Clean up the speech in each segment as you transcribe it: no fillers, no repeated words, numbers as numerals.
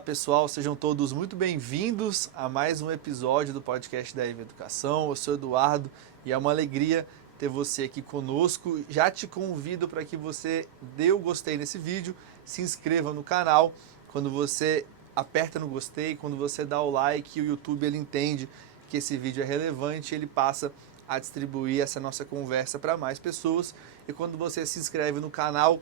Fala pessoal, sejam todos muito bem-vindos a mais um episódio do podcast da EVA Educação. Eu sou Eduardo e é uma alegria ter você aqui conosco. Já te convido para que você dê o gostei nesse vídeo, se inscreva no canal. Quando você aperta no gostei, quando você dá o like, o YouTube ele entende que esse vídeo é relevante, ele passa a distribuir essa nossa conversa para mais pessoas. E quando você se inscreve no canal,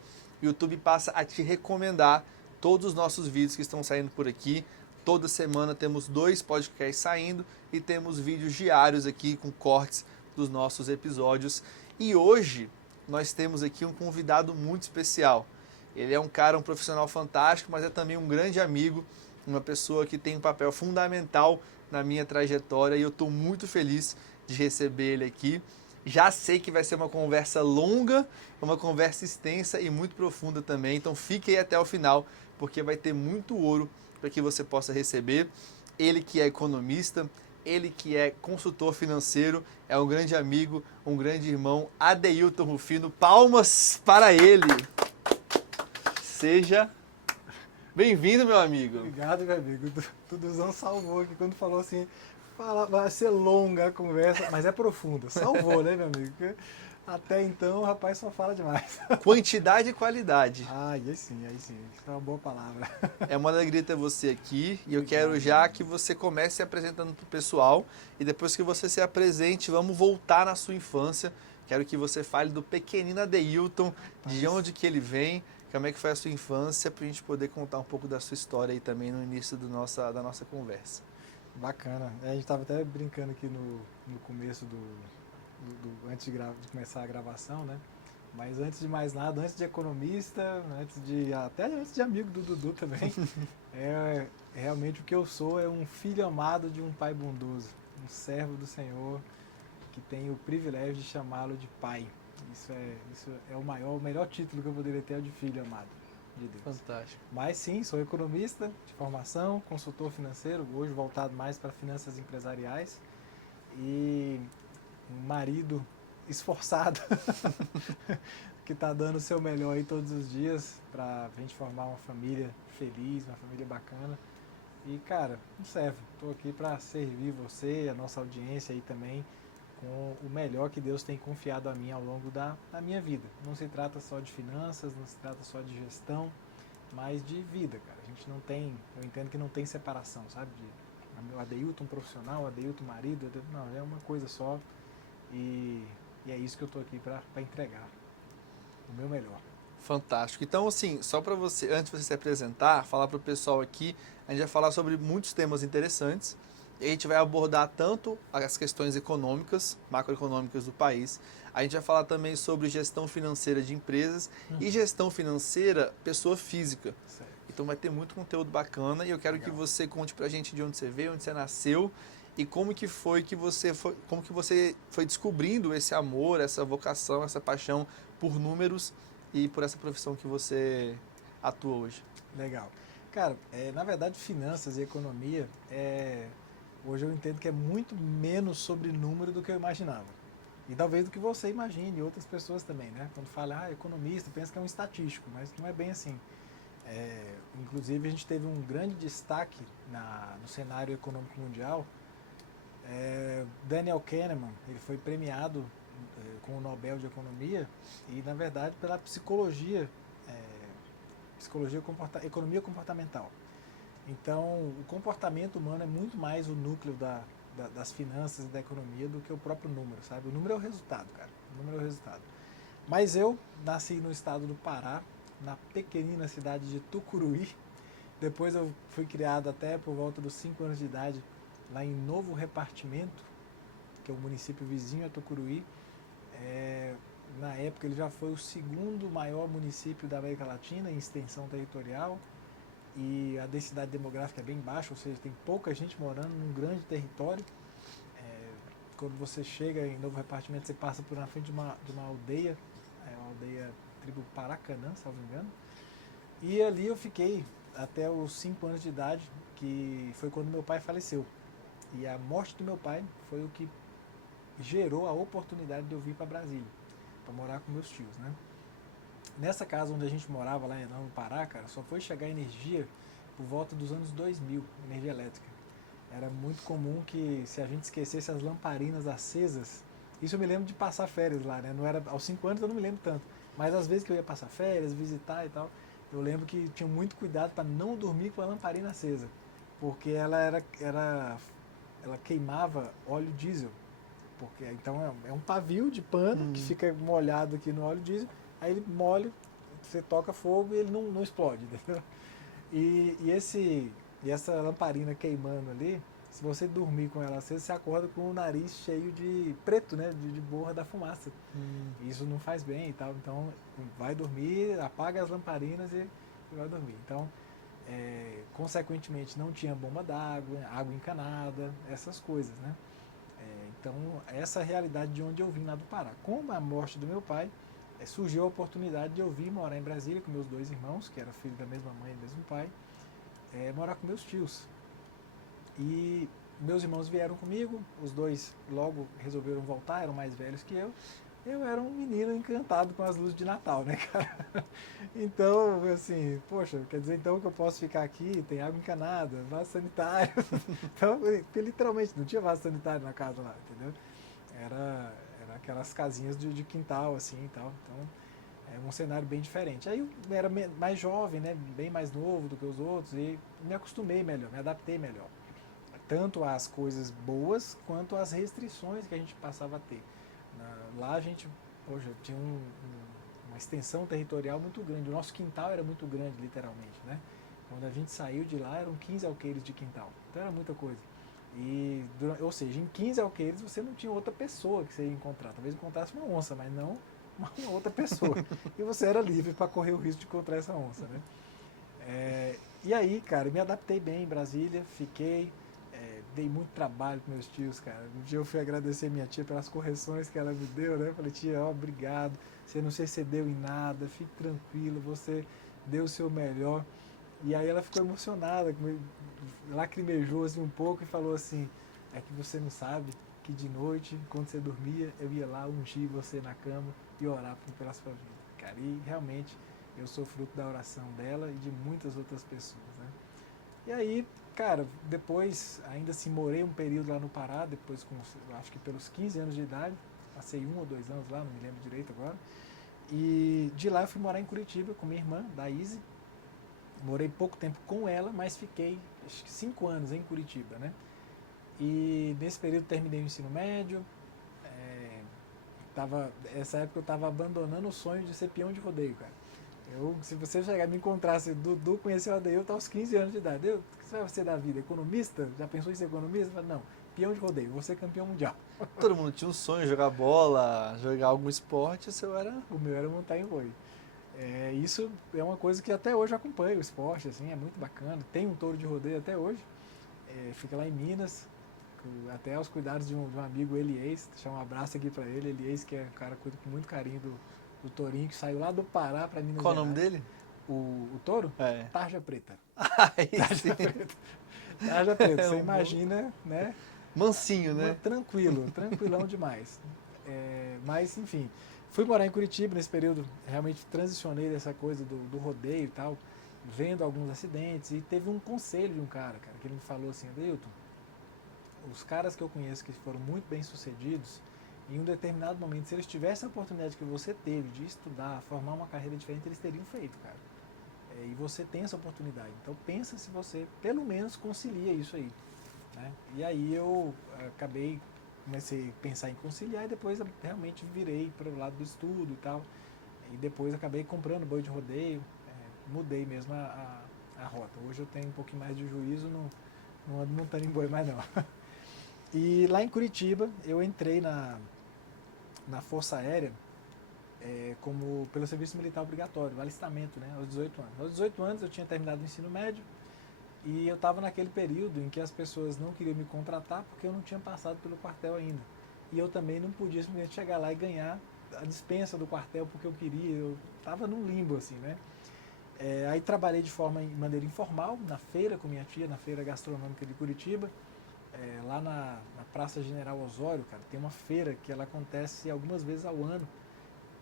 o YouTube passa a te recomendar todos os nossos vídeos que estão saindo por aqui. Toda semana temos 2 podcasts saindo e temos vídeos diários aqui com cortes dos nossos episódios. E hoje nós temos aqui um convidado muito especial. Ele é um profissional fantástico, mas é também um grande amigo, uma pessoa que tem um papel fundamental na minha trajetória e eu estou muito feliz de receber ele aqui. Já sei que vai ser uma conversa longa, uma conversa extensa e muito profunda também, então fique aí até o final, porque vai ter muito ouro para que você possa receber. Ele que é economista, ele que é consultor financeiro, é um grande amigo, um grande irmão, Adeilton Rufino. Palmas para ele! Seja bem-vindo, meu amigo. Obrigado, meu amigo. Tuduzão salvou aqui quando falou assim, vai ser longa a conversa, mas é profunda. Salvou, né, meu amigo? Porque até então o rapaz só fala demais. Quantidade e qualidade. Aí sim, isso é uma boa palavra. É uma alegria ter você aqui e eu Obrigado, quero já que você comece se apresentando para o pessoal e depois que você se apresente, vamos voltar na sua infância. Quero que você fale do pequenino Adeilton, de onde que ele vem, como é que foi a sua infância, para a gente poder contar um pouco da sua história aí também no início da nossa conversa. Bacana. A gente estava até brincando aqui no começo antes de começar a gravação, né? Mas antes de mais nada, antes de economista, até antes de amigo do Dudu também, realmente o que eu sou é um filho amado de um pai bondoso, um servo do Senhor que tem o privilégio de chamá-lo de pai. Isso é o melhor título que eu poderia ter, é o de filho amado de Deus. Fantástico. Mas sim, sou economista de formação, consultor financeiro, hoje voltado mais para finanças empresariais e um marido esforçado que está dando o seu melhor aí todos os dias para a gente formar uma família feliz, uma família bacana. E cara, um servo, estou aqui para servir você, a nossa audiência aí também, com o melhor que Deus tem confiado a mim ao longo da minha vida. Não se trata só de finanças, não se trata só de gestão, mas de vida, cara. A gente não tem, eu entendo que não tem separação, sabe? O Adeilton profissional, o Adeilton marido, não, é uma coisa só. E é isso que eu estou aqui para entregar, o meu melhor. Fantástico. Então, assim, só para você, antes de você se apresentar, falar para o pessoal aqui, a gente vai falar sobre muitos temas interessantes. E a gente vai abordar tanto as questões econômicas, macroeconômicas do país. A gente vai falar também sobre gestão financeira de empresas e gestão financeira pessoa física. Certo. Então vai ter muito conteúdo bacana e eu quero que você conte pra gente de onde você veio, onde você nasceu e como que você foi descobrindo esse amor, essa vocação, essa paixão por números e por essa profissão que você atua hoje. Legal. Cara, na verdade, finanças e economia, hoje eu entendo que é muito menos sobre número do que eu imaginava. E talvez do que você imagine, e outras pessoas também, né? Quando fala, economista, pensa que é um estatístico, mas não é bem assim. Inclusive, a gente teve um grande destaque no cenário econômico mundial. Daniel Kahneman, ele foi premiado com o Nobel de Economia e, na verdade, pela psicologia, economia comportamental. Então, o comportamento humano é muito mais o núcleo das finanças e da economia do que o próprio número, sabe? O número é o resultado, cara. O número é o resultado. Mas eu nasci no estado do Pará, na pequenina cidade de Tucuruí. Depois eu fui criado até por volta dos 5 anos de idade lá em Novo Repartimento, que é o município vizinho a Tucuruí. Na época ele já foi o segundo maior município da América Latina em extensão territorial e a densidade demográfica é bem baixa, ou seja, tem pouca gente morando num grande território. Quando você chega em Novo Repartimento, você passa por na frente de uma aldeia, a aldeia tribo Paracanã, se não me engano. E ali eu fiquei até os 5 anos de idade, que foi quando meu pai faleceu. E a morte do meu pai foi o que gerou a oportunidade de eu vir para Brasília, para morar com meus tios, né? Nessa casa onde a gente morava lá no Pará, cara, só foi chegar energia por volta dos anos 2000, energia elétrica. Era muito comum que, se a gente esquecesse as lamparinas acesas, isso eu me lembro de passar férias lá, né? Não era, aos 5 anos eu não me lembro tanto, mas às vezes que eu ia passar férias, visitar e tal, eu lembro que tinha muito cuidado para não dormir com a lamparina acesa, porque ela queimava óleo diesel. Porque então é um pavio de pano que fica molhado aqui no óleo diesel, aí ele molha, você toca fogo e ele não explode, entendeu? E essa lamparina queimando ali, se você dormir com ela acesa, você acorda com o nariz cheio de preto, né? De borra da fumaça. Isso não faz bem e tal. Então, vai dormir, apaga as lamparinas e vai dormir. Então, consequentemente, não tinha bomba d'água, água encanada, essas coisas, né? Então, essa é a realidade de onde eu vim lá do Pará. Com a morte do meu pai, surgiu a oportunidade de eu vir morar em Brasília com meus 2 irmãos, que eram filhos da mesma mãe e do mesmo pai, morar com meus tios. E meus irmãos vieram comigo, os 2 logo resolveram voltar, eram mais velhos que eu. Eu era um menino encantado com as luzes de Natal, né, cara? Então, assim, poxa, quer dizer então que eu posso ficar aqui, tem água encanada, vaso sanitário. Então, literalmente, não tinha vaso sanitário na casa lá, entendeu? Era aquelas casinhas de quintal, assim e tal. Então, é um cenário bem diferente. Aí eu era mais jovem, né, bem mais novo do que os outros, e me acostumei melhor, me adaptei melhor. Tanto às coisas boas, quanto às restrições que a gente passava a ter. Lá a gente, poxa, tinha uma extensão territorial muito grande. O nosso quintal era muito grande, literalmente, né? Quando a gente saiu de lá, eram 15 alqueires de quintal. Então era muita coisa. Ou seja, em 15 alqueires você não tinha outra pessoa que você ia encontrar. Talvez encontrasse uma onça, mas não uma outra pessoa. E você era livre para correr o risco de encontrar essa onça, né? E aí, cara, me adaptei bem em Brasília, fiquei... dei muito trabalho com meus tios, cara. Um dia eu fui agradecer minha tia pelas correções que ela me deu, né? Eu falei, tia, ó, obrigado. Você não se excedeu em nada, fique tranquilo, você deu o seu melhor. E aí ela ficou emocionada, lacrimejou assim um pouco e falou assim, é que você não sabe que de noite, quando você dormia, eu ia lá ungir você na cama e orar pela sua vida. Cara, e realmente eu sou fruto da oração dela e de muitas outras pessoas, né? E aí, cara, depois, ainda assim, morei um período lá no Pará, depois acho que pelos 15 anos de idade, passei 1 ou 2 anos lá, não me lembro direito agora, e de lá eu fui morar em Curitiba com minha irmã, da Izzy, morei pouco tempo com ela, mas fiquei, acho que 5 anos em Curitiba, né? E nesse período terminei o ensino médio, essa época eu estava abandonando o sonho de ser peão de rodeio, cara. Se você chegar e me encontrasse, Dudu conheceu o Adeilton aos 15 anos de idade. O que você vai ser da vida? Economista? Já pensou em ser economista? Eu falei, não, peão de rodeio, vou ser campeão mundial. Todo mundo tinha um sonho de jogar bola, jogar algum esporte, o seu era... O meu era montar em boi. Isso é uma coisa que até hoje eu acompanho, o esporte, assim, é muito bacana. Tem um touro de rodeio até hoje, fica lá em Minas, até aos cuidados de um amigo, Elias, deixar um abraço aqui pra ele, Elias, que é um cara que cuida com muito carinho do tourinho, que saiu lá do Pará pra Minas Qual Gerais. o nome dele? O touro? É. Tarja preta. Tarja preta. Tarja preta, você imagina, né? Mansinho, né? Tranquilão demais. Mas, enfim, fui morar em Curitiba nesse período, realmente transicionei dessa coisa do rodeio e tal, vendo alguns acidentes, e teve um conselho de um cara, que ele me falou assim, Adeilton, os caras que eu conheço que foram muito bem sucedidos, em um determinado momento, se eles tivessem a oportunidade que você teve de estudar, formar uma carreira diferente, eles teriam feito, cara. E você tem essa oportunidade. Então pensa se você, pelo menos, concilia isso aí. Né? E aí eu comecei a pensar em conciliar e depois realmente virei para o lado do estudo e tal. E depois acabei comprando boi de rodeio, mudei mesmo a rota. Hoje eu tenho um pouquinho mais de juízo, não ando montando em boi mais não. E lá em Curitiba eu entrei na Força Aérea pelo serviço militar obrigatório, o alistamento, né, aos 18 anos. Aos 18 anos eu tinha terminado o ensino médio e eu estava naquele período em que as pessoas não queriam me contratar porque eu não tinha passado pelo quartel ainda. E eu também não podia simplesmente chegar lá e ganhar a dispensa do quartel porque eu queria, eu estava num limbo assim, né. Aí trabalhei de maneira informal, na feira com minha tia, na feira gastronômica de Curitiba, lá na Praça General Osório, cara, tem uma feira que ela acontece algumas vezes ao ano.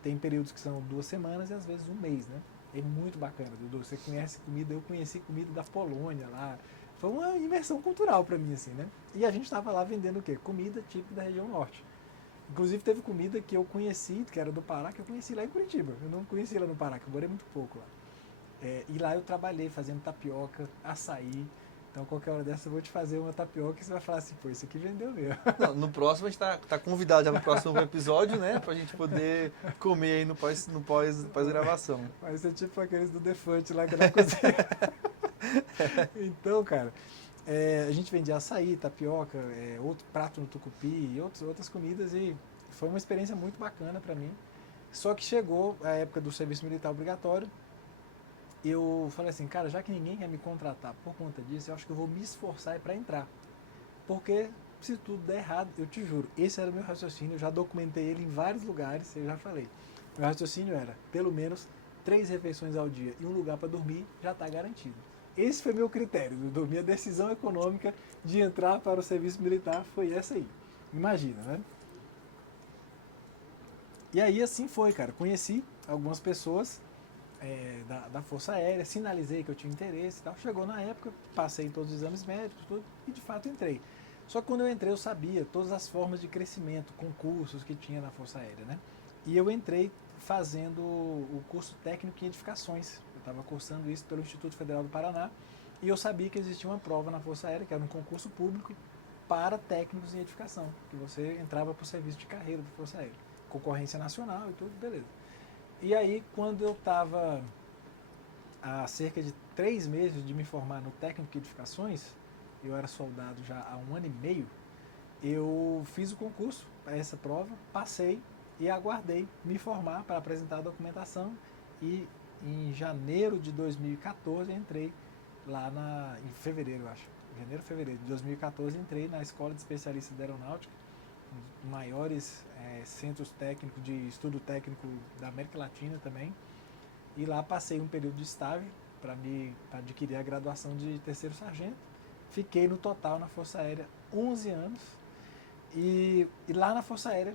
Tem períodos que são 2 semanas e às vezes um mês, né? É muito bacana, Dudu. Você conhece comida, eu conheci comida da Polônia lá. Foi uma imersão cultural para mim, assim, né? E a gente estava lá vendendo o quê? Comida típica da região norte. Inclusive teve comida que eu conheci, que era do Pará, que eu conheci lá em Curitiba. Eu não conheci lá no Pará, que eu morei muito pouco lá. E lá eu trabalhei fazendo tapioca, açaí. Então qualquer hora dessa eu vou te fazer uma tapioca e você vai falar assim, pô, isso aqui vendeu mesmo. Não, no próximo a gente tá convidado já pro próximo episódio, né? Pra gente poder comer aí no pós-gravação. Vai ser tipo aqueles do Defante lá que é na cozinha. Então, cara, a gente vendia açaí, tapioca, outro prato no tucupi e outras comidas e foi uma experiência muito bacana para mim. Só que chegou a época do serviço militar obrigatório, eu falei assim, cara, já que ninguém quer me contratar por conta disso, eu acho que eu vou me esforçar para entrar. Porque se tudo der errado, eu te juro, esse era o meu raciocínio, eu já documentei ele em vários lugares, eu já falei. Meu raciocínio era, pelo menos 3 refeições ao dia e um lugar para dormir já está garantido. Esse foi meu critério, Dudu. Minha decisão econômica de entrar para o serviço militar foi essa aí. Imagina, né? E aí assim foi, cara. Conheci algumas pessoas da Força Aérea, sinalizei que eu tinha interesse e tal. Chegou na época, passei em todos os exames médicos tudo, e de fato entrei. Só que quando eu entrei eu sabia todas as formas de crescimento, concursos que tinha na Força Aérea, né? E eu entrei fazendo o curso técnico em edificações. Eu estava cursando isso pelo Instituto Federal do Paraná e eu sabia que existia uma prova na Força Aérea, que era um concurso público para técnicos em edificação, que você entrava para o serviço de carreira da Força Aérea. Concorrência nacional e tudo, beleza. E aí, quando eu estava há cerca de 3 meses de me formar no técnico em edificações, eu era soldado já há 1 ano e meio, eu fiz o concurso para essa prova, passei e aguardei me formar para apresentar a documentação e em janeiro de 2014 entrei lá em fevereiro, eu acho, fevereiro de 2014 entrei na Escola de Especialistas de Aeronáutica, um dos maiores centros técnicos de estudo técnico da América Latina também, e lá passei um período de estágio para adquirir a graduação de terceiro sargento. Fiquei no total na Força Aérea 11 anos e lá na Força Aérea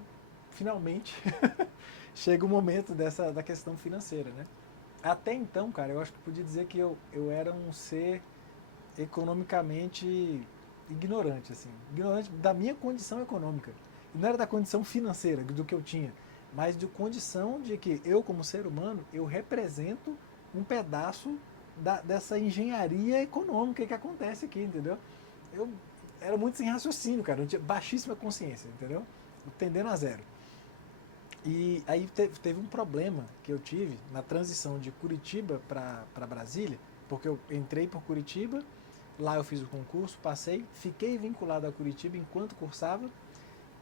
finalmente chega o momento da questão financeira, né? Até então, cara, eu acho que podia dizer que eu era um ser economicamente ignorante, assim, ignorante da minha condição econômica. E não era da condição financeira, do que eu tinha, mas de condição de que eu, como ser humano, eu represento um pedaço dessa engenharia econômica que acontece aqui, entendeu? Eu era muito sem raciocínio, cara, eu tinha baixíssima consciência, entendeu? Tendendo a zero. E aí teve um problema que eu tive na transição de Curitiba para Brasília, porque eu entrei por Curitiba, lá eu fiz o concurso, passei, fiquei vinculado a Curitiba enquanto cursava,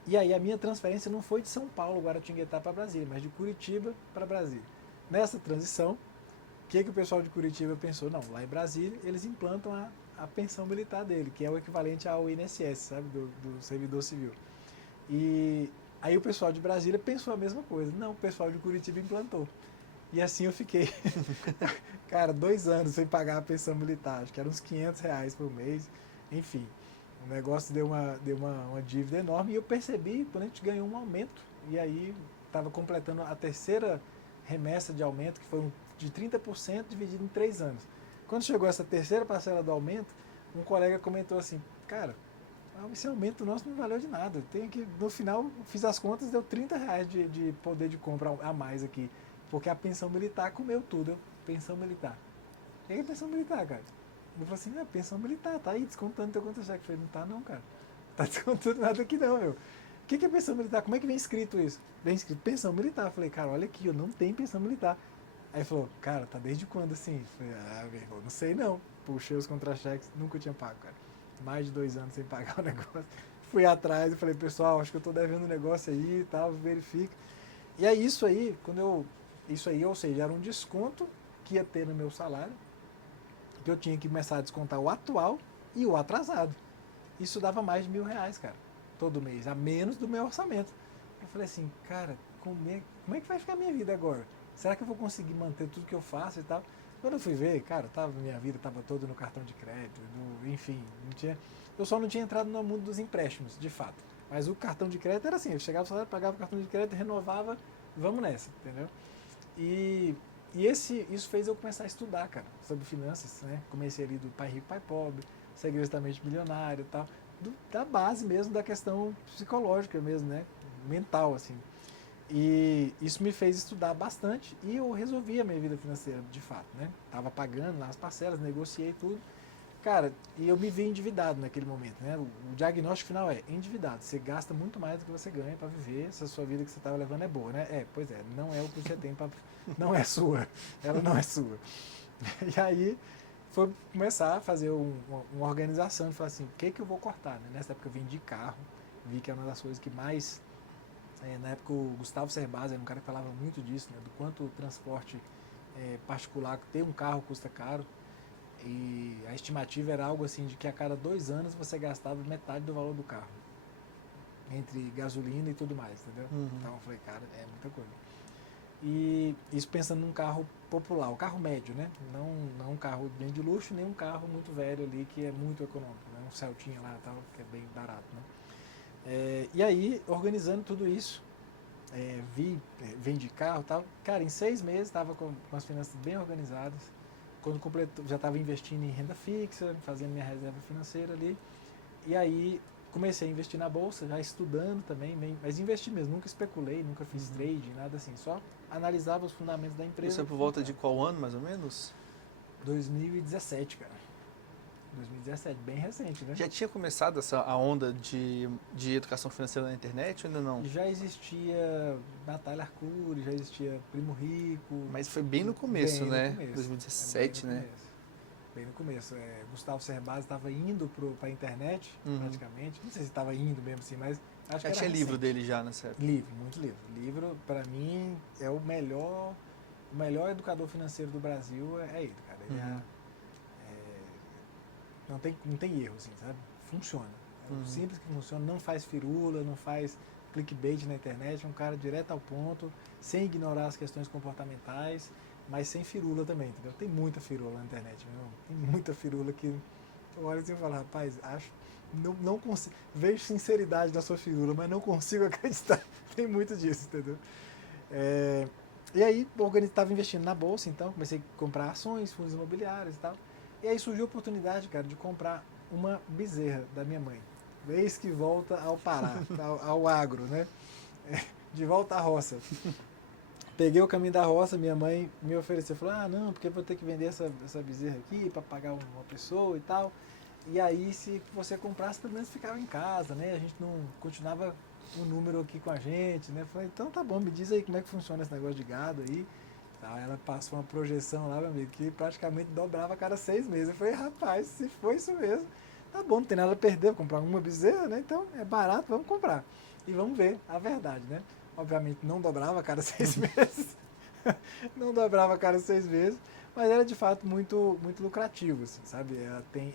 e aí a minha transferência não foi de São Paulo, Guaratinguetá para Brasília, mas de Curitiba para Brasília. Nessa transição, o que o pessoal de Curitiba pensou? Não, lá em Brasília eles implantam a pensão militar dele, que é o equivalente ao INSS, sabe, do servidor civil. E aí o pessoal de Brasília pensou a mesma coisa. Não, o pessoal de Curitiba implantou. E assim eu fiquei, cara, 2 anos sem pagar a pensão militar, acho que era uns R$500 por mês, enfim. O negócio deu uma dívida enorme e eu percebi quando a gente ganhou um aumento. E aí estava completando a terceira remessa de aumento, que foi de 30% dividido em 3 anos. Quando chegou essa terceira parcela do aumento, um colega comentou assim, cara, esse aumento nosso não valeu de nada. No final, fiz as contas, deu R$30 de poder de compra a mais aqui. Porque a pensão militar comeu tudo. Pensão militar. O que é pensão militar, cara? Eu falei assim, pensão militar, tá aí descontando teu conta-cheque. Eu falei, não tá não, cara. Não tá descontando nada aqui não, meu. O que é pensão militar? Como é que vem escrito isso? Vem escrito pensão militar. Eu falei, cara, olha aqui, eu não tenho pensão militar. Aí ele falou, cara, tá desde quando assim? Eu falei, meu irmão, não sei não. Puxei os contra-cheques, nunca tinha pago, cara. Mais de 2 anos sem pagar o negócio. Fui atrás e falei, pessoal, acho que eu tô devendo um negócio aí e tal, verifica. E aí isso aí, ou seja, era um desconto que ia ter no meu salário, que eu tinha que começar a descontar o atual e o atrasado. Isso dava mais de R$1.000, cara, todo mês, a menos do meu orçamento. Eu falei assim, cara, como é que vai ficar a minha vida agora? Será que eu vou conseguir manter tudo que eu faço e tal? Quando eu fui ver, cara, minha vida estava toda no cartão de crédito, enfim, eu só não tinha entrado no mundo dos empréstimos, de fato. Mas o cartão de crédito era assim, eu chegava no salário, pagava o cartão de crédito, renovava, vamos nessa, entendeu? E isso fez eu começar a estudar, cara, sobre finanças, né? Comecei ali do Pai Rico, Pai Pobre, Segredos da Mente Milionária e tal, da base mesmo da questão psicológica mesmo, né? Mental, assim. E isso me fez estudar bastante e eu resolvi a minha vida financeira, de fato, né? Tava pagando lá as parcelas, negociei tudo. Cara, e eu me vi endividado naquele momento, né? O diagnóstico final é endividado. Você gasta muito mais do que você ganha para viver, se a sua vida que você estava levando é boa, né? Pois é, não é o que você tem para... Não é sua, ela não é sua. E aí foi começar a fazer uma organização, de falar assim, o que eu vou cortar, né? Nessa época eu vendi carro, vi que era uma das coisas que mais... na época o Gustavo Cerbasi era um cara que falava muito disso, né? Do quanto o transporte particular, ter um carro custa caro. E a estimativa era algo assim de que a cada 2 anos você gastava metade do valor do carro. Entre gasolina e tudo mais, entendeu? Então eu falei, cara, é muita coisa. E isso pensando num carro popular, o carro médio, né? Não um carro bem de luxo, nem um carro muito velho ali que é muito econômico, né? Um Celtinha lá, tal, que é bem barato, né? E aí, organizando tudo isso, vendi carro e tal. Cara, em 6 meses estava com as finanças bem organizadas. Quando completou, já estava investindo em renda fixa, fazendo minha reserva financeira ali. E aí comecei a investir na bolsa, já estudando também, mas investi mesmo, nunca especulei, nunca fiz trade, nada assim, só analisava os fundamentos da empresa. Isso é por volta de qual ano, mais ou menos? 2017, cara. 2017, bem recente, né? Já tinha começado a onda de educação financeira na internet ou ainda não? Já existia Natália Arcuri, já existia Primo Rico. Mas foi bem no começo, bem né? No começo, 2017, né? Bem no começo. Gustavo Cerbasi estava indo para a internet, praticamente. Não sei se estava indo mesmo assim, mas acho que já tinha livro dele já nessa época. Livro, muito livro. Livro, para mim, é o melhor educador financeiro do Brasil, é ele, cara. Ele não tem erro, assim, sabe? Funciona. É simples que funciona, não faz firula, não faz clickbait na internet, é um cara direto ao ponto, sem ignorar as questões comportamentais, mas sem firula também, entendeu? Tem muita firula na internet, meu irmão. Tem muita firula que eu olho assim e falo, rapaz, não consigo, vejo sinceridade na sua firula, mas não consigo acreditar. Tem muito disso, entendeu? E aí, eu estava investindo na bolsa, então, comecei a comprar ações, fundos imobiliários e tal. E aí surgiu a oportunidade, cara, de comprar uma bezerra da minha mãe. Eis que volta ao Pará, ao agro, né? De volta à roça. Peguei o caminho da roça, minha mãe me ofereceu, falou, não, porque eu vou ter que vender essa bezerra aqui para pagar uma pessoa e tal. E aí, se você comprasse, pelo menos ficava em casa, né? A gente não continuava um número aqui com a gente, né? Falei, então tá bom, me diz aí como é que funciona esse negócio de gado aí. Ela passou uma projeção lá, meu amigo, que praticamente dobrava a cada 6 meses. Eu falei, rapaz, se foi isso mesmo, tá bom, não tem nada a perder, vou comprar uma bezerra, né? Então é barato, vamos comprar. E vamos ver a verdade, né? Obviamente não dobrava a cada 6 meses. Não dobrava a cada 6 meses, mas era de fato muito, muito lucrativo, assim, sabe?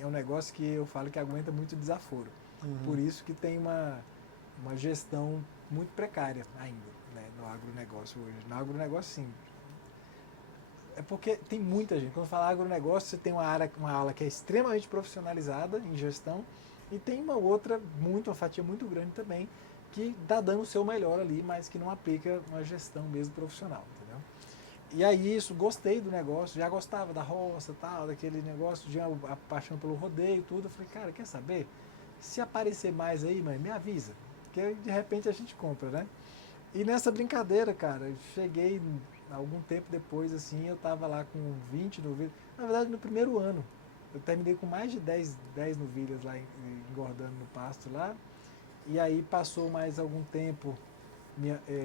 É um negócio que eu falo que aguenta muito desaforo. Por isso que tem uma gestão muito precária ainda, né, no agronegócio hoje. No agronegócio, sim. É porque tem muita gente. Quando fala agronegócio, você tem uma ala que é extremamente profissionalizada em gestão e tem uma fatia muito grande também, que está dando o seu melhor ali, mas que não aplica uma gestão mesmo profissional, entendeu? E aí gostei do negócio, já gostava da roça, tal, daquele negócio, tinha a paixão pelo rodeio e tudo. Eu falei, cara, quer saber? Se aparecer mais aí, mãe, me avisa, que de repente a gente compra, né? E nessa brincadeira, cara, eu cheguei algum tempo depois, assim, eu tava lá com 20 novilhas. Na verdade, no primeiro ano, eu terminei com mais de 10 novilhas lá engordando no pasto lá. E aí passou mais algum tempo,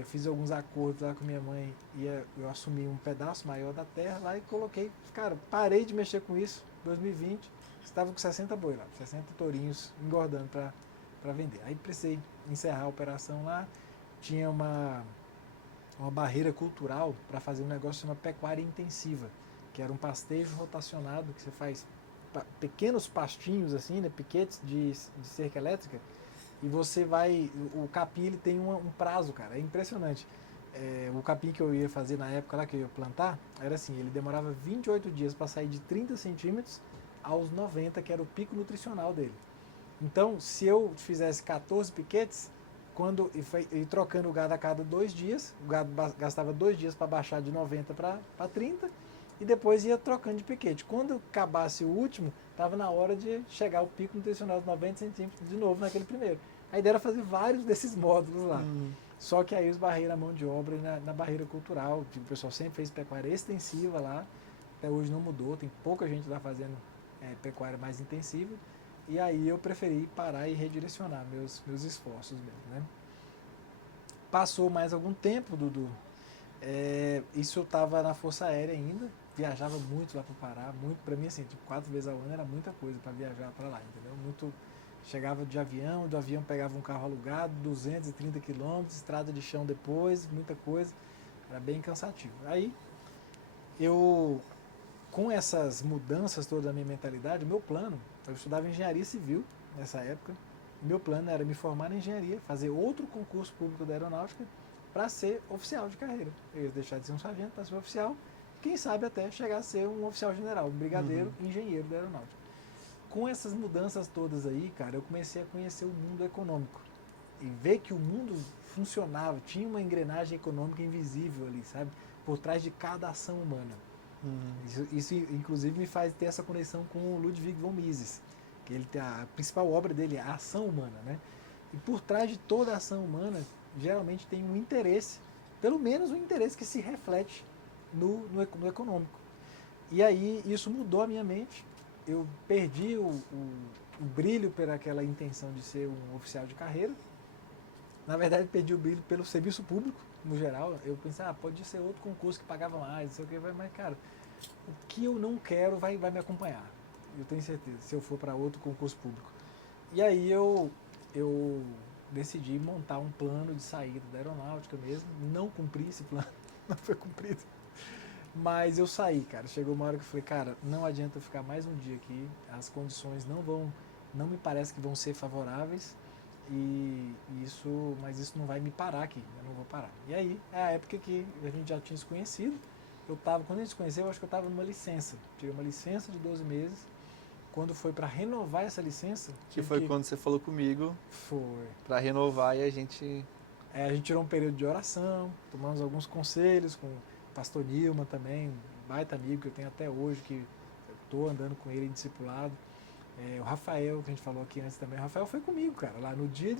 fiz alguns acordos lá com minha mãe e eu assumi um pedaço maior da terra lá e coloquei, cara, parei de mexer com isso, 2020, estava com 60 boi lá, 60 tourinhos engordando para vender. Aí precisei encerrar a operação lá, tinha uma barreira cultural para fazer um negócio chamado pecuária intensiva, que era um pastejo rotacionado, que você faz pequenos pastinhos assim, né, piquetes de cerca elétrica, e você vai, o capim ele tem um prazo, cara, é impressionante. O capim que eu ia fazer na época lá, que eu ia plantar, era assim, ele demorava 28 dias para sair de 30 centímetros aos 90, que era o pico nutricional dele. Então, se eu fizesse 14 piquetes, E trocando o gado a cada 2 dias, o gado gastava 2 dias para baixar de 90 para 30, e depois ia trocando de piquete. Quando acabasse o último, estava na hora de chegar ao pico nutricional de 90 centímetros de novo naquele primeiro. A ideia era fazer vários desses módulos lá. Só que aí eu esbarrei na mão de obra e na barreira cultural. O pessoal sempre fez pecuária extensiva lá, até hoje não mudou, tem pouca gente lá fazendo pecuária mais intensiva. E aí eu preferi parar e redirecionar meus esforços mesmo, né? Passou mais algum tempo, Dudu. Isso eu estava na Força Aérea ainda, viajava muito lá para o Pará, muito, para mim assim, tipo, 4 vezes ao ano era muita coisa para viajar para lá, entendeu? Muito, chegava de avião, do avião pegava um carro alugado, 230 quilômetros, estrada de chão depois, muita coisa, era bem cansativo. Aí eu, com essas mudanças todas da minha mentalidade, o meu plano, eu estudava engenharia civil nessa época, meu plano era me formar em engenharia, fazer outro concurso público da aeronáutica para ser oficial de carreira. Eu ia deixar de ser um sargento para ser oficial, quem sabe até chegar a ser um oficial general, um brigadeiro, engenheiro da aeronáutica. Com essas mudanças todas aí, cara, eu comecei a conhecer o mundo econômico e ver que o mundo funcionava, tinha uma engrenagem econômica invisível ali, sabe? Por trás de cada ação humana. Isso, inclusive, me faz ter essa conexão com o Ludwig von Mises, que ele tem a principal obra dele é a ação humana, né? E por trás de toda a ação humana, geralmente tem um interesse, pelo menos um interesse que se reflete no econômico. E aí isso mudou a minha mente, eu perdi o brilho por aquela intenção de ser um oficial de carreira, na verdade perdi o brilho pelo serviço público, no geral. Eu pensei, pode ser outro concurso que pagava mais, não sei o que, mas cara, o que eu não quero vai me acompanhar, eu tenho certeza, se eu for para outro concurso público. E aí eu decidi montar um plano de saída da aeronáutica mesmo, não cumpri esse plano, não foi cumprido, mas eu saí, cara. Chegou uma hora que eu falei, cara, não adianta eu ficar mais um dia aqui, as condições não me parece que vão ser favoráveis, mas isso não vai me parar aqui, eu não vou parar. E aí, é a época que a gente já tinha se conhecido, quando a gente se conheceu, eu acho que eu estava numa licença, tirei uma licença de 12 meses, quando foi para renovar essa licença... Que foi quando você falou comigo. Foi. Para renovar e a gente... a gente tirou um período de oração, tomamos alguns conselhos com o pastor Nilman também, um baita amigo que eu tenho até hoje, que eu estou andando com ele em discipulado. O Rafael, que a gente falou aqui antes também, o Rafael foi comigo, cara, lá no dia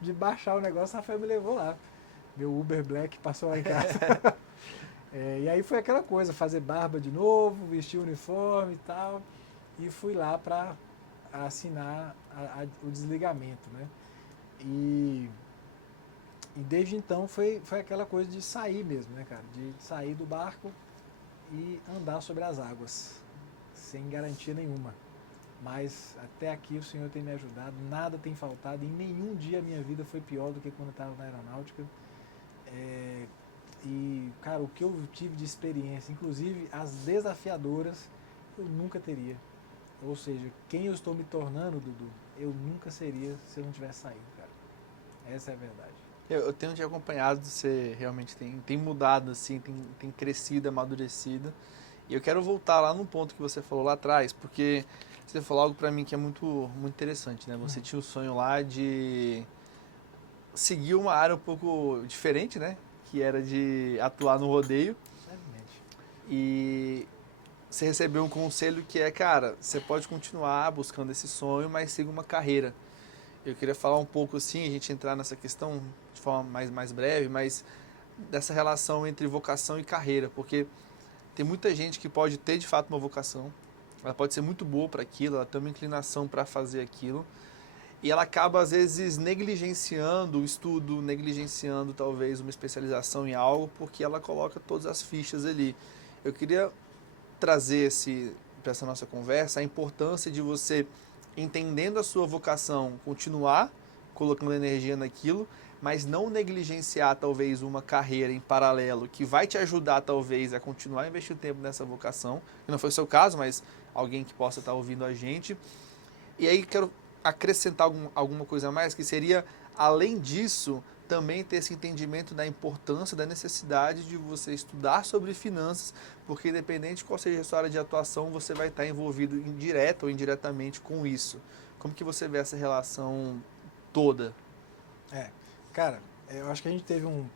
de baixar o negócio, o Rafael me levou lá. Meu Uber Black passou lá em casa. E aí foi aquela coisa, fazer barba de novo, vestir o uniforme e tal, e fui lá para assinar o desligamento, né? E desde então foi aquela coisa de sair mesmo, né, cara? De sair do barco e andar sobre as águas, sem garantia nenhuma. Mas até aqui o Senhor tem me ajudado, nada tem faltado, em nenhum dia a minha vida foi pior do que quando eu estava na aeronáutica. E, cara, o que eu tive de experiência, inclusive as desafiadoras, eu nunca teria. Ou seja, quem eu estou me tornando, Dudu, eu nunca seria se eu não tivesse saído, cara. Essa é a verdade. Eu tenho te acompanhado, você realmente tem mudado, assim, tem crescido, amadurecido. E eu quero voltar lá no ponto que você falou lá atrás, porque você falou algo para mim que é muito, muito interessante, né? Você tinha o sonho lá de seguir uma área um pouco diferente, né? Que era de atuar no rodeio. Exatamente. E você recebeu um conselho que é, cara, você pode continuar buscando esse sonho, mas siga uma carreira. Eu queria falar um pouco assim, a gente entrar nessa questão de forma mais breve, mas dessa relação entre vocação e carreira, porque tem muita gente que pode ter de fato uma vocação, ela pode ser muito boa para aquilo, ela tem uma inclinação para fazer aquilo, e ela acaba às vezes negligenciando o estudo, negligenciando talvez uma especialização em algo, porque ela coloca todas as fichas ali. Eu queria trazer para essa nossa conversa a importância de você, entendendo a sua vocação, continuar colocando energia naquilo, mas não negligenciar talvez uma carreira em paralelo que vai te ajudar talvez a continuar a investir tempo nessa vocação, que não foi o seu caso, mas alguém que possa estar ouvindo a gente. E aí quero acrescentar alguma coisa a mais, que seria, além disso, também ter esse entendimento da importância, da necessidade de você estudar sobre finanças, porque independente de qual seja a sua área de atuação, você vai estar envolvido direta ou indiretamente com isso. Como que você vê essa relação toda? Cara, eu acho que a gente teve o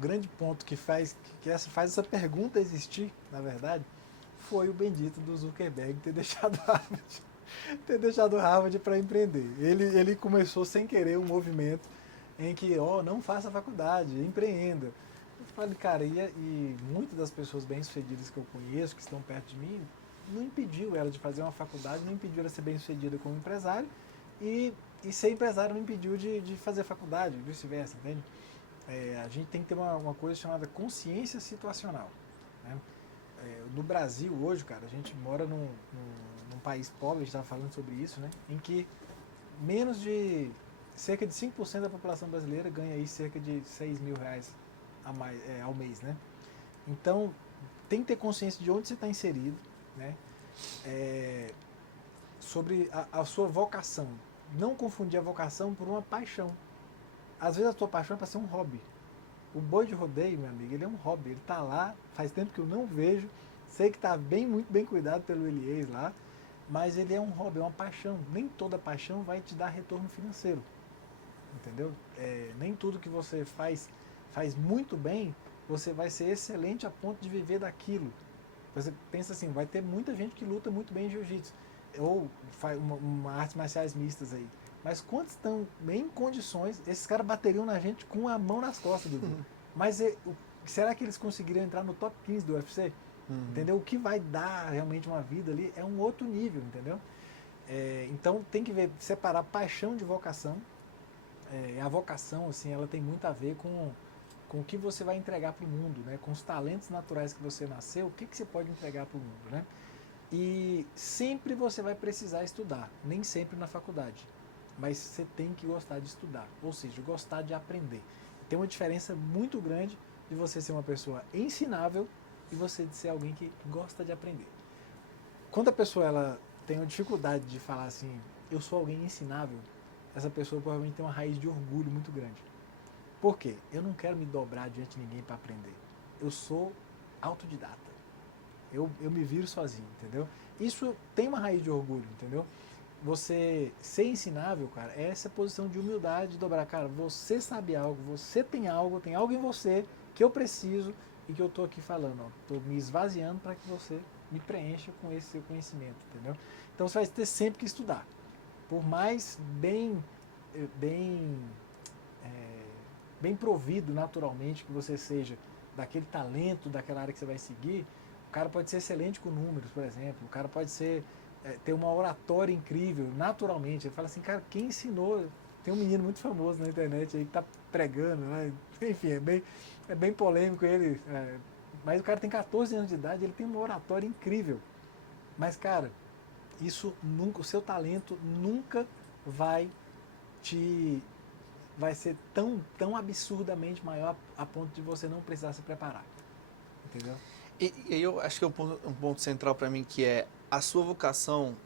grande ponto que faz essa pergunta existir, na verdade, foi o bendito do Zuckerberg ter deixado Harvard para empreender. Ele começou sem querer um movimento em que, não faça faculdade, empreenda. Eu falei, cara, e muitas das pessoas bem-sucedidas que eu conheço, que estão perto de mim, não impediu ela de fazer uma faculdade, não impediu ela de ser bem-sucedida como empresário, e ser empresário não impediu de fazer faculdade, vice-versa, entende? A gente tem que ter uma coisa chamada consciência situacional, né? No Brasil hoje, cara, a gente mora num país pobre, a gente estava falando sobre isso, né? Em que cerca de 5% da população brasileira ganha aí cerca de 6 mil reais ao mês, né? Então, tem que ter consciência de onde você está inserido, né? Sobre a sua vocação. Não confundir a vocação por uma paixão. Às vezes a tua paixão é para ser um hobby. O boi de rodeio, meu amigo, ele é um hobby. Ele está lá, faz tempo que eu não vejo. Sei que está muito bem cuidado pelo Elias lá, mas ele é um hobby, é uma paixão. Nem toda paixão vai te dar retorno financeiro. Entendeu? Nem tudo que você faz muito bem, você vai ser excelente a ponto de viver daquilo. Você pensa assim, vai ter muita gente que luta muito bem em jiu-jitsu, ou faz uma artes marciais mistas aí. Mas quantos estão bem em condições, esses caras bateriam na gente com a mão nas costas, Dudu. Mas será que eles conseguiriam entrar no top 15 do UFC? Entendeu? O que vai dar realmente uma vida ali é um outro nível, entendeu? Então tem que separar paixão de vocação. A vocação, assim, ela tem muito a ver com o que você vai entregar para o mundo, né? Com os talentos naturais que você nasceu, o que você pode entregar para o mundo, né? E sempre você vai precisar estudar, nem sempre na faculdade, mas você tem que gostar de estudar, ou seja, gostar de aprender. Tem uma diferença muito grande de você ser uma pessoa ensinável e você de ser alguém que gosta de aprender. Quando a pessoa ela tem uma dificuldade de falar assim, eu sou alguém ensinável, essa pessoa provavelmente tem uma raiz de orgulho muito grande. Por quê? Eu não quero me dobrar diante de ninguém para aprender. Eu sou autodidata. Eu me viro sozinho, entendeu? Isso tem uma raiz de orgulho, entendeu? Você ser ensinável, cara, é essa posição de humildade, de dobrar. Cara, você sabe algo, você tem algo em você que eu preciso e que eu tô aqui falando, tô me esvaziando para que você me preencha com esse seu conhecimento, entendeu? Então você vai ter sempre que estudar. Por mais bem provido naturalmente que você seja daquele talento, daquela área que você vai seguir, o cara pode ser excelente com números, por exemplo, o cara pode ter uma oratória incrível, naturalmente. Ele fala assim, cara, quem ensinou? Tem um menino muito famoso na internet aí que tá pregando, né? Enfim, é bem polêmico ele, mas o cara tem 14 anos de idade, ele tem uma oratória incrível. Mas, cara, o seu talento nunca vai ser tão absurdamente maior a ponto de você não precisar se preparar. Entendeu? E eu acho que é um ponto central para mim, que é a sua vocação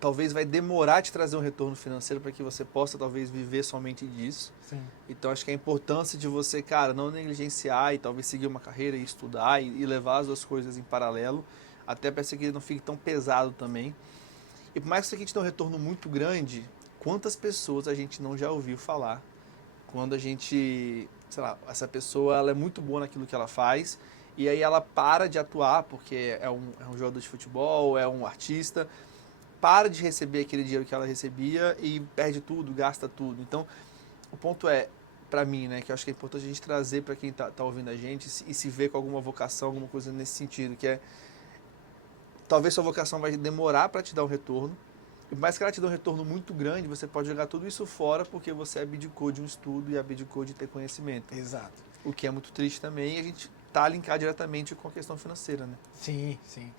talvez vai demorar de trazer um retorno financeiro para que você possa talvez viver somente disso. Sim. Então acho que a importância de você, cara, não negligenciar e talvez seguir uma carreira e estudar e levar as duas coisas em paralelo, até para que não fique tão pesado também. E por mais que isso aqui te dê um retorno muito grande, quantas pessoas a gente não já ouviu falar quando a gente, sei lá, essa pessoa ela é muito boa naquilo que ela faz e aí ela para de atuar porque é um jogador de futebol, é um artista, para de receber aquele dinheiro que ela recebia e perde tudo, gasta tudo. Então, o ponto é, para mim, né, que eu acho que é importante a gente trazer para quem tá ouvindo a gente e se ver com alguma vocação, alguma coisa nesse sentido, que é, talvez sua vocação vai demorar para te dar um retorno, e por mais que ela te dê um retorno muito grande, você pode jogar tudo isso fora porque você abdicou de um estudo e abdicou de ter conhecimento. Exato. O que é muito triste também, e a gente tá linkado diretamente com a questão financeira, né? Sim, sim.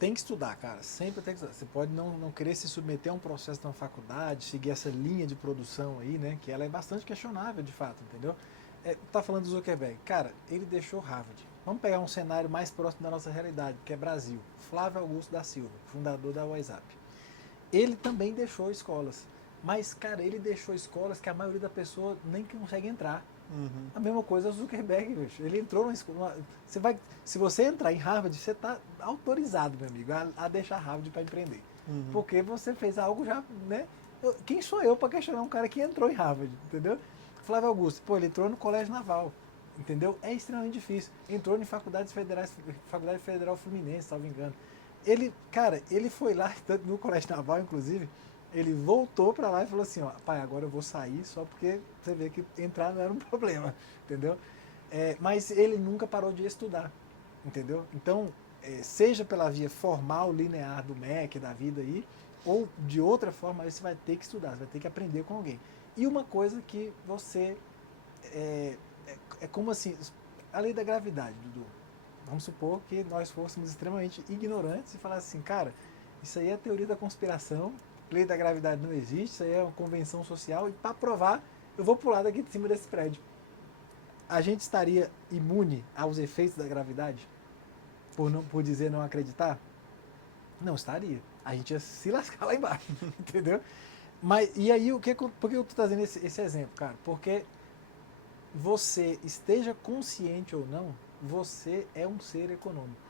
Tem que estudar, cara. Sempre tem que estudar. Você pode não querer se submeter a um processo na faculdade, seguir essa linha de produção aí, né? Que ela é bastante questionável, de fato, entendeu? Tá falando do Zuckerberg. Cara, ele deixou Harvard. Vamos pegar um cenário mais próximo da nossa realidade, que é Brasil. Flávio Augusto da Silva, fundador da WhatsApp. Ele também deixou escolas. Mas, cara, ele deixou escolas que a maioria da pessoa nem consegue entrar. Uhum. A mesma coisa o Zuckerberg, bicho. Ele entrou na escola. Se você entrar em Harvard, você está autorizado, meu amigo, a deixar Harvard para empreender. Uhum. Porque você fez algo já, né? Quem sou eu para questionar um cara que entrou em Harvard, entendeu? Flávio Augusto, pô, ele entrou no Colégio Naval, entendeu? É extremamente difícil. Entrou em faculdades federais, Faculdade Federal Fluminense, se não me engano. Ele, cara, ele foi lá, tanto no Colégio Naval, inclusive, ele voltou para lá e falou assim, ó, pai, agora eu vou sair só porque você vê que entrar não era um problema, entendeu? Mas ele nunca parou de estudar, entendeu? Então, seja pela via formal, linear do MEC, da vida aí, ou de outra forma, aí você vai ter que estudar, você vai ter que aprender com alguém. E uma coisa que você... É como assim, a lei da gravidade, Dudu. Vamos supor que nós fôssemos extremamente ignorantes e falassem assim, cara, isso aí é a teoria da conspiração, lei da gravidade não existe, isso aí é uma convenção social e para provar, eu vou pular daqui de cima desse prédio. A gente estaria imune aos efeitos da gravidade? Por dizer não acreditar? Não estaria. A gente ia se lascar lá embaixo, entendeu? Mas, e aí, por que eu estou trazendo esse exemplo, cara? Porque você esteja consciente ou não, você é um ser econômico.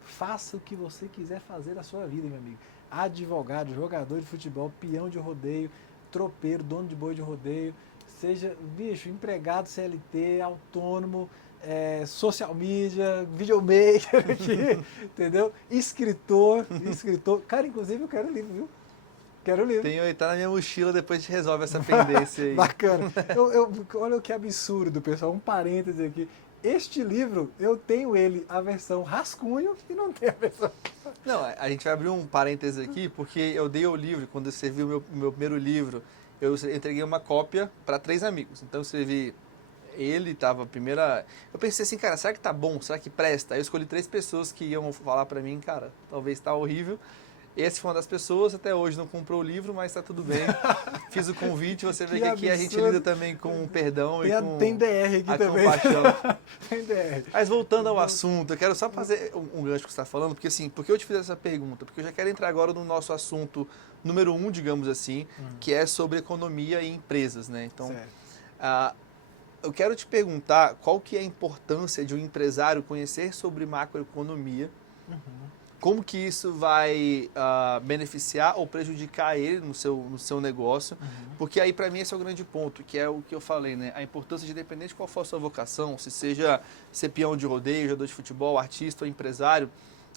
Faça o que você quiser fazer da sua vida, meu amigo. Advogado, jogador de futebol, peão de rodeio, tropeiro, dono de boi de rodeio, seja, bicho, empregado CLT, autônomo, social media, videomaker aqui, entendeu? Escritor. Cara, inclusive eu quero livro, viu? Quero livro. Tenho aí, tá na minha mochila, depois a gente resolve essa pendência aí. Bacana. Olha que absurdo, pessoal. Um parêntese aqui. Este livro, eu tenho ele, a versão rascunho, e não tem a versão... Não, a gente vai abrir um parêntese aqui, porque eu dei o livro, quando eu escrevi o meu primeiro livro, eu entreguei uma cópia para 3 amigos. Então eu escrevi, ele estava a primeira... Eu pensei assim, cara, será que tá bom? Será que presta? Aí eu escolhi 3 pessoas que iam falar para mim, cara, talvez tá horrível. Esse foi uma das pessoas, até hoje não comprou o livro, mas tá tudo bem. Fiz o convite, você vê que aqui a gente lida também com perdão e com tem DR aqui a também. compaixão. Tem DR. Mas voltando ao assunto, eu quero só fazer um gancho que você está falando, porque assim, por que eu te fiz essa pergunta? Porque eu já quero entrar agora no nosso assunto número 1, digamos assim, que é sobre economia e empresas, né? Então, eu quero te perguntar qual que é a importância de um empresário conhecer sobre macroeconomia, como que isso vai beneficiar ou prejudicar ele no seu negócio, porque aí para mim esse é o grande ponto, que é o que eu falei, né? A importância de, independente de qual for a sua vocação, se seja ser peão de rodeio, jogador de futebol, artista ou empresário,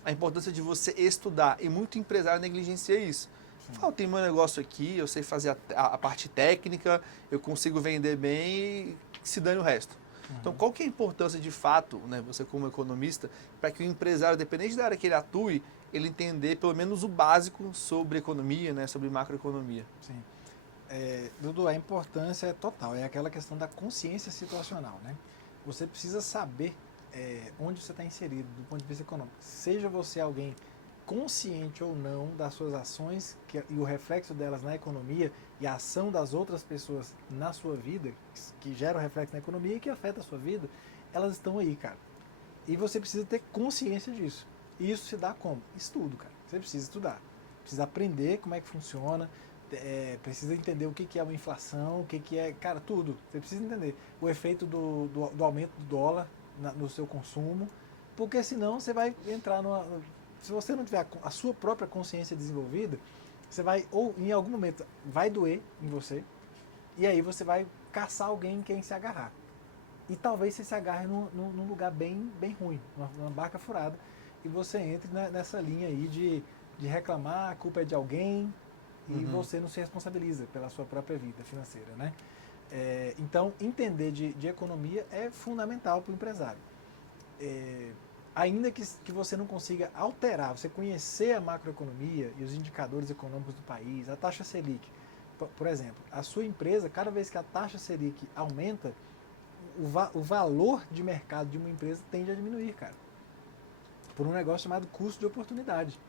a importância de você estudar, e muito empresário negligencia isso. Fala, tem meu negócio aqui, eu sei fazer a parte técnica, eu consigo vender bem e se dane o resto. Então, qual que é a importância de fato, né, você como economista, para que o empresário, dependente da área que ele atue, ele entender pelo menos o básico sobre economia, né, sobre macroeconomia? Sim. Dudu, a importância é total, é aquela questão da consciência situacional, né? Você precisa saber onde você está inserido do ponto de vista econômico. Seja você alguém consciente ou não das suas ações e o reflexo delas na economia e a ação das outras pessoas na sua vida, que gera o reflexo na economia e que afeta a sua vida, elas estão aí, cara. E você precisa ter consciência disso. E isso se dá como? Estudo, cara. Você precisa estudar. Precisa aprender como é que funciona, precisa entender o que é uma inflação, o que é... Cara, tudo. Você precisa entender o efeito do aumento do dólar no seu consumo, porque senão você vai entrar numa... Se você não tiver a sua própria consciência desenvolvida, você vai, ou em algum momento, vai doer em você, e aí você vai caçar alguém em quem se agarrar. E talvez você se agarre num lugar bem ruim, numa barca furada, e você entre nessa linha aí de reclamar, a culpa é de alguém, e você não se responsabiliza pela sua própria vida financeira, né? Então, entender de economia é fundamental para o empresário. Ainda que você não consiga alterar, você conhecer a macroeconomia e os indicadores econômicos do país, a taxa Selic, por exemplo, a sua empresa, cada vez que a taxa Selic aumenta, o valor de mercado de uma empresa tende a diminuir, cara, por um negócio chamado custo de oportunidade.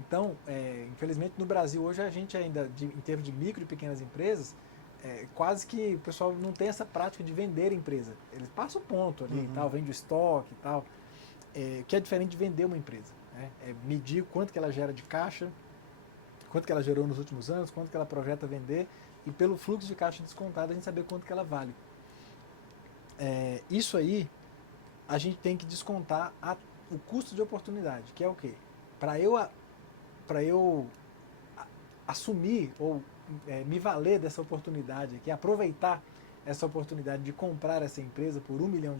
Então, infelizmente no Brasil hoje a gente ainda, em termos de micro e pequenas empresas, quase que o pessoal não tem essa prática de vender empresa. Eles passam o ponto ali, tal, vende o estoque e tal. Que é diferente de vender uma empresa, né? Medir quanto que ela gera de caixa, quanto que ela gerou nos últimos anos, quanto que ela projeta vender, e pelo fluxo de caixa descontado a gente saber quanto que ela vale. Isso aí, a gente tem que descontar o custo de oportunidade, que é o quê? Para eu assumir ou me valer dessa oportunidade aqui, aproveitar essa oportunidade de comprar essa empresa por R$1 milhão,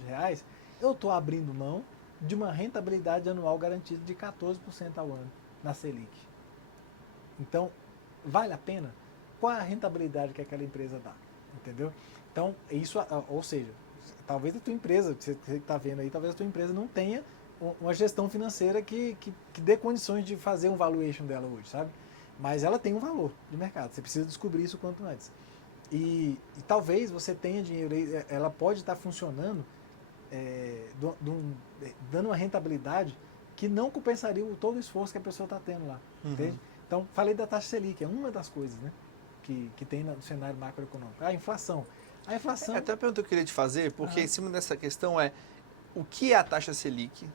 eu estou abrindo mão de uma rentabilidade anual garantida de 14% ao ano na Selic. Então, vale a pena? Qual é a rentabilidade que aquela empresa dá? Entendeu? Então, isso, ou seja, talvez a tua empresa, que você está vendo aí, talvez a tua empresa não tenha uma gestão financeira que dê condições de fazer um valuation dela hoje, sabe? Mas ela tem um valor de mercado, você precisa descobrir isso quanto antes. E talvez você tenha dinheiro aí, ela pode estar funcionando, dando uma rentabilidade que não compensaria todo o esforço que a pessoa está tendo lá, entende? Então, falei da taxa Selic, é uma das coisas, né, que tem no cenário macroeconômico. A inflação. Até a pergunta que eu queria te fazer, porque em cima dessa questão o que é a taxa Selic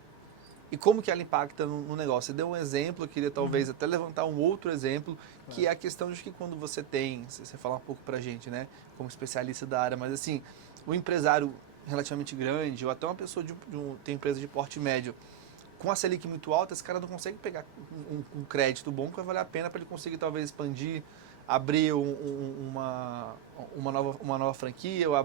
e como que ela impacta no negócio? Você deu um exemplo, eu queria talvez até levantar um outro exemplo, que é a questão de que quando você tem, se você falar um pouco pra gente, né, como especialista da área, mas assim, o empresário relativamente grande, ou até uma pessoa tem empresa de porte médio, com a Selic muito alta, esse cara não consegue pegar um crédito bom que vai valer a pena para ele conseguir talvez expandir, abrir uma nova franquia, ou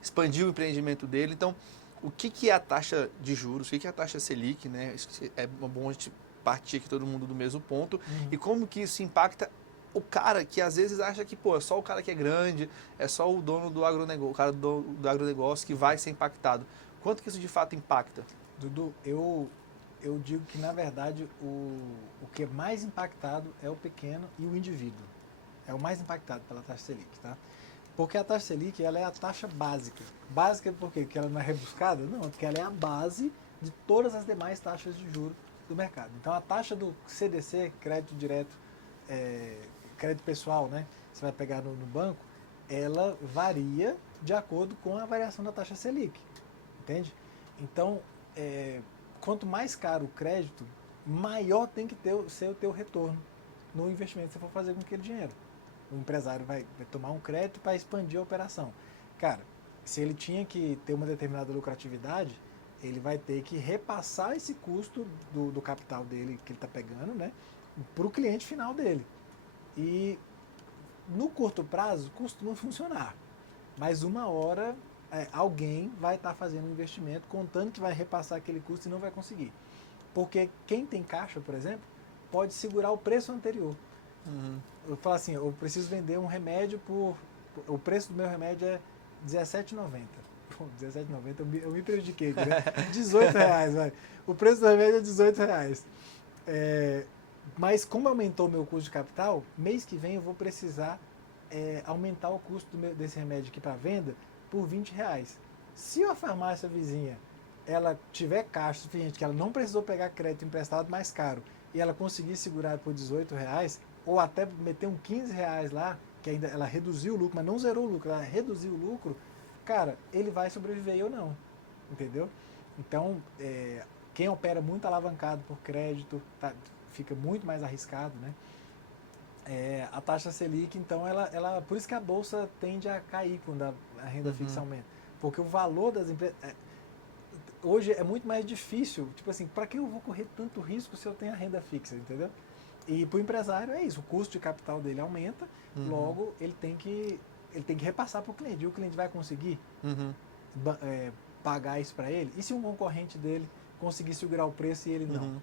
expandir o empreendimento dele. Então, o que é a taxa de juros, o que é a taxa Selic, né? É bom a gente partir aqui todo mundo do mesmo ponto, e como que isso impacta o cara que às vezes acha que, pô, é só o cara que é grande, é só o dono do agronegócio, o cara do agronegócio que vai ser impactado. Quanto que isso de fato impacta? Dudu, eu digo que, na verdade, o que é mais impactado é o pequeno e o indivíduo. É o mais impactado pela taxa Selic, tá? Porque a taxa Selic, ela é a taxa básica. Básica por quê? Porque ela não é rebuscada? Não, porque ela é a base de todas as demais taxas de juros do mercado. Então, a taxa do CDC, crédito direto, crédito pessoal, né? Você vai pegar no banco, ela varia de acordo com a variação da taxa Selic. Entende? Então, quanto mais caro o crédito, maior tem que ser o teu retorno no investimento que você for fazer com aquele dinheiro. O empresário vai tomar um crédito para expandir a operação. Cara, se ele tinha que ter uma determinada lucratividade, ele vai ter que repassar esse custo do capital dele que ele está pegando, né, para o cliente final dele. E no curto prazo costuma funcionar, mas uma hora alguém vai estar fazendo um investimento contando que vai repassar aquele custo e não vai conseguir. Porque quem tem caixa, por exemplo, pode segurar o preço anterior. Eu falo assim, eu preciso vender um remédio o preço do meu remédio é R$17,90. Pô, R$17,90 eu me prejudiquei, né? R$18, vai. O preço do remédio é R$18. Mas como aumentou o meu custo de capital, mês que vem eu vou precisar aumentar o custo desse remédio aqui para venda por R$20. Se a farmácia vizinha ela tiver caixa suficiente, que ela não precisou pegar crédito emprestado mais caro, e ela conseguir segurar por R$18, ou até meter um R$15 lá, que ainda ela reduziu o lucro, mas não zerou o lucro, ela reduziu o lucro, cara, ele vai sobreviver ou não, entendeu? Então, quem opera muito alavancado por crédito, fica muito mais arriscado, né? A taxa Selic, então, ela por isso que a bolsa tende a cair quando a renda fixa aumenta, porque o valor das empresas hoje é muito mais difícil, tipo assim, para que eu vou correr tanto risco se eu tenho a renda fixa, entendeu? E para o empresário é isso, o custo de capital dele aumenta, logo ele tem que repassar para o cliente, e o cliente vai conseguir pagar isso para ele? E se um concorrente dele conseguir segurar o preço e ele não?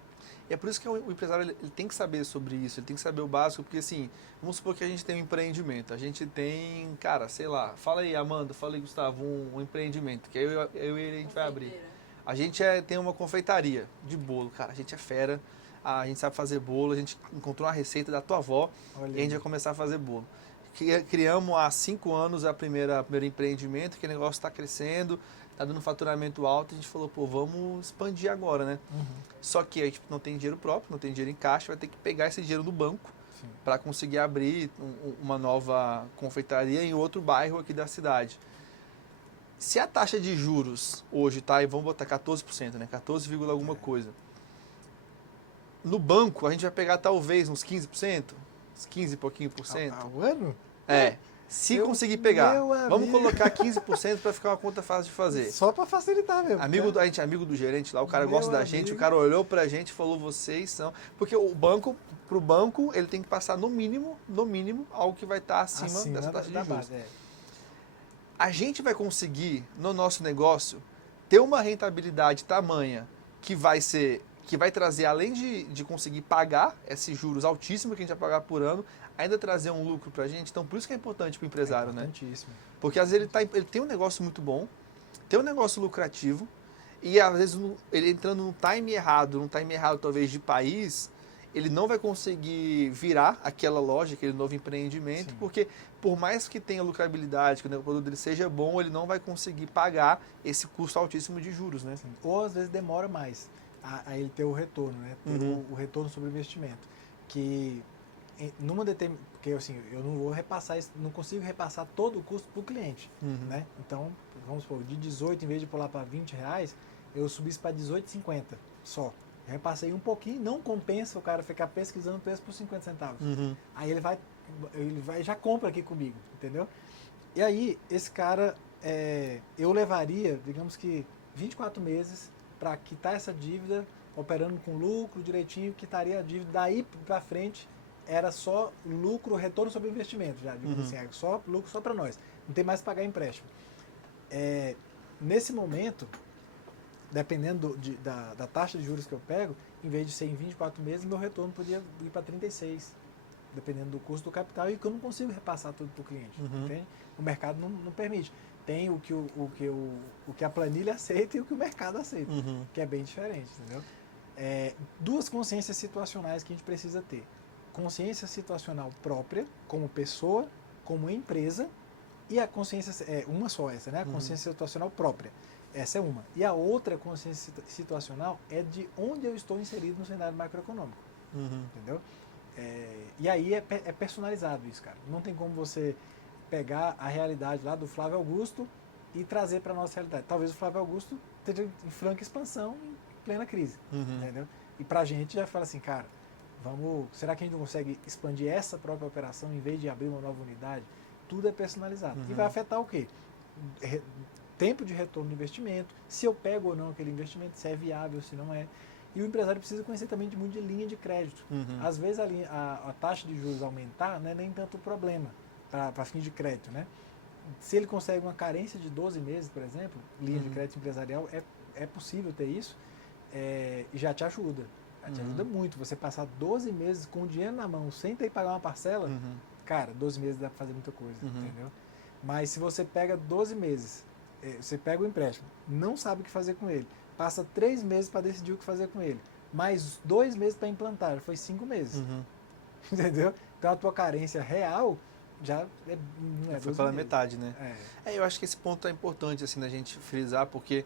E é por isso que o empresário ele tem que saber sobre isso, ele tem que saber o básico, porque assim, vamos supor que a gente tem um empreendimento, a gente tem, cara, sei lá, fala aí Amanda, fala aí Gustavo, um empreendimento, que eu e ele a gente vai abrir. A gente tem uma confeitaria de bolo, cara, a gente é fera, a gente sabe fazer bolo, a gente encontrou uma receita da tua avó. Olha, e a gente vai começar a fazer bolo. Criamos há 5 anos o primeiro empreendimento, que o negócio está crescendo, está dando faturamento alto, a gente falou, pô, vamos expandir agora, né? Só que a gente não tem dinheiro próprio, não tem dinheiro em caixa, vai ter que pegar esse dinheiro no banco para conseguir abrir uma nova confeitaria em outro bairro aqui da cidade. Se a taxa de juros hoje tá, e vamos botar 14%, né? 14, alguma coisa. No banco, a gente vai pegar talvez uns 15%, uns 15 e pouquinho por cento. Ao ano? Se conseguir pegar. Vamos colocar 15% para ficar uma conta fácil de fazer. Só para facilitar mesmo. A gente é amigo do gerente lá, o cara gosta da gente, o cara olhou pra gente e falou, vocês são... Porque pro banco, ele tem que passar no mínimo, algo que vai estar acima dessa taxa de juros. a gente vai conseguir, no nosso negócio, ter uma rentabilidade tamanha que vai trazer, além de conseguir pagar esses juros altíssimos que a gente vai pagar por ano, ainda trazer um lucro para a gente. Então, por isso que é importante para o empresário, né? Porque às vezes ele tem um negócio muito bom, tem um negócio lucrativo, e às vezes ele entrando num time errado talvez de país, ele não vai conseguir virar aquela loja, aquele novo empreendimento, porque por mais que tenha lucrabilidade, que o produto dele seja bom, ele não vai conseguir pagar esse custo altíssimo de juros, né? Sim. Ou às vezes demora mais a ele ter o retorno, né? Ter o retorno sobre o investimento. Que numa porque assim, eu não vou repassar isso, não consigo repassar todo o custo para o cliente, né? Então, vamos supor, de 18, em vez de pular para R$20, eu subi isso para 18,50 só. Repassei um pouquinho, não compensa o cara ficar pesquisando o preço por 50 centavos. Aí ele vai já compra aqui comigo, entendeu? E aí, esse cara, eu levaria, digamos que 24 meses para quitar essa dívida, operando com lucro direitinho, quitaria a dívida. Daí para frente, era só lucro, retorno sobre investimento, já, digamos assim, é só lucro só para nós. Não tem mais que pagar empréstimo. Nesse momento, dependendo da taxa de juros que eu pego, em vez de ser em 24 meses, meu retorno podia ir para 36, dependendo do custo do capital, e que eu não consigo repassar tudo para o cliente, entende? O mercado não permite. Tem o que a planilha aceita e o que o mercado aceita, que é bem diferente, entendeu? Duas consciências situacionais que a gente precisa ter. Consciência situacional própria, como pessoa, como empresa, e a consciência, uma só essa, né? A consciência situacional própria. Essa é uma. E a outra consciência situacional é de onde eu estou inserido no cenário macroeconômico. Entendeu? E aí é personalizado isso, cara. Não tem como você pegar a realidade lá do Flávio Augusto e trazer para a nossa realidade. Talvez o Flávio Augusto esteja em franca expansão, em plena crise. Entendeu? E para a gente já fala assim, cara, será que a gente não consegue expandir essa própria operação em vez de abrir uma nova unidade? Tudo é personalizado. E vai afetar o quê? Tempo de retorno do investimento, se eu pego ou não aquele investimento, se é viável, se não é. E o empresário precisa conhecer também muito de linha de crédito. Às vezes a taxa de juros aumentar não é nem tanto o problema para fim de crédito, né? Se ele consegue uma carência de 12 meses, por exemplo, linha de crédito empresarial, é possível ter isso, e já te ajuda. Te ajuda muito. Você passar 12 meses com o dinheiro na mão, sem ter que pagar uma parcela, cara, 12 meses dá para fazer muita coisa, entendeu? Mas se você pega 12 meses, você pega o empréstimo, não sabe o que fazer com ele, passa 3 meses para decidir o que fazer com ele, mais 2 meses para implantar, foi 5 meses. Entendeu? Então a tua carência real já não é foi pela metade, né? Eu acho que esse ponto é importante assim, da gente frisar, porque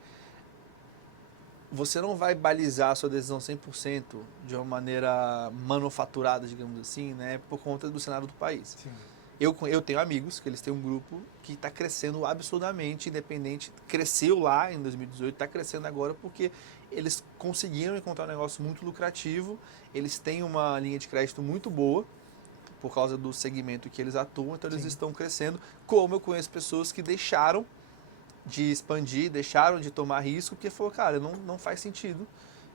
você não vai balizar a sua decisão 100% de uma maneira manufaturada, digamos assim, né? Por conta do cenário do país. Sim. Eu tenho amigos que eles têm um grupo que está crescendo absurdamente, independente, cresceu lá em 2018, está crescendo agora porque eles conseguiram encontrar um negócio muito lucrativo, eles têm uma linha de crédito muito boa, por causa do segmento que eles atuam, então eles estão crescendo, como eu conheço pessoas que deixaram de expandir, deixaram de tomar risco, porque falou, cara, não faz sentido,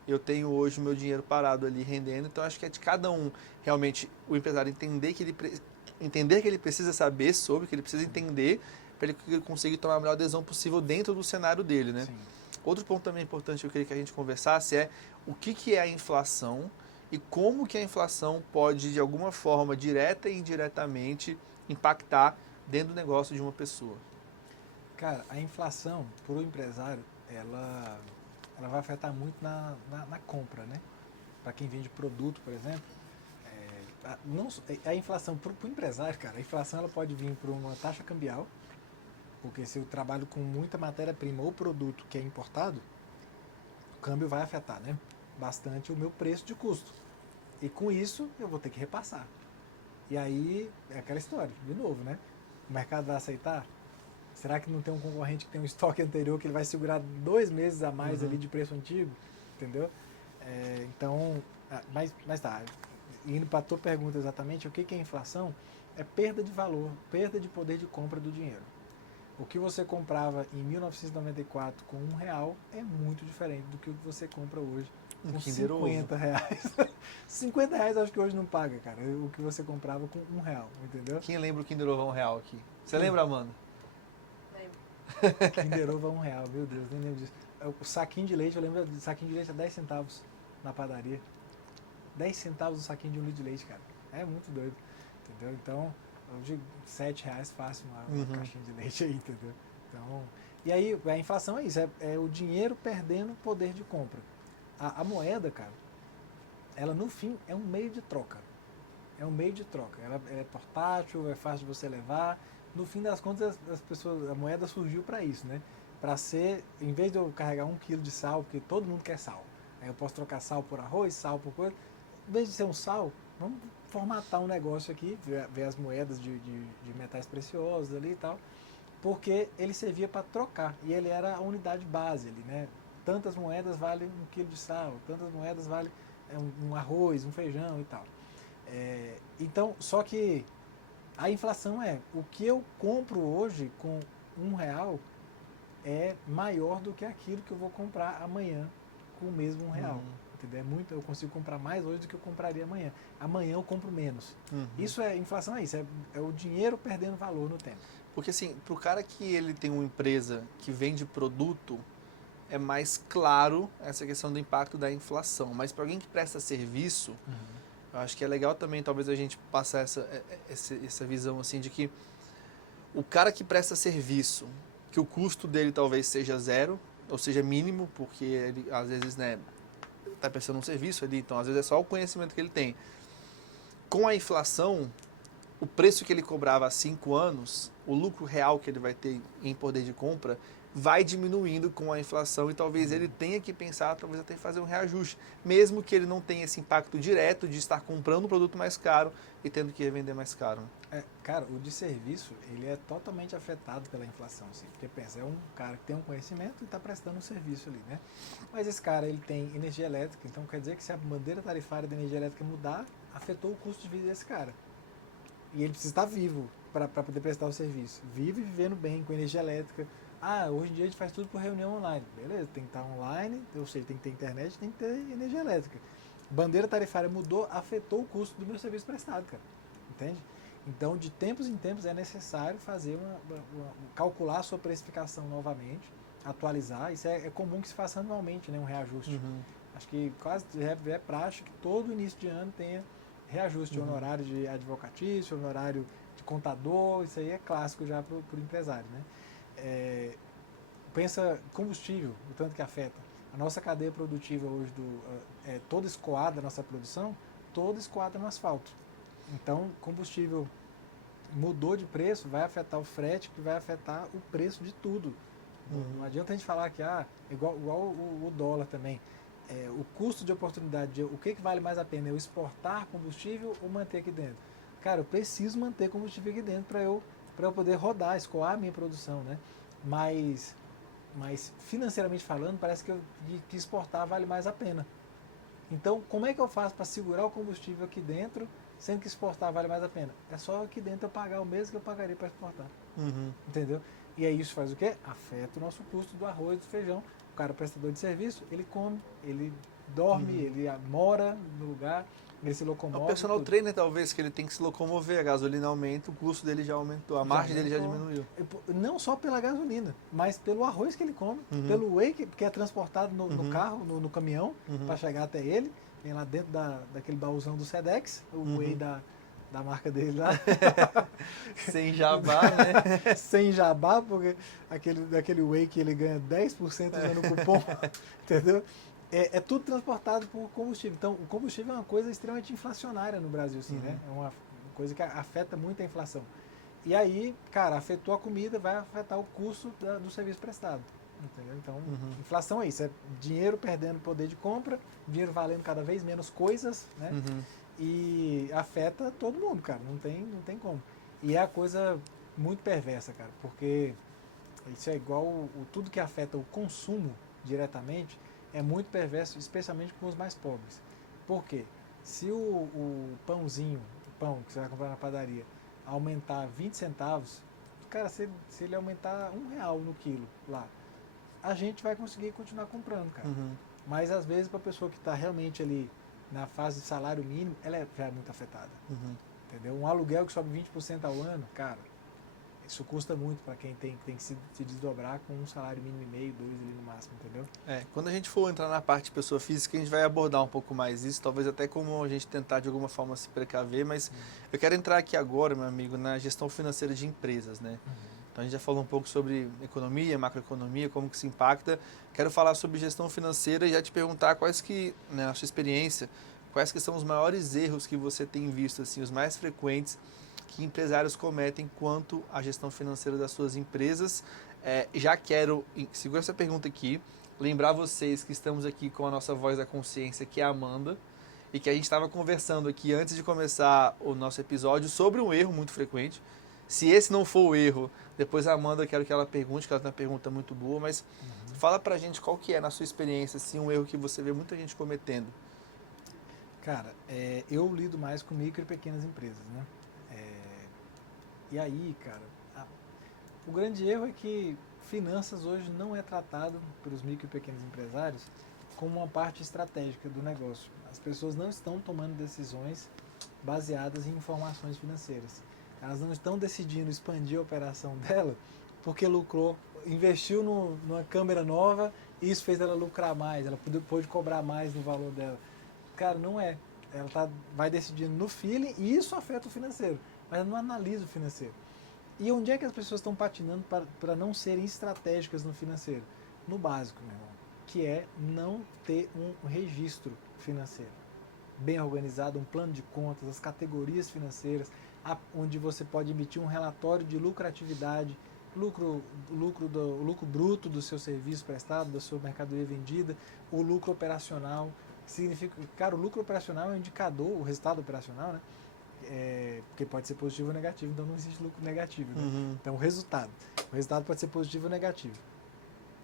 eu tenho hoje o meu dinheiro parado ali rendendo, então acho que é de cada um, realmente, o empresário entender que ele precisa saber sobre, que ele precisa entender, para ele conseguir tomar a melhor decisão possível dentro do cenário dele, né? Sim. Outro ponto também importante que eu queria que a gente conversasse é o que é a inflação e como que a inflação pode, de alguma forma, direta e indiretamente, impactar dentro do negócio de uma pessoa. Cara, a inflação, para o empresário, ela vai afetar muito na compra, né? Para quem vende produto, por exemplo, a inflação, para o empresário, cara, a inflação ela pode vir por uma taxa cambial, porque se eu trabalho com muita matéria-prima ou produto que é importado, o câmbio vai afetar, né? Bastante o meu preço de custo. E com isso, eu vou ter que repassar. E aí, é aquela história, de novo, né? O mercado vai aceitar? Será que não tem um concorrente que tem um estoque anterior que ele vai segurar 2 meses a mais ali de preço antigo? Entendeu? Então, mas tá, indo para a tua pergunta exatamente, o que é inflação? É perda de valor, perda de poder de compra do dinheiro. O que você comprava em 1994 com R$1 é muito diferente do que você compra hoje com R$50. R$50 acho que hoje não paga, cara. O que você comprava com R$1, entendeu? Quem lembra o Kinder Ovo a R$1 aqui? Você lembra, Amanda? Lembro. Kinder Ovo a R$1, meu Deus, nem lembro disso. O saquinho de leite, eu lembro do saquinho de leite a 10 centavos na padaria. 10 centavos o saquinho de 1 litro de leite, cara. É muito doido, entendeu? Então, hoje R$7 fácil uma caixinha de leite aí, entendeu? Então, e aí, a inflação é isso, é o dinheiro perdendo poder de compra. A moeda, cara, ela no fim é um meio de troca. É um meio de troca. Ela é portátil, é fácil de você levar. No fim das contas, a moeda surgiu para isso, né? Para ser, em vez de eu carregar 1 quilo de sal, porque todo mundo quer sal, aí eu posso trocar sal por arroz, sal por coisa. Em vez de ser um sal, vamos formatar um negócio aqui, ver as moedas de metais preciosos ali e tal, porque ele servia para trocar e ele era a unidade base ali, né? Tantas moedas vale 1 quilo de sal, tantas moedas vale um arroz, um feijão e tal. Então, só que a inflação o que eu compro hoje com R$1 é maior do que aquilo que eu vou comprar amanhã com o mesmo R$1. Entendeu? Eu consigo comprar mais hoje do que eu compraria amanhã. Amanhã eu compro menos. Isso inflação é isso, é o dinheiro perdendo valor no tempo. Porque assim, para o cara que ele tem uma empresa que vende produto, é mais claro essa questão do impacto da inflação. Mas para alguém que presta serviço, eu acho que é legal também, talvez a gente passar essa visão assim de que o cara que presta serviço, que o custo dele talvez seja zero, ou seja, mínimo, porque ele às vezes, né, está prestando um serviço ali, então às vezes é só o conhecimento que ele tem. Com a inflação, o preço que ele cobrava há 5 anos, o lucro real que ele vai ter em poder de compra, vai diminuindo com a inflação e talvez ele tenha que pensar, talvez até fazer um reajuste, mesmo que ele não tenha esse impacto direto de estar comprando um produto mais caro e tendo que revender mais caro. Cara, o de serviço, ele é totalmente afetado pela inflação, assim, porque pensa, é um cara que tem um conhecimento e está prestando um serviço ali, né? Mas esse cara, ele tem energia elétrica, então quer dizer que se a bandeira tarifária da energia elétrica mudar, afetou o custo de vida desse cara. E ele precisa estar vivo para poder prestar o serviço. Vive vivendo bem com energia elétrica. Hoje em dia a gente faz tudo por reunião online. Beleza, tem que estar online, ou seja, tem que ter internet, tem que ter energia elétrica. Bandeira tarifária mudou, afetou o custo do meu serviço prestado, cara. Entende? Então, de tempos em tempos é necessário fazer calcular a sua precificação novamente, atualizar. Isso é comum que se faça anualmente, né, um reajuste. Acho que quase é praxe que todo início de ano tenha reajuste, honorário de advocatício, honorário de contador, isso aí é clássico já para o empresário, né? Pensa combustível, o tanto que afeta. A nossa cadeia produtiva hoje, toda escoada, a nossa produção, toda escoada no asfalto. Então, combustível mudou de preço, vai afetar o frete, que vai afetar o preço de tudo. Não adianta a gente falar que igual o dólar também. O custo de oportunidade, o que vale mais a pena? Eu exportar combustível ou manter aqui dentro? Cara, eu preciso manter combustível aqui dentro para eu poder rodar, escoar a minha produção, né? Mas financeiramente falando, parece que exportar vale mais a pena. Então, como é que eu faço para segurar o combustível aqui dentro, sendo que exportar vale mais a pena? É só aqui dentro eu pagar o mesmo que eu pagaria para exportar. Entendeu? E aí isso faz o quê? Afeta o nosso custo do arroz, do feijão. O cara prestador de serviço, ele come, ele dorme, ele mora no lugar, ele se locomove. O personal trainer, talvez, que ele tem que se locomover, a gasolina aumenta, o custo dele já aumentou, a margem dele já diminuiu. Não só pela gasolina, mas pelo arroz que ele come, pelo whey que é transportado no carro, no caminhão, para chegar até ele. Tem lá dentro daquele baúzão do Sedex, o whey da marca dele lá. Sem jabá, né? Sem jabá, porque daquele whey que ele ganha 10% usando o cupom, entendeu? É tudo transportado por combustível. Então, o combustível é uma coisa extremamente inflacionária no Brasil, assim, né? É uma coisa que afeta muito a inflação. E aí, cara, afetou a comida, vai afetar o custo do serviço prestado. Entendeu? Então, inflação é isso, é dinheiro perdendo poder de compra, dinheiro valendo cada vez menos coisas, né? E afeta todo mundo, cara, não tem como. E é a coisa muito perversa, cara, porque isso é igual tudo que afeta o consumo diretamente é muito perverso, especialmente com os mais pobres. Por quê? Se o pãozinho, o pão que você vai comprar na padaria, aumentar 20 centavos, cara, se ele aumentar R$1 no quilo lá, a gente vai conseguir continuar comprando, cara. Mas às vezes para a pessoa que está realmente ali na fase de salário mínimo, ela já é muito afetada. Entendeu? Um aluguel que sobe 20% ao ano, cara, Isso custa muito para quem tem que se desdobrar com um salário mínimo e meio, 2 ali no máximo, entendeu? Quando a gente for entrar na parte de pessoa física, a gente vai abordar um pouco mais isso, talvez até como a gente tentar de alguma forma se precaver, mas eu quero entrar aqui agora, meu amigo, na gestão financeira de empresas, né? Então a gente já falou um pouco sobre economia, macroeconomia, como que se impacta. Quero falar sobre gestão financeira e já te perguntar quais que, né, a sua experiência, quais que são os maiores erros que você tem visto, assim, os mais frequentes que empresários cometem quanto à gestão financeira das suas empresas. Já quero, segura essa pergunta aqui, lembrar vocês que estamos aqui com a nossa voz da consciência, que é a Amanda, e que a gente estava conversando aqui antes de começar o nosso episódio sobre um erro muito frequente. Se esse não for o erro, depois a Amanda, quero que ela pergunte, que ela tem uma pergunta muito boa, mas fala pra gente qual que é, na sua experiência, assim, um erro que você vê muita gente cometendo. Cara, eu lido mais com micro e pequenas empresas, né? E aí, cara, o grande erro é que finanças hoje não é tratado pelos micro e pequenos empresários como uma parte estratégica do negócio. As pessoas não estão tomando decisões baseadas em informações financeiras. Elas não estão decidindo expandir a operação dela porque lucrou, investiu numa câmera nova e isso fez ela lucrar mais, ela pôde cobrar mais no valor dela. Cara, não é. Ela vai decidindo no feeling e isso afeta o financeiro, mas ela não analisa o financeiro. E onde é que as pessoas estão patinando para não serem estratégicas no financeiro? No básico, meu irmão, que é não ter um registro financeiro bem organizado, um plano de contas, as categorias financeiras, onde você pode emitir um relatório de lucratividade, lucro bruto do seu serviço prestado, da sua mercadoria vendida, o lucro operacional. Significa, cara, o lucro operacional é um indicador, o resultado operacional, né? Porque pode ser positivo ou negativo, então não existe lucro negativo, né? Então o resultado pode ser positivo ou negativo.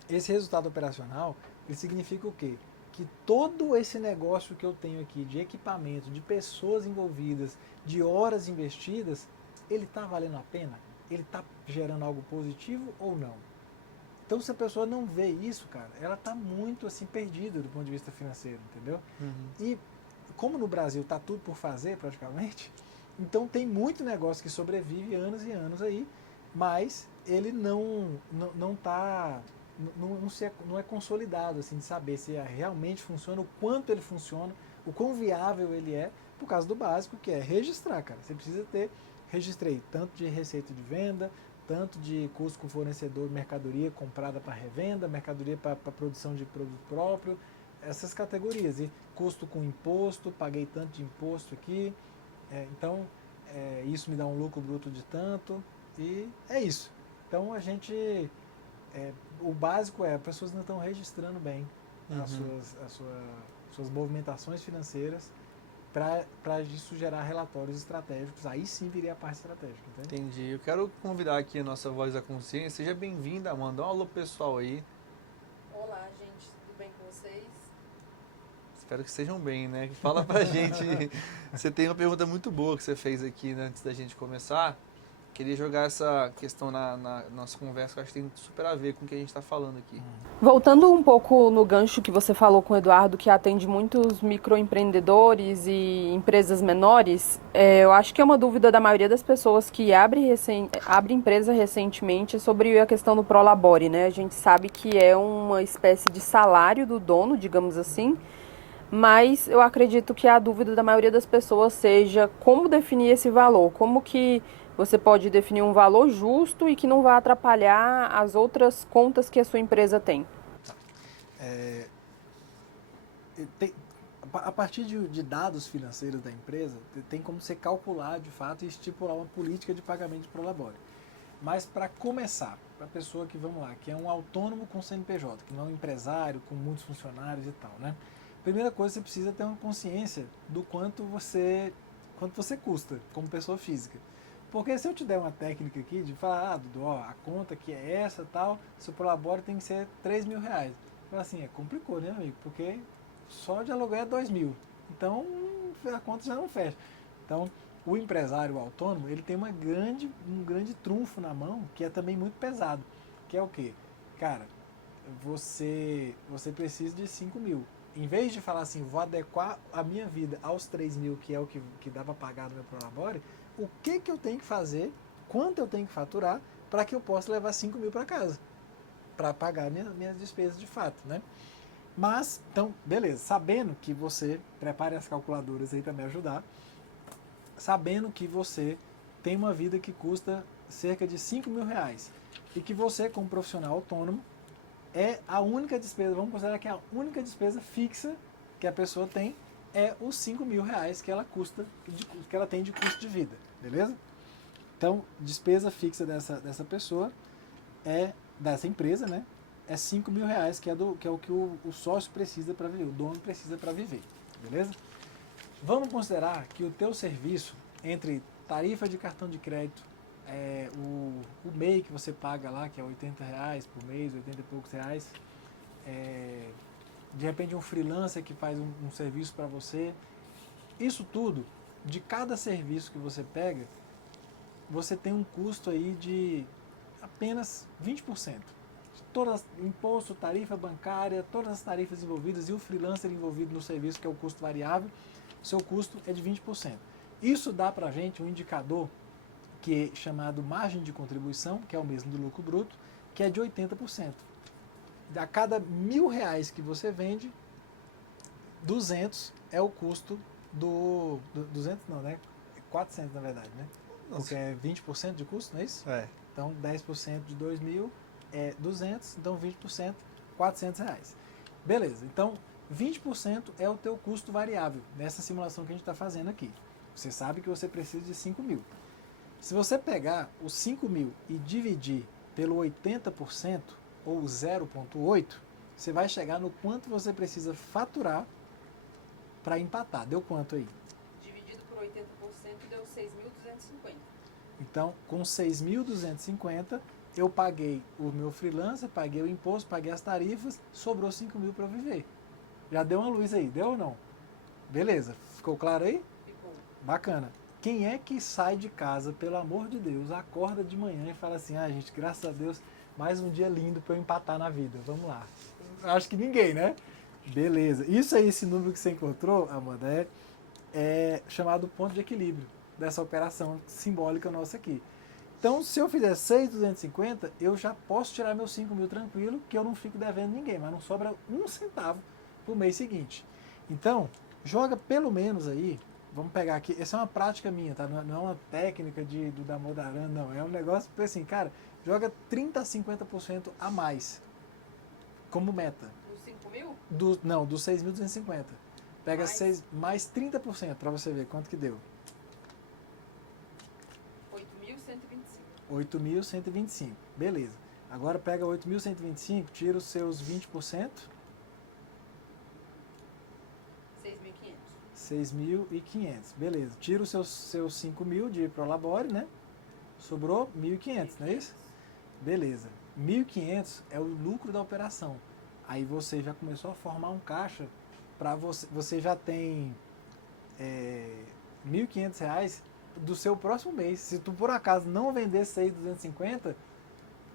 Esse resultado operacional, ele significa o quê? Que todo esse negócio que eu tenho aqui, de equipamento, de pessoas envolvidas, de horas investidas, ele está valendo a pena? Ele está gerando algo positivo ou não? Então, se a pessoa não vê isso, cara, ela está muito assim perdida do ponto de vista financeiro, entendeu? E como no Brasil está tudo por fazer praticamente, então tem muito negócio que sobrevive anos e anos aí, mas ele não é consolidado assim de saber se realmente funciona, o quanto ele funciona, o quão viável ele é, por causa do básico que é registrar, cara. Você precisa registrei tanto de receita de venda, tanto de custo com fornecedor, mercadoria comprada para revenda, mercadoria para produção de produto próprio, essas categorias. E custo com imposto, paguei tanto de imposto aqui, então isso me dá um lucro bruto de tanto, e é isso. Então a gente, o básico as pessoas não estão registrando bem as suas movimentações financeiras, para isso gerar relatórios estratégicos, aí sim viria a parte estratégica, entende? Entendi. Eu quero convidar aqui a nossa voz da consciência. Seja bem-vinda, Amanda. Um alô pessoal aí. Olá, gente. Tudo bem com vocês? Espero que estejam bem, né? Fala pra gente. Você tem uma pergunta muito boa que você fez aqui, né, antes da gente começar. Queria jogar essa questão na nossa conversa, que eu acho que tem super a ver com o que a gente está falando aqui. Voltando um pouco no gancho que você falou com o Eduardo, que atende muitos microempreendedores e empresas menores, eu acho que é uma dúvida da maioria das pessoas que abre empresa recentemente sobre a questão do Prolabore, né? A gente sabe que é uma espécie de salário do dono, digamos assim, mas eu acredito que a dúvida da maioria das pessoas seja como definir esse valor, como que você pode definir um valor justo e que não vai atrapalhar as outras contas que a sua empresa tem. A partir de dados financeiros da empresa, tem como você calcular de fato e estipular uma política de pagamento de Prolabore. Mas para começar, para a pessoa que, vamos lá, que é um autônomo com CNPJ, que não é um empresário com muitos funcionários e tal, né? Primeira coisa, você precisa ter uma consciência do quanto você custa como pessoa física. Porque se eu te der uma técnica aqui de falar, Dudu, a conta que é essa tal, seu Prolabore tem que ser R$3.000. Fala assim, complicou, né, amigo? Porque só de aluguel é 2.000. Então, a conta já não fecha. Então, o empresário, o autônomo, ele tem um grande trunfo na mão, que é também muito pesado. Que é o quê? Cara, você precisa de 5.000. Em vez de falar assim, vou adequar a minha vida aos 3.000, que é o que dá para pagar no meu Prolabore, o que eu tenho que fazer, quanto eu tenho que faturar para que eu possa levar 5 mil para casa, para pagar minhas despesas de fato, né? Mas, então, beleza, sabendo que você, prepare as calculadoras aí para me ajudar, sabendo que você tem uma vida que custa cerca de 5 mil reais e que você, como profissional autônomo, é a única despesa, vamos considerar que a única despesa fixa que a pessoa tem é os 5 mil reais que ela que ela tem de custo de vida, beleza? Então, despesa fixa dessa pessoa dessa empresa, né? É 5 mil reais, que é o que o sócio precisa para viver, o dono precisa para viver, beleza? Vamos considerar que o teu serviço, entre tarifa de cartão de crédito, o MEI que você paga lá, que é 80 reais por mês, 80 e poucos reais, de repente um freelancer que faz um serviço para você, isso tudo, de cada serviço que você pega, você tem um custo aí de apenas 20%. Imposto, tarifa bancária, todas as tarifas envolvidas e o freelancer envolvido no serviço, que é o custo variável, seu custo é de 20%. Isso dá para a gente um indicador que é chamado margem de contribuição, que é o mesmo do lucro bruto, que é de 80%. A cada R$1.000 que você vende, 200 é o custo 200 não, né? 400 na verdade, né? Porque é 20% de custo, não é isso? É. Então 10% de 2.000 é 200, então 20%, 400 reais. Beleza, então 20% é o teu custo variável nessa simulação que a gente está fazendo aqui. Você sabe que você precisa de 5 mil. Se você pegar os 5 mil e dividir pelo 80% ou 0,8, você vai chegar no quanto você precisa faturar para empatar. Deu quanto aí? Dividido por 80% deu 6.250. Então, com 6.250, eu paguei o meu freelancer, paguei o imposto, paguei as tarifas, sobrou 5 mil para viver. Já deu uma luz aí, deu ou não? Beleza, ficou claro aí? Ficou. Bacana. Quem é que sai de casa, pelo amor de Deus, acorda de manhã e fala assim, gente, graças a Deus, mais um dia lindo para eu empatar na vida, vamos lá. Acho que ninguém, né? Beleza. Isso aí, esse número que você encontrou, Amanda, é chamado ponto de equilíbrio dessa operação simbólica nossa aqui. Então, se eu fizer 6.250, eu já posso tirar meus 5 mil tranquilo, que eu não fico devendo ninguém, mas não sobra um centavo pro mês seguinte. Então, joga pelo menos aí, vamos pegar aqui, essa é uma prática minha, tá? Não é uma técnica do Damodaran, não. É um negócio assim, cara, joga 30% a 50% a mais como meta. Dos 5 mil? Não, dos 6.250. Pega mais 30% para você ver quanto que deu. 8.125. 8.125. Beleza. Agora pega 8.125, tira os seus 20%. 6.500. 6.500. Beleza. Tira os seus 5 mil de Prolabore, né? Sobrou 1.500, não é isso? Beleza. 1.500 é o lucro da operação. Aí você já começou a formar um caixa para você já tem R$1.500 do seu próximo mês. Se tu por acaso não vender 6.250,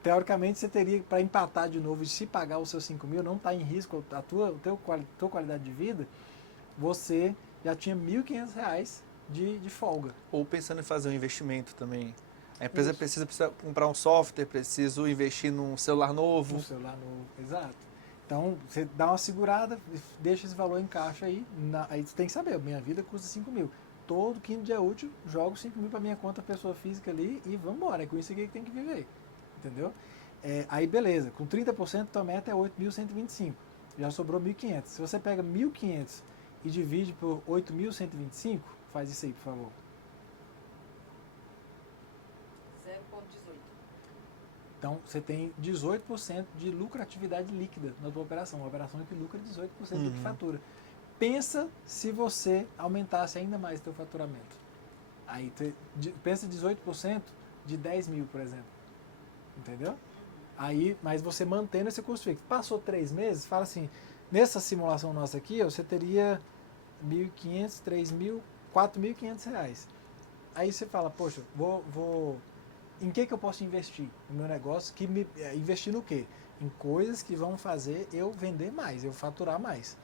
teoricamente você teria para empatar de novo e se pagar os seus 5 mil, não está em risco a tua qualidade de vida, você já tinha R$1.500 de folga. Ou pensando em fazer um investimento também. A empresa precisa comprar um software, preciso investir num celular novo. Um celular novo, exato. Então, você dá uma segurada, deixa esse valor em caixa aí. Aí você tem que saber, minha vida custa 5 mil. Todo quinto dia útil, jogo 5 mil para minha conta pessoa física ali e vamos embora. É com isso aqui que tem que viver. Entendeu? Aí, beleza. Com 30%, tua meta é 8.125. Já sobrou 1.500. Se você pega 1.500 e divide por 8.125, faz isso aí, por favor. 0,18. Então, você tem 18% de lucratividade líquida na tua operação. Uma operação que lucra 18% do que fatura. Pensa se você aumentasse ainda mais o teu faturamento. Aí, pensa 18% de 10 mil, por exemplo. Entendeu? Aí, mas você mantendo esse custo fixo. Passou 3 meses, fala assim, nessa simulação nossa aqui, você teria 1.500, 3.000, 4.500 reais. Aí você fala, poxa, em que eu posso investir no meu negócio? Investir no quê? Em coisas que vão fazer eu vender mais, eu faturar mais.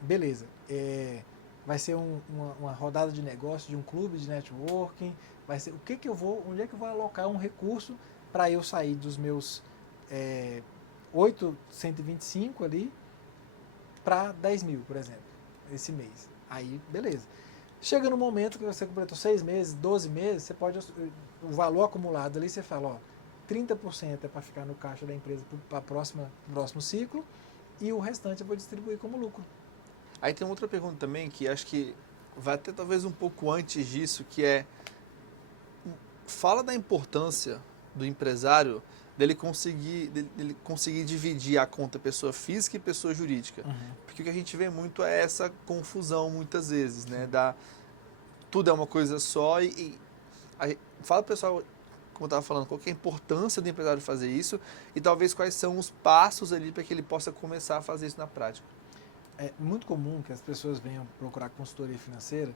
Beleza. vai ser uma rodada de negócio de um clube de networking, vai ser onde é que eu vou alocar um recurso para eu sair dos meus 825 ali para 10 mil, por exemplo, esse mês. Aí, beleza. Chega no momento que você completou 6 meses, 12 meses, você pode, o valor acumulado ali, você fala, ó, 30% é para ficar no caixa da empresa para o próximo ciclo e o restante eu vou distribuir como lucro. Aí tem outra pergunta também que acho que vai até talvez um pouco antes disso, que é, fala da importância do empresário dele conseguir dividir a conta pessoa física e pessoa jurídica. Porque o que a gente vê muito é essa confusão muitas vezes, né? Tudo é uma coisa só fala pro pessoal, como eu estava falando, qual que é a importância do empresário fazer isso e talvez quais são os passos ali para que ele possa começar a fazer isso na prática. É muito comum que as pessoas venham procurar consultoria financeira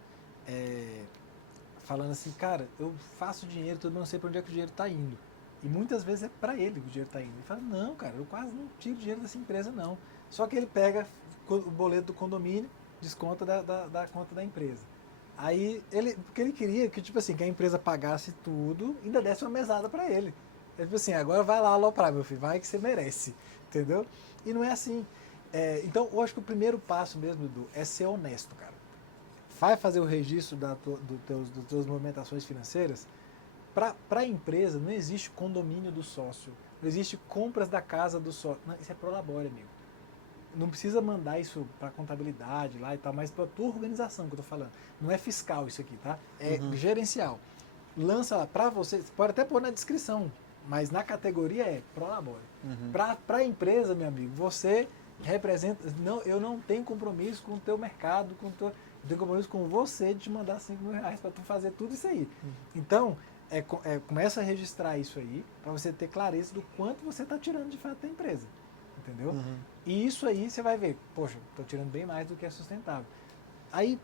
falando assim, cara, eu faço dinheiro, eu não sei para onde é que o dinheiro está indo. E muitas vezes é para ele que o dinheiro está indo. Ele fala, não, cara, eu quase não tiro dinheiro dessa empresa, não. Só que ele pega o boleto do condomínio, desconta da conta da empresa. Aí, porque ele queria que, tipo assim, que a empresa pagasse tudo e ainda desse uma mesada para ele. Ele falou assim, agora vai lá aloprar, meu filho, vai que você merece, entendeu? E não é assim. Então, eu acho que o primeiro passo mesmo, Edu, é ser honesto, cara. Vai fazer o registro das tuas movimentações financeiras. Para a empresa, não existe condomínio do sócio, não existe compras da casa do sócio. Não, isso é prolabore, amigo. Não precisa mandar isso para contabilidade lá e tal, mas para a tua organização que eu estou falando. Não é fiscal isso aqui, tá? É gerencial. Lança lá para você pode até pôr na descrição, mas na categoria é prolabore. Para a empresa, meu amigo, você representa... eu não tenho compromisso com o teu mercado, eu tenho compromisso com você de te mandar R$5.000 para tu fazer tudo isso aí. Então... começa a registrar isso aí para você ter clareza do quanto você está tirando de fato da empresa, entendeu? E isso aí você vai ver, poxa, estou tirando bem mais do que é sustentável. Aí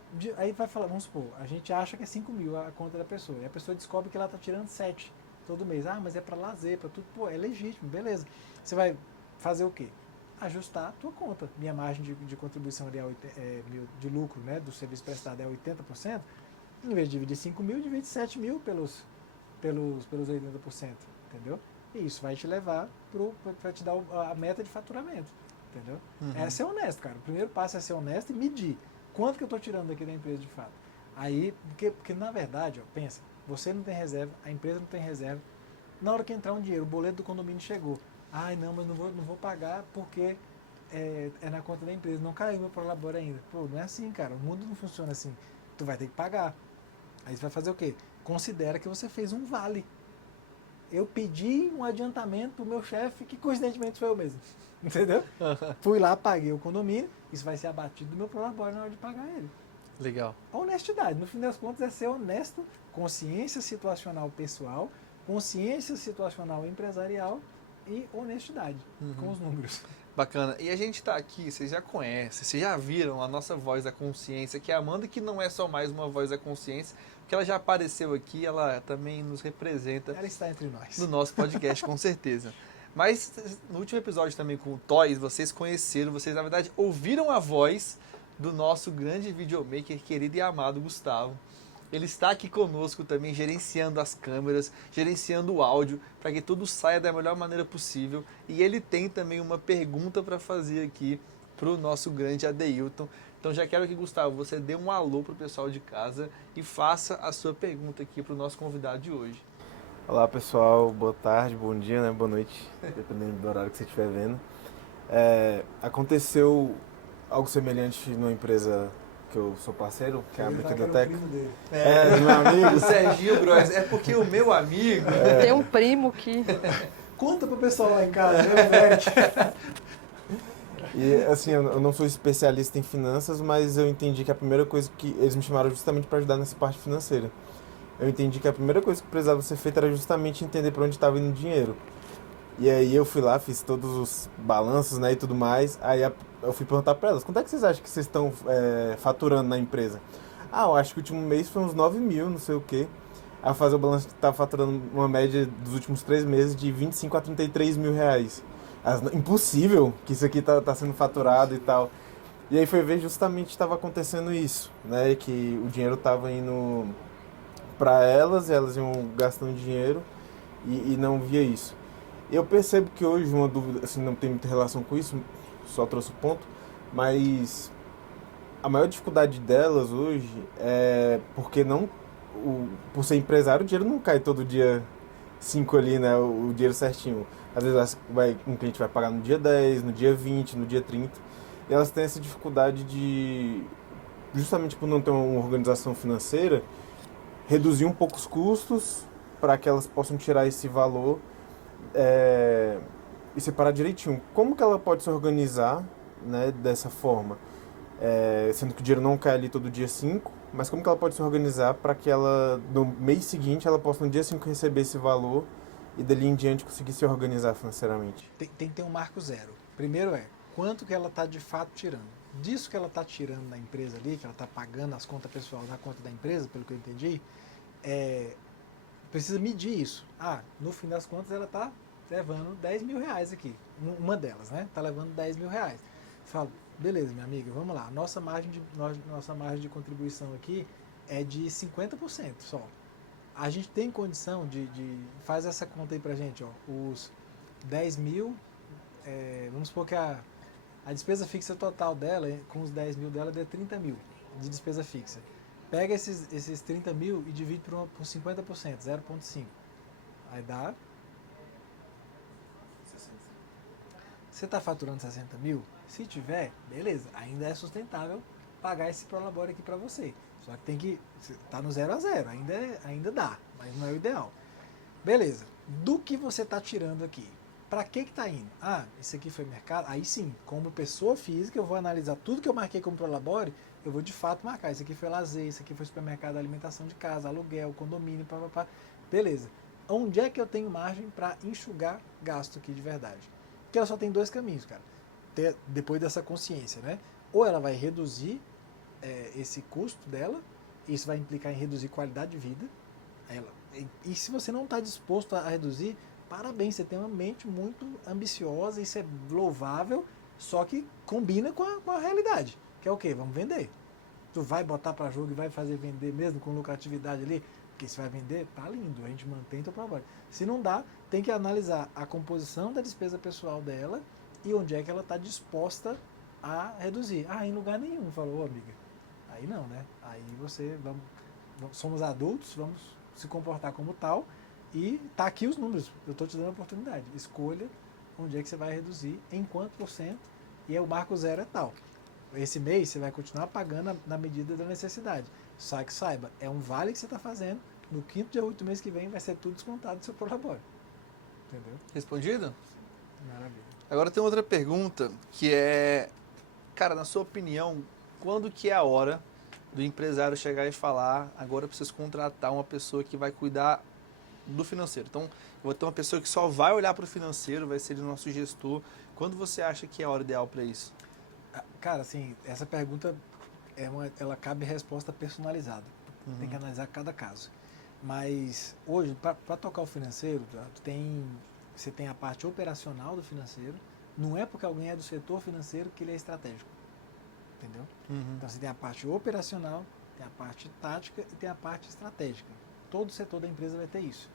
vai falar, vamos supor, a gente acha que é 5 mil a conta da pessoa, e a pessoa descobre que ela está tirando 7 todo mês. Ah, mas é para lazer, para tudo, pô, é legítimo, beleza. Você vai fazer o quê? Ajustar a tua conta. Minha margem de contribuição ali de lucro, né, do serviço prestado é 80%, em vez de dividir 5 mil, divide 7 mil pelos 80%, entendeu? E isso vai te levar para te dar a meta de faturamento, entendeu? É ser honesto, cara. O primeiro passo é ser honesto e medir quanto que eu estou tirando daqui da empresa de fato. Aí, porque na verdade, ó, pensa, você não tem reserva, a empresa não tem reserva. Na hora que entrar um dinheiro, o boleto do condomínio chegou. Ai, não, mas não vou pagar porque é na conta da empresa. Não caiu meu prolabore ainda. Pô, não é assim, cara. O mundo não funciona assim. Tu vai ter que pagar. Aí você vai fazer o quê? Considera que você fez um vale. Eu pedi um adiantamento pro meu chefe, que coincidentemente foi eu mesmo. Entendeu? Fui lá, paguei o condomínio, isso vai ser abatido do meu prolabore na hora de pagar ele. Legal. A honestidade, no fim das contas, é ser honesto, consciência situacional pessoal, consciência situacional empresarial e honestidade com os números. Bacana. E a gente está aqui, vocês já conhecem, vocês já viram a nossa voz da consciência, que é a Amanda, que não é só mais uma voz da consciência, porque ela já apareceu aqui, ela também nos representa. Ela está entre nós. No nosso podcast, com certeza. Mas no último episódio também com o Toys, vocês conheceram, vocês na verdade ouviram a voz do nosso grande videomaker querido e amado Gustavo. Ele está aqui conosco também, gerenciando as câmeras, gerenciando o áudio, para que tudo saia da melhor maneira possível. E ele tem também uma pergunta para fazer aqui para o nosso grande Adeilton. Então já quero que, Gustavo, você dê um alô para o pessoal de casa e faça a sua pergunta aqui para o nosso convidado de hoje. Olá pessoal, boa tarde, bom dia, né? Boa noite, dependendo do horário que você estiver vendo. Aconteceu algo semelhante numa empresa que eu sou parceiro, que é a Biblioteca. Do meu amigo. O Serginho Bros. É porque o meu amigo... Tem um primo que... Conta pro pessoal lá em casa, né, E assim, eu não sou especialista em finanças, mas eu entendi que a primeira coisa que eles me chamaram justamente para ajudar nessa parte financeira. Eu entendi que a primeira coisa que precisava ser feita era justamente entender para onde estava indo o dinheiro. E aí eu fui lá, fiz todos os balanços, né, e tudo mais. Aí eu fui perguntar para elas, quanto é que vocês acham que vocês estão faturando na empresa? Ah, eu acho que o último mês foi uns 9 mil, não sei o quê. Aí eu fazer o balanço que estava faturando uma média dos últimos 3 meses de 25 a 33 mil reais. Impossível que isso aqui tá sendo faturado e tal. E aí foi ver justamente estava acontecendo isso, né? Que o dinheiro estava indo para elas, e elas iam gastando dinheiro e não via isso. Eu percebo que hoje uma dúvida, assim, não tem muita relação com isso, só trouxe o ponto, mas a maior dificuldade delas hoje é porque não, por ser empresário, o dinheiro não cai todo dia 5 ali, né? O dinheiro certinho. Às vezes um cliente vai pagar no dia 10, no dia 20, no dia 30. E elas têm essa dificuldade de, justamente por não ter uma organização financeira, reduzir um pouco os custos para que elas possam tirar esse valor e separar direitinho. Como que ela pode se organizar, né, dessa forma? Sendo que o dinheiro não cai ali todo dia 5, mas como que ela pode se organizar para que ela, no mês seguinte, ela possa no dia 5 receber esse valor e dali em diante conseguir se organizar financeiramente? Tem que ter um marco zero. Primeiro quanto que ela está de fato tirando. Disso que ela está tirando da empresa ali, que ela está pagando as contas pessoais na conta da empresa, pelo que eu entendi, precisa medir isso. No fim das contas ela está levando 10 mil reais aqui. Uma delas, né? Está levando 10 mil reais. Falo, beleza, minha amiga, vamos lá. Nossa margem de contribuição aqui é de 50% só. A gente tem condição de faz essa conta aí pra gente, ó. Os 10 mil, vamos supor que a despesa fixa total dela, com os 10 mil dela, dê 30 mil de despesa fixa. Pega esses 30 mil e divide por 50%, 0,5. Aí dá... Você está faturando 60 mil? Se tiver, beleza, ainda é sustentável pagar esse Prolabore aqui para você. Só que tem que... Tá no 0 a 0, ainda dá, mas não é o ideal. Beleza, do que você está tirando aqui? Para que está indo? Isso aqui foi mercado? Aí sim, como pessoa física, eu vou analisar tudo que eu marquei como Prolabore, eu vou de fato marcar. Isso aqui foi lazer, isso aqui foi supermercado, alimentação de casa, aluguel, condomínio, papapá. Beleza. Onde é que eu tenho margem para enxugar gasto aqui de verdade? Porque ela só tem dois caminhos, cara. Depois dessa consciência, né? Ou ela vai reduzir esse custo dela, isso vai implicar em reduzir qualidade de vida. E se você não está disposto a reduzir, parabéns, você tem uma mente muito ambiciosa, isso é louvável, só que combina com a realidade. Que é o quê? Vamos vender. Tu vai botar para jogo e vai fazer vender mesmo com lucratividade ali? Porque se vai vender, tá lindo, a gente mantém teu trabalho. Se não dá, tem que analisar a composição da despesa pessoal dela e onde é que ela está disposta a reduzir. Em lugar nenhum, falou, amiga. Aí não, né? Aí somos adultos, vamos se comportar como tal e tá aqui os números. Eu estou te dando a oportunidade. Escolha onde é que você vai reduzir, em quanto por cento, e o marco zero é tal. Esse mês você vai continuar pagando na medida da necessidade. Só que saiba, é um vale que você está fazendo, no quinto dia 8 do mês que vem vai ser tudo descontado do seu Prolabore. Entendeu? Respondido? Maravilha. Agora tem outra pergunta que é, cara, na sua opinião, quando que é a hora do empresário chegar e falar, agora eu preciso contratar uma pessoa que vai cuidar do financeiro? Então, eu vou ter uma pessoa que só vai olhar para o financeiro, vai ser o nosso gestor. Quando você acha que é a hora ideal para isso? Cara, assim, essa pergunta ela cabe resposta personalizada. Tem que analisar cada caso. Mas hoje, para tocar o financeiro, você tem a parte operacional do financeiro. Não é porque alguém é do setor financeiro que ele é estratégico. Entendeu? Então você tem a parte operacional, tem a parte tática e tem a parte estratégica. Todo setor da empresa vai ter isso.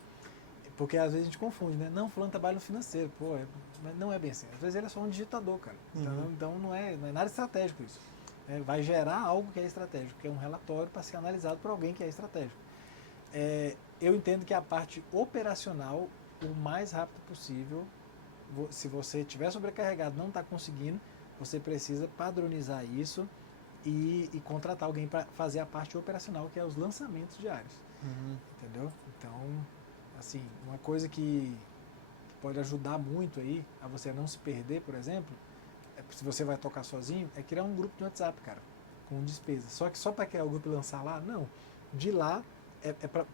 Porque às vezes a gente confunde, né? Não, fulano trabalha no financeiro. Mas não é bem assim. Às vezes ele é só um digitador, cara. Então não é nada estratégico isso. Vai gerar algo que é estratégico, que é um relatório para ser analisado por alguém que é estratégico. Eu entendo que a parte operacional, o mais rápido possível, se você estiver sobrecarregado, não está conseguindo, você precisa padronizar isso e contratar alguém para fazer a parte operacional, que é os lançamentos diários. Entendeu? Então, assim, uma coisa que pode ajudar muito aí a você não se perder, por exemplo, se você vai tocar sozinho, é criar um grupo de WhatsApp, cara, com despesa. Só que só para criar o grupo e lançar lá, não. De lá,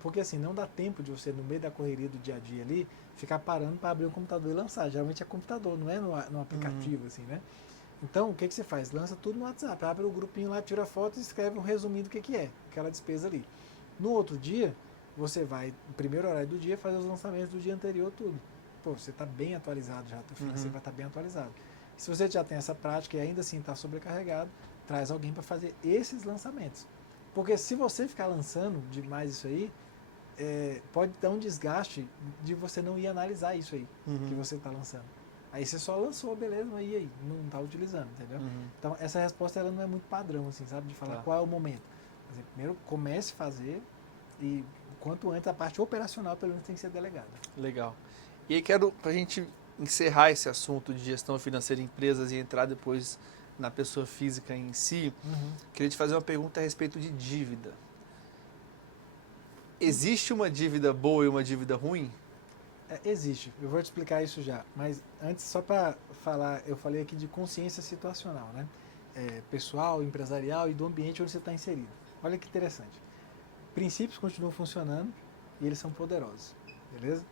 porque assim, não dá tempo de você, no meio da correria do dia a dia ali, ficar parando para abrir um computador e lançar. Geralmente é computador, não é no aplicativo, assim, né? Então, o que você faz? Lança tudo no WhatsApp, abre o grupinho lá, tira foto e escreve um resuminho do que é, aquela despesa ali. No outro dia, você vai, no primeiro horário do dia, fazer os lançamentos do dia anterior, tudo. Você está bem atualizado já, o financeiro vai estar bem atualizado. Se você já tem essa prática e ainda assim está sobrecarregado, traz alguém para fazer esses lançamentos. Porque se você ficar lançando demais isso aí, pode dar um desgaste de você não ir analisar isso aí que você está lançando. Aí você só lançou, beleza, mas e aí? Não está utilizando, entendeu? Então, essa resposta ela não é muito padrão, assim, sabe? De falar qual é o momento. Por exemplo, primeiro, comece a fazer e quanto antes a parte operacional, pelo menos, tem que ser delegada. Legal. E aí pra gente encerrar esse assunto de gestão financeira em empresas e entrar depois na pessoa física em si, queria te fazer uma pergunta a respeito de dívida. Existe uma dívida boa e uma dívida ruim? Existe, eu vou te explicar isso já, mas antes só para falar, eu falei aqui de consciência situacional, né? Pessoal, empresarial e do ambiente onde você está inserido. Olha que interessante. Princípios continuam funcionando e eles são poderosos, beleza?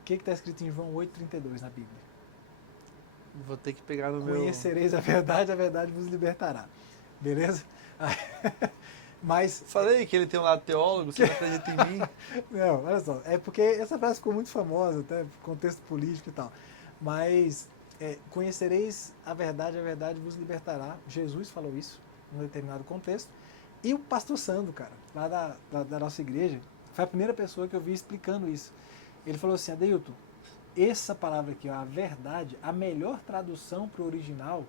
O que está escrito em João 8,32 na Bíblia? Vou ter que pegar no meu... Conhecereis a verdade vos libertará, beleza? Mas... Falei que ele tem um lado teólogo, você não acredita em mim? Não, olha só, é porque essa frase ficou muito famosa, até contexto político e tal. Mas conhecereis a verdade vos libertará. Jesus falou isso num determinado contexto. E o pastor Sandro, cara, lá da nossa igreja, foi a primeira pessoa que eu vi explicando isso. Ele falou assim: Adeilton, essa palavra aqui, ó, a verdade, a melhor tradução para o original,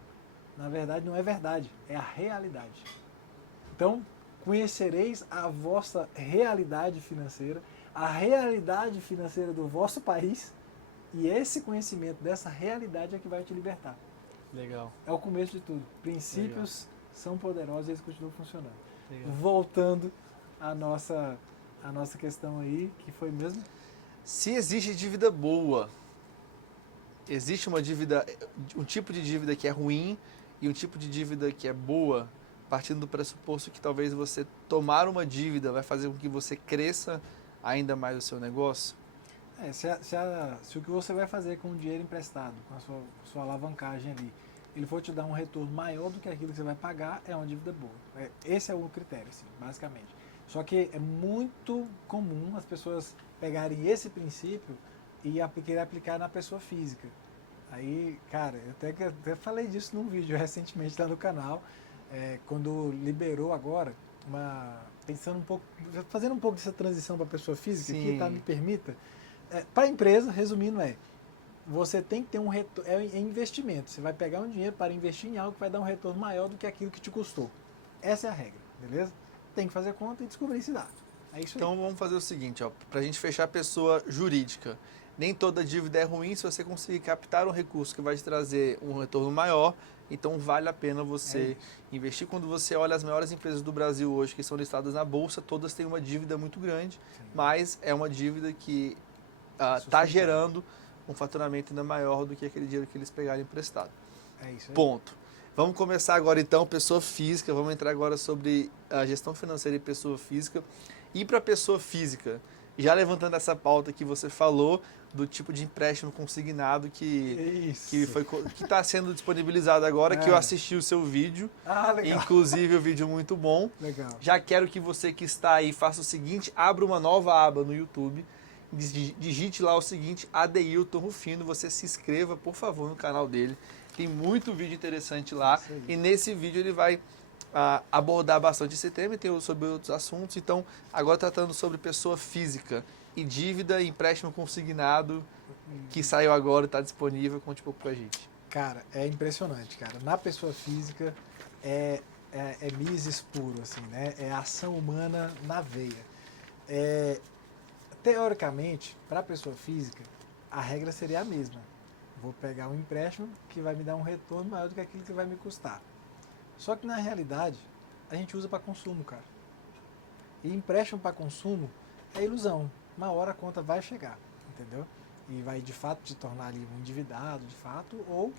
na verdade não é verdade, é a realidade. Então, conhecereis a vossa realidade financeira, a realidade financeira do vosso país, e esse conhecimento dessa realidade é que vai te libertar. Legal. É o começo de tudo. Princípios são poderosos e eles continuam funcionando. Legal. Voltando à nossa questão aí, que foi mesmo? Se existe dívida boa, existe uma dívida, um tipo de dívida que é ruim e um tipo de dívida que é boa, partindo do pressuposto que talvez você tomar uma dívida vai fazer com que você cresça ainda mais o seu negócio? Se o que você vai fazer com o dinheiro emprestado, com a sua alavancagem ali, ele for te dar um retorno maior do que aquilo que você vai pagar, é uma dívida boa. Esse é o critério, assim, basicamente. Só que é muito comum as pessoas pegarem esse princípio e querer aplicar na pessoa física. Aí, cara, eu até falei disso num vídeo recentemente lá no canal, quando liberou agora, pensando um pouco, fazendo um pouco dessa transição para a pessoa física, Sim. aqui, tá? Me permita. Para a empresa, resumindo, você tem que ter um retorno, é investimento. Você vai pegar um dinheiro para investir em algo que vai dar um retorno maior do que aquilo que te custou. Essa é a regra, beleza? Tem que fazer conta e descobrir se dá. É isso aí. Então vamos fazer o seguinte, para a gente fechar a pessoa jurídica. Nem toda dívida é ruim se você conseguir captar um recurso que vai te trazer um retorno maior, então vale a pena você investir. Quando você olha as maiores empresas do Brasil hoje que são listadas na Bolsa, todas têm uma dívida muito grande, mas é uma dívida que está gerando um faturamento ainda maior do que aquele dinheiro que eles pegaram emprestado. É isso aí. Ponto. Vamos começar agora então, pessoa física, vamos entrar agora sobre a gestão financeira e pessoa física. E para pessoa física, já levantando essa pauta que você falou, do tipo de empréstimo consignado que está sendo disponibilizado agora, que eu assisti o seu vídeo. Legal. Inclusive, o vídeo muito bom. Legal. Já quero que você que está aí faça o seguinte, abra uma nova aba no YouTube, digite lá o seguinte, Adeilton Rufino, você se inscreva, por favor, no canal dele. Tem muito vídeo interessante lá e nesse vídeo ele vai abordar bastante esse tema e tem sobre outros assuntos. Então, agora tratando sobre pessoa física e dívida e empréstimo consignado, que saiu agora e está disponível. Conte um pouco pra gente. Cara, é impressionante, cara. Na pessoa física é Mises puro, assim, né? É ação humana na veia. Teoricamente, para a pessoa física, a regra seria a mesma. Vou pegar um empréstimo que vai me dar um retorno maior do que aquilo que vai me custar. Só que na realidade, a gente usa para consumo, cara. E empréstimo para consumo é ilusão. Uma hora a conta vai chegar, entendeu? E vai de fato te tornar ali um endividado, de fato, ou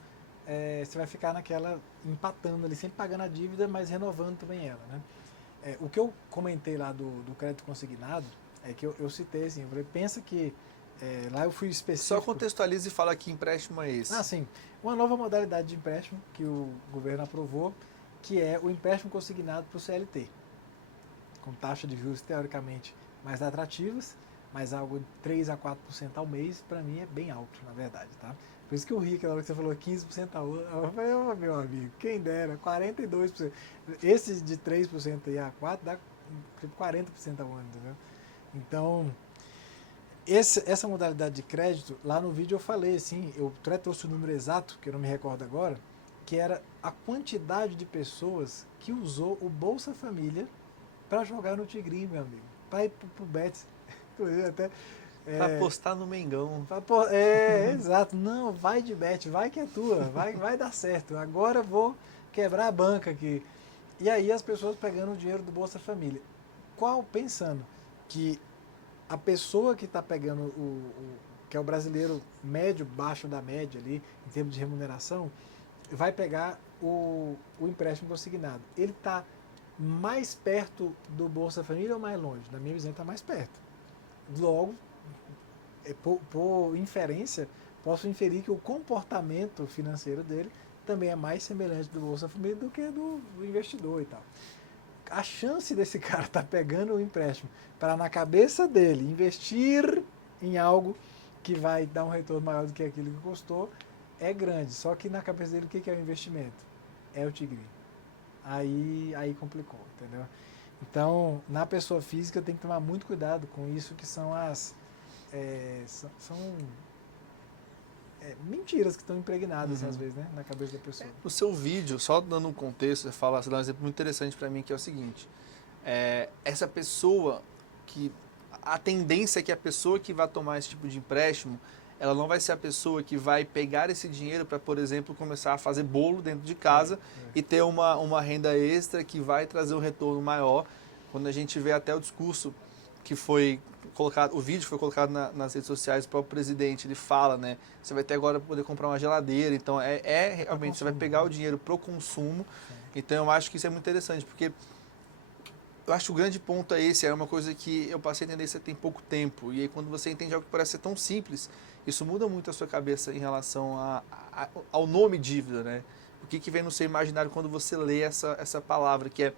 você vai ficar naquela, empatando ali, sempre pagando a dívida, mas renovando também ela, né? O que eu comentei lá do crédito consignado, é que eu citei assim, eu falei, pensa que lá eu fui específico. Só contextualiza e fala que empréstimo é esse. Sim. Uma nova modalidade de empréstimo que o governo aprovou, que é o empréstimo consignado para o CLT, com taxa de juros teoricamente mais atrativas, mas algo de 3 a 4% ao mês, para mim, é bem alto, na verdade, tá? Por isso que eu ri aquela hora que você falou 15% ao ano. Eu falei, ô, meu amigo, quem dera, 42%. Esse de 3% e a 4% dá tipo 40% ao ano, entendeu? Então, essa modalidade de crédito, lá no vídeo eu falei assim, eu até trouxe o número exato, que eu não me recordo agora, que era a quantidade de pessoas que usou o Bolsa Família para jogar no Tigrinho, meu amigo. Para ir pro Betis. Inclusive até... Pra apostar no Mengão. Exato. Não, vai de bet, vai que é tua, vai dar certo. Agora eu vou quebrar a banca aqui. E aí as pessoas pegando o dinheiro do Bolsa Família. Pensando que a pessoa que está pegando que é o brasileiro médio, baixo da média ali, em termos de remuneração, vai pegar o empréstimo consignado. Ele está mais perto do Bolsa Família ou mais longe? Na minha visão, está mais perto. Logo, por inferência, posso inferir que o comportamento financeiro dele também é mais semelhante do Bolsa Família do que do investidor e tal. A chance desse cara estar pegando o empréstimo para, na cabeça dele, investir em algo que vai dar um retorno maior do que aquilo que custou é grande. Só que na cabeça dele, o que é o investimento? É o Tigrinho. Aí complicou, entendeu? Então, na pessoa física, tem que tomar muito cuidado com isso, que são mentiras que estão impregnadas, às vezes, né, na cabeça da pessoa. No seu vídeo, só dando um contexto, você dá um exemplo muito interessante para mim, que é o seguinte. Essa pessoa a tendência é que a pessoa que vai tomar esse tipo de empréstimo, ela não vai ser a pessoa que vai pegar esse dinheiro para, por exemplo, começar a fazer bolo dentro de casa e ter uma renda extra que vai trazer um retorno maior. Quando a gente vê até o discurso que foi colocado, o vídeo foi colocado nas redes sociais, o próprio presidente, ele fala, né, você vai ter agora poder comprar uma geladeira, então realmente você vai pegar o dinheiro pro consumo. Então eu acho que isso é muito interessante, porque eu acho que o grande ponto é esse, é uma coisa que eu passei a entender isso tem pouco tempo, e aí quando você entende algo que parece ser tão simples, isso muda muito a sua cabeça em relação ao nome dívida, né? O que vem no seu imaginário quando você lê essa palavra, que é,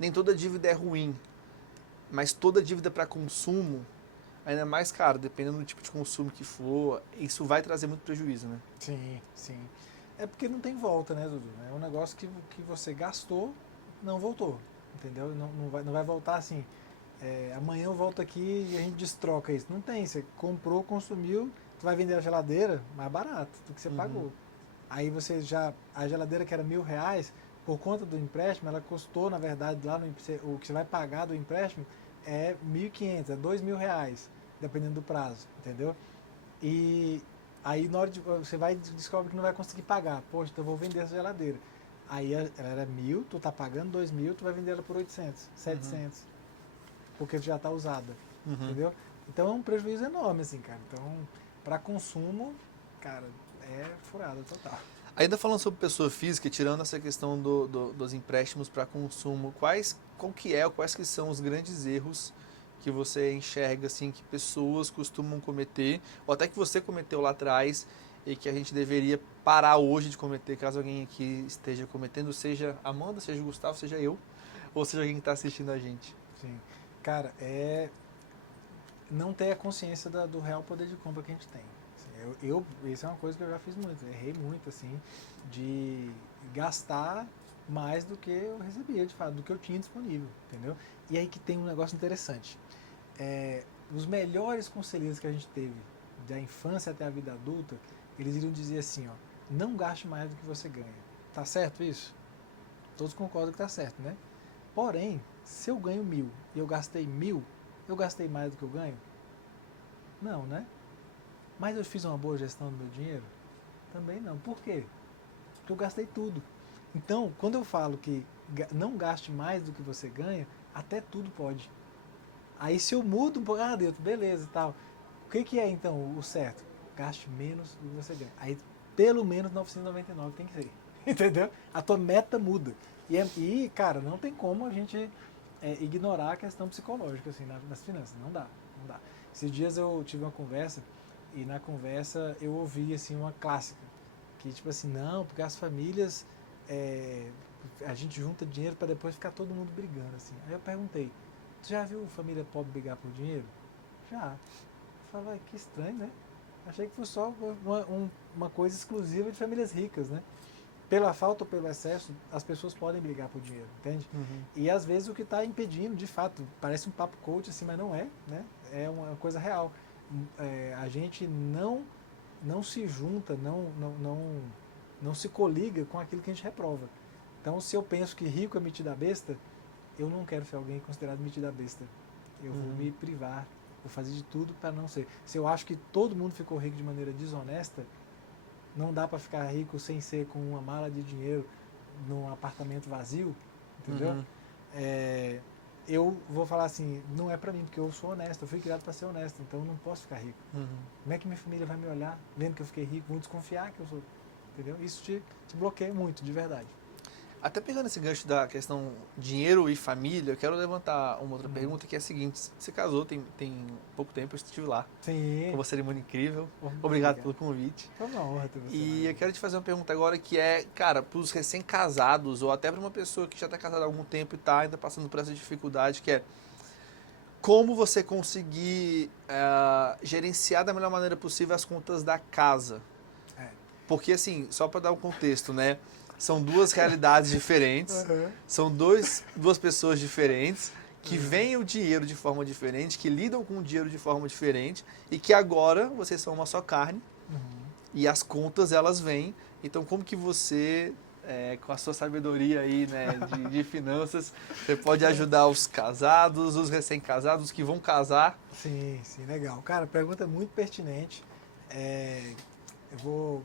nem toda dívida é ruim, mas toda dívida para consumo, ainda mais caro, dependendo do tipo de consumo que for, isso vai trazer muito prejuízo, né? Sim, sim. É porque não tem volta, né, Dudu? É um negócio que você gastou, não voltou, entendeu? Não vai voltar assim, amanhã eu volto aqui e a gente destroca isso. Não tem, você comprou, consumiu, tu vai vender a geladeira mais barato do que você pagou. Aí a geladeira que era R$1.000, por conta do empréstimo, ela custou, na verdade, o que você vai pagar do empréstimo é R$1.500, é R$2.000, dependendo do prazo, entendeu? E aí na hora você descobre que não vai conseguir pagar. Poxa, então eu vou vender essa geladeira. Aí ela era 1.000, tu tá pagando 2.000, tu vai vender ela por 800, 700, porque já tá usada, entendeu? Então é um prejuízo enorme, assim, cara. Então, para consumo, cara, é furada total. Ainda falando sobre pessoa física, tirando essa questão dos empréstimos para consumo, quais que são os grandes erros que você enxerga assim que pessoas costumam cometer, ou até que você cometeu lá atrás e que a gente deveria parar hoje de cometer, caso alguém aqui esteja cometendo, seja a Amanda, seja o Gustavo, seja eu, ou seja alguém que está assistindo a gente? Sim. Cara, não ter a consciência do real poder de compra que a gente tem. Isso é uma coisa que eu já fiz muito, errei muito, assim, de gastar mais do que eu recebia, de fato, do que eu tinha disponível, entendeu? E aí que tem um negócio interessante. Os melhores conselheiros que a gente teve, da infância até a vida adulta, eles iriam dizer assim, ó, não gaste mais do que você ganha. Tá certo isso? Todos concordam que tá certo, né? Porém, se eu ganho 1.000 e eu gastei 1.000, eu gastei mais do que eu ganho? Não, né? Mas eu fiz uma boa gestão do meu dinheiro? Também não. Por quê? Porque eu gastei tudo. Então, quando eu falo que não gaste mais do que você ganha, até tudo pode. Aí se eu mudo, Deus, beleza e tal. O que é então o certo? Gaste menos do que você ganha. Aí pelo menos 999 tem que ser. Entendeu? A tua meta muda. E cara, não tem como a gente ignorar a questão psicológica assim, nas finanças. Não dá. Esses dias eu tive uma conversa e na conversa eu ouvi assim, uma clássica. Que tipo assim, não, porque as famílias, a gente junta dinheiro para depois ficar todo mundo brigando. Assim. Aí eu perguntei, tu já viu família pobre brigar por dinheiro? Já. Eu falava, que estranho, né? Achei que fosse só uma coisa exclusiva de famílias ricas, né? Pela falta ou pelo excesso, as pessoas podem brigar por dinheiro, entende? E às vezes o que está impedindo, de fato, parece um papo coach assim, mas não é, né? É uma coisa real. A gente não se junta, não se coliga com aquilo que a gente reprova. Então, se eu penso que rico é metido a besta, eu não quero ser alguém considerado metido a besta. Eu vou me privar, vou fazer de tudo para não ser. Se eu acho que todo mundo ficou rico de maneira desonesta, não dá para ficar rico sem ser com uma mala de dinheiro num apartamento vazio, entendeu? Eu vou falar assim, não é para mim, porque eu sou honesto, eu fui criado para ser honesto, então eu não posso ficar rico. Como é que minha família vai me olhar vendo que eu fiquei rico? Vão desconfiar que eu sou, entendeu? Isso te bloqueia muito, de verdade. Até pegando esse gancho da questão dinheiro e família, eu quero levantar uma outra pergunta que é a seguinte. Você casou tem pouco tempo, eu estive lá. Sim. Foi uma cerimônia incrível. Obrigado pelo convite. Foi uma honra ter você. E eu quero te fazer uma pergunta agora que é, cara, para os recém-casados ou até para uma pessoa que já está casada há algum tempo e está ainda passando por essa dificuldade, que é como você conseguir gerenciar da melhor maneira possível as contas da casa. Porque, assim, só para dar um contexto, né? São duas realidades diferentes, são duas pessoas diferentes que veem o dinheiro de forma diferente, que lidam com o dinheiro de forma diferente e que agora vocês são uma só carne e as contas elas vêm. Então, como que você, com a sua sabedoria aí, né, de finanças, você pode ajudar os casados, os recém-casados que vão casar? Sim, legal. Cara, pergunta muito pertinente. Eu vou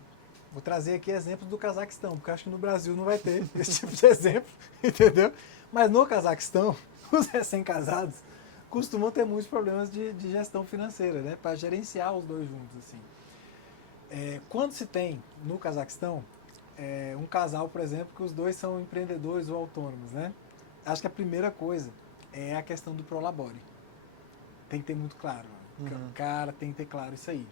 trazer aqui exemplos do Cazaquistão, porque acho que no Brasil não vai ter esse tipo de exemplo, entendeu? Mas no Cazaquistão, os recém-casados costumam ter muitos problemas de gestão financeira, né? Para gerenciar os dois juntos, assim. Quando se tem no Cazaquistão um casal, por exemplo, que os dois são empreendedores ou autônomos, né? Acho que a primeira coisa é a questão do prolabore. Tem que ter muito claro. Cara, tem que ter claro isso aí.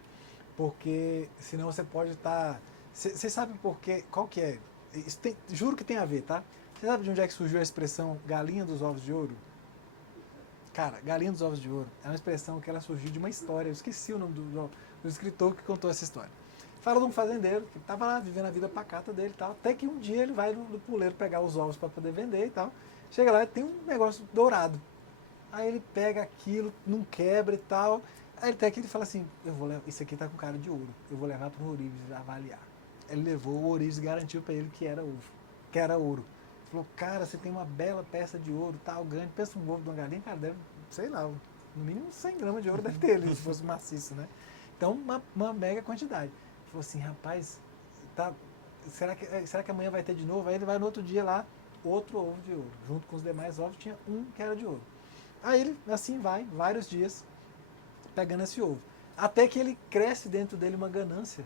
Porque senão você pode estar... Vocês sabem por quê? Qual que é? Juro que tem a ver, tá? Você sabe de onde é que surgiu a expressão galinha dos ovos de ouro? Cara, galinha dos ovos de ouro é uma expressão que ela surgiu de uma história. Eu esqueci o nome do escritor que contou essa história. Fala de um fazendeiro que estava lá vivendo a vida pacata dele e tal. Até que um dia ele vai no puleiro pegar os ovos para poder vender e tal. Chega lá e tem um negócio dourado. Aí ele pega aquilo, não quebra e tal. Aí até que ele fala assim, isso aqui tá com cara de ouro. Eu vou levar para o Ourives avaliar. Ele levou, o Ourives garantiu para ele que era ouro. Ele falou, cara, você tem uma bela peça de ouro, tal, grande. Pensa um ovo de uma galinha, cara, deve, sei lá, no mínimo 100 gramas de ouro deve ter ali, se fosse maciço, né? Então, uma mega quantidade. Ele falou assim, rapaz, será que amanhã vai ter de novo? Aí ele vai no outro dia lá, outro ovo de ouro. Junto com os demais ovos, tinha um que era de ouro. Aí ele, assim vai, vários dias, pegando esse ovo. Até que ele cresce dentro dele uma ganância,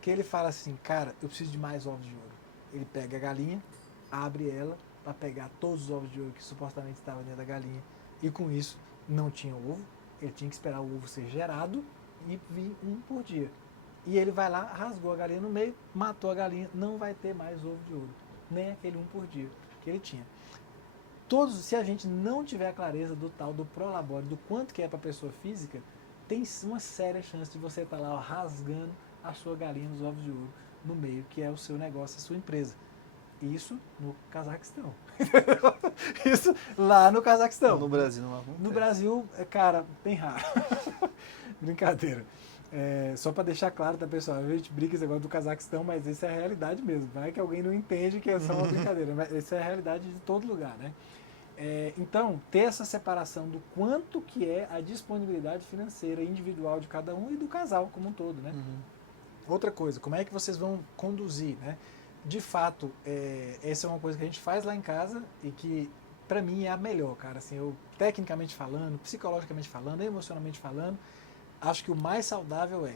que ele fala assim, cara, eu preciso de mais ovos de ouro. Ele pega a galinha, abre ela para pegar todos os ovos de ouro que supostamente estavam dentro da galinha, e com isso não tinha ovo, ele tinha que esperar o ovo ser gerado e vir um por dia. E ele vai lá, rasgou a galinha no meio, matou a galinha, não vai ter mais ovo de ouro, nem aquele um por dia que ele tinha. Se a gente não tiver a clareza do tal do prolabore, do quanto que é para a pessoa física, tem uma séria chance de você estar lá rasgando a sua galinha dos ovos de ouro no meio, que é o seu negócio, a sua empresa. Isso no Cazaquistão. Isso lá no Cazaquistão. No Brasil não acontece. No Brasil, cara, bem raro. Brincadeira. Só para deixar claro, tá, pessoal? A gente brinca esse negócio do Cazaquistão, mas isso é a realidade mesmo. Não é que alguém não entende que é só uma brincadeira, mas isso é a realidade de todo lugar, né? Então, ter essa separação do quanto que é a disponibilidade financeira individual de cada um e do casal como um todo, né? Outra coisa, como é que vocês vão conduzir, né? De fato, essa é uma coisa que a gente faz lá em casa e que, para mim, é a melhor, cara. Assim, eu, tecnicamente falando, psicologicamente falando, emocionalmente falando, acho que o mais saudável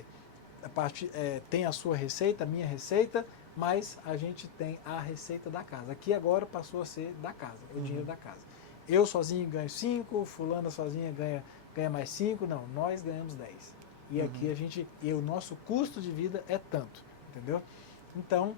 tem a sua receita, a minha receita, mas a gente tem a receita da casa. Aqui agora passou a ser da casa, o dinheiro da casa. Eu sozinho ganho 5, fulana sozinha ganha mais 5, não, nós ganhamos 10. E aqui o nosso custo de vida é tanto, entendeu? Então,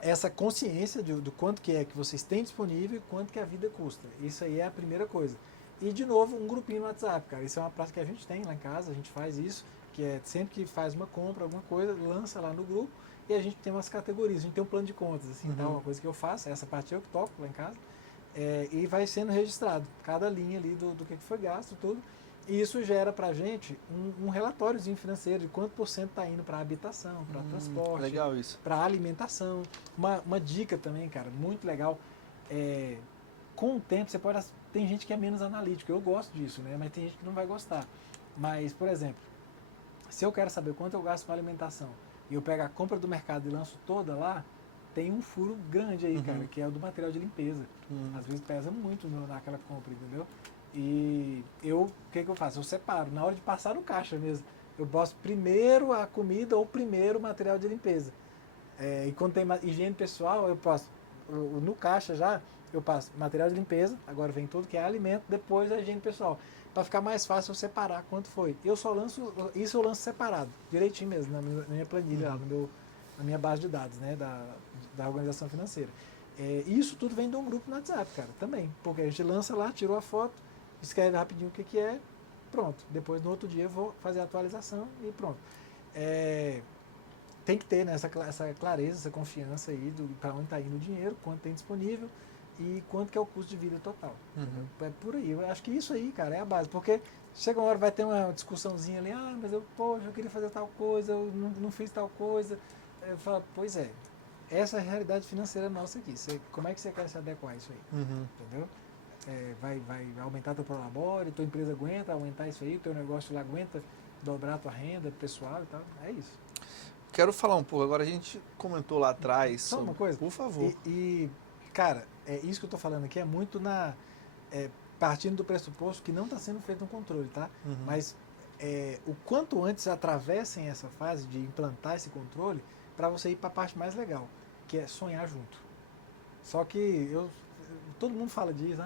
essa consciência do quanto que é que vocês têm disponível e quanto que a vida custa. Isso aí é a primeira coisa. E, de novo, um grupinho no WhatsApp, cara. Isso é uma prática que a gente tem lá em casa, a gente faz isso, que é sempre que faz uma compra, alguma coisa, lança lá no grupo e a gente tem umas categorias, a gente tem um plano de contas, assim, então uma coisa que eu faço, essa parte eu que toco lá em casa, e vai sendo registrado, cada linha ali do que foi gasto, tudo. E isso gera pra gente um relatóriozinho financeiro de quanto por cento está indo para habitação, para transporte, Legal isso. para alimentação. Uma dica também, cara, muito legal. Com o tempo, você pode. Tem gente que é menos analítico, eu gosto disso, né? Mas tem gente que não vai gostar. Mas, por exemplo, se eu quero saber quanto eu gasto com alimentação e eu pego a compra do mercado e lanço toda lá, tem um furo grande aí, cara, que é o do material de limpeza. Às vezes pesa muito naquela compra, entendeu? E o que eu faço? Eu separo. Na hora de passar no caixa mesmo, eu boto primeiro a comida ou primeiro o material de limpeza. E quando tem higiene pessoal, eu passo no caixa já, eu passo material de limpeza, agora vem tudo que é alimento, depois a higiene pessoal. Para ficar mais fácil eu separar quanto foi. Eu lanço separado, direitinho mesmo, na minha planilha, lá, na minha base de dados, né, da organização financeira. E isso tudo vem de um grupo no WhatsApp, cara, também. Porque a gente lança lá, tirou a foto, escreve rapidinho o que é, pronto. Depois, no outro dia, eu vou fazer a atualização e pronto. Tem que ter, né, essa clareza, essa confiança aí para onde está indo o dinheiro, quanto tem disponível e quanto que é o custo de vida total. É por aí. Eu acho que isso aí, cara, é a base. Porque chega uma hora, vai ter uma discussãozinha ali, mas eu queria fazer tal coisa, eu não fiz tal coisa. Eu falo, pois é, essa é a realidade financeira nossa aqui. Como é que você quer se adequar a isso aí? Entendeu? Vai aumentar teu prolabore, tua empresa aguenta aumentar isso aí, teu negócio lá aguenta dobrar tua renda pessoal e tal. É isso. Quero falar um pouco, agora a gente comentou lá atrás. Só uma coisa? Por favor. Cara, isso que eu tô falando aqui é muito partindo do pressuposto que não está sendo feito um controle, tá? Mas o quanto antes atravessem essa fase de implantar esse controle para você ir para a parte mais legal, que é sonhar junto. Só que todo mundo fala disso,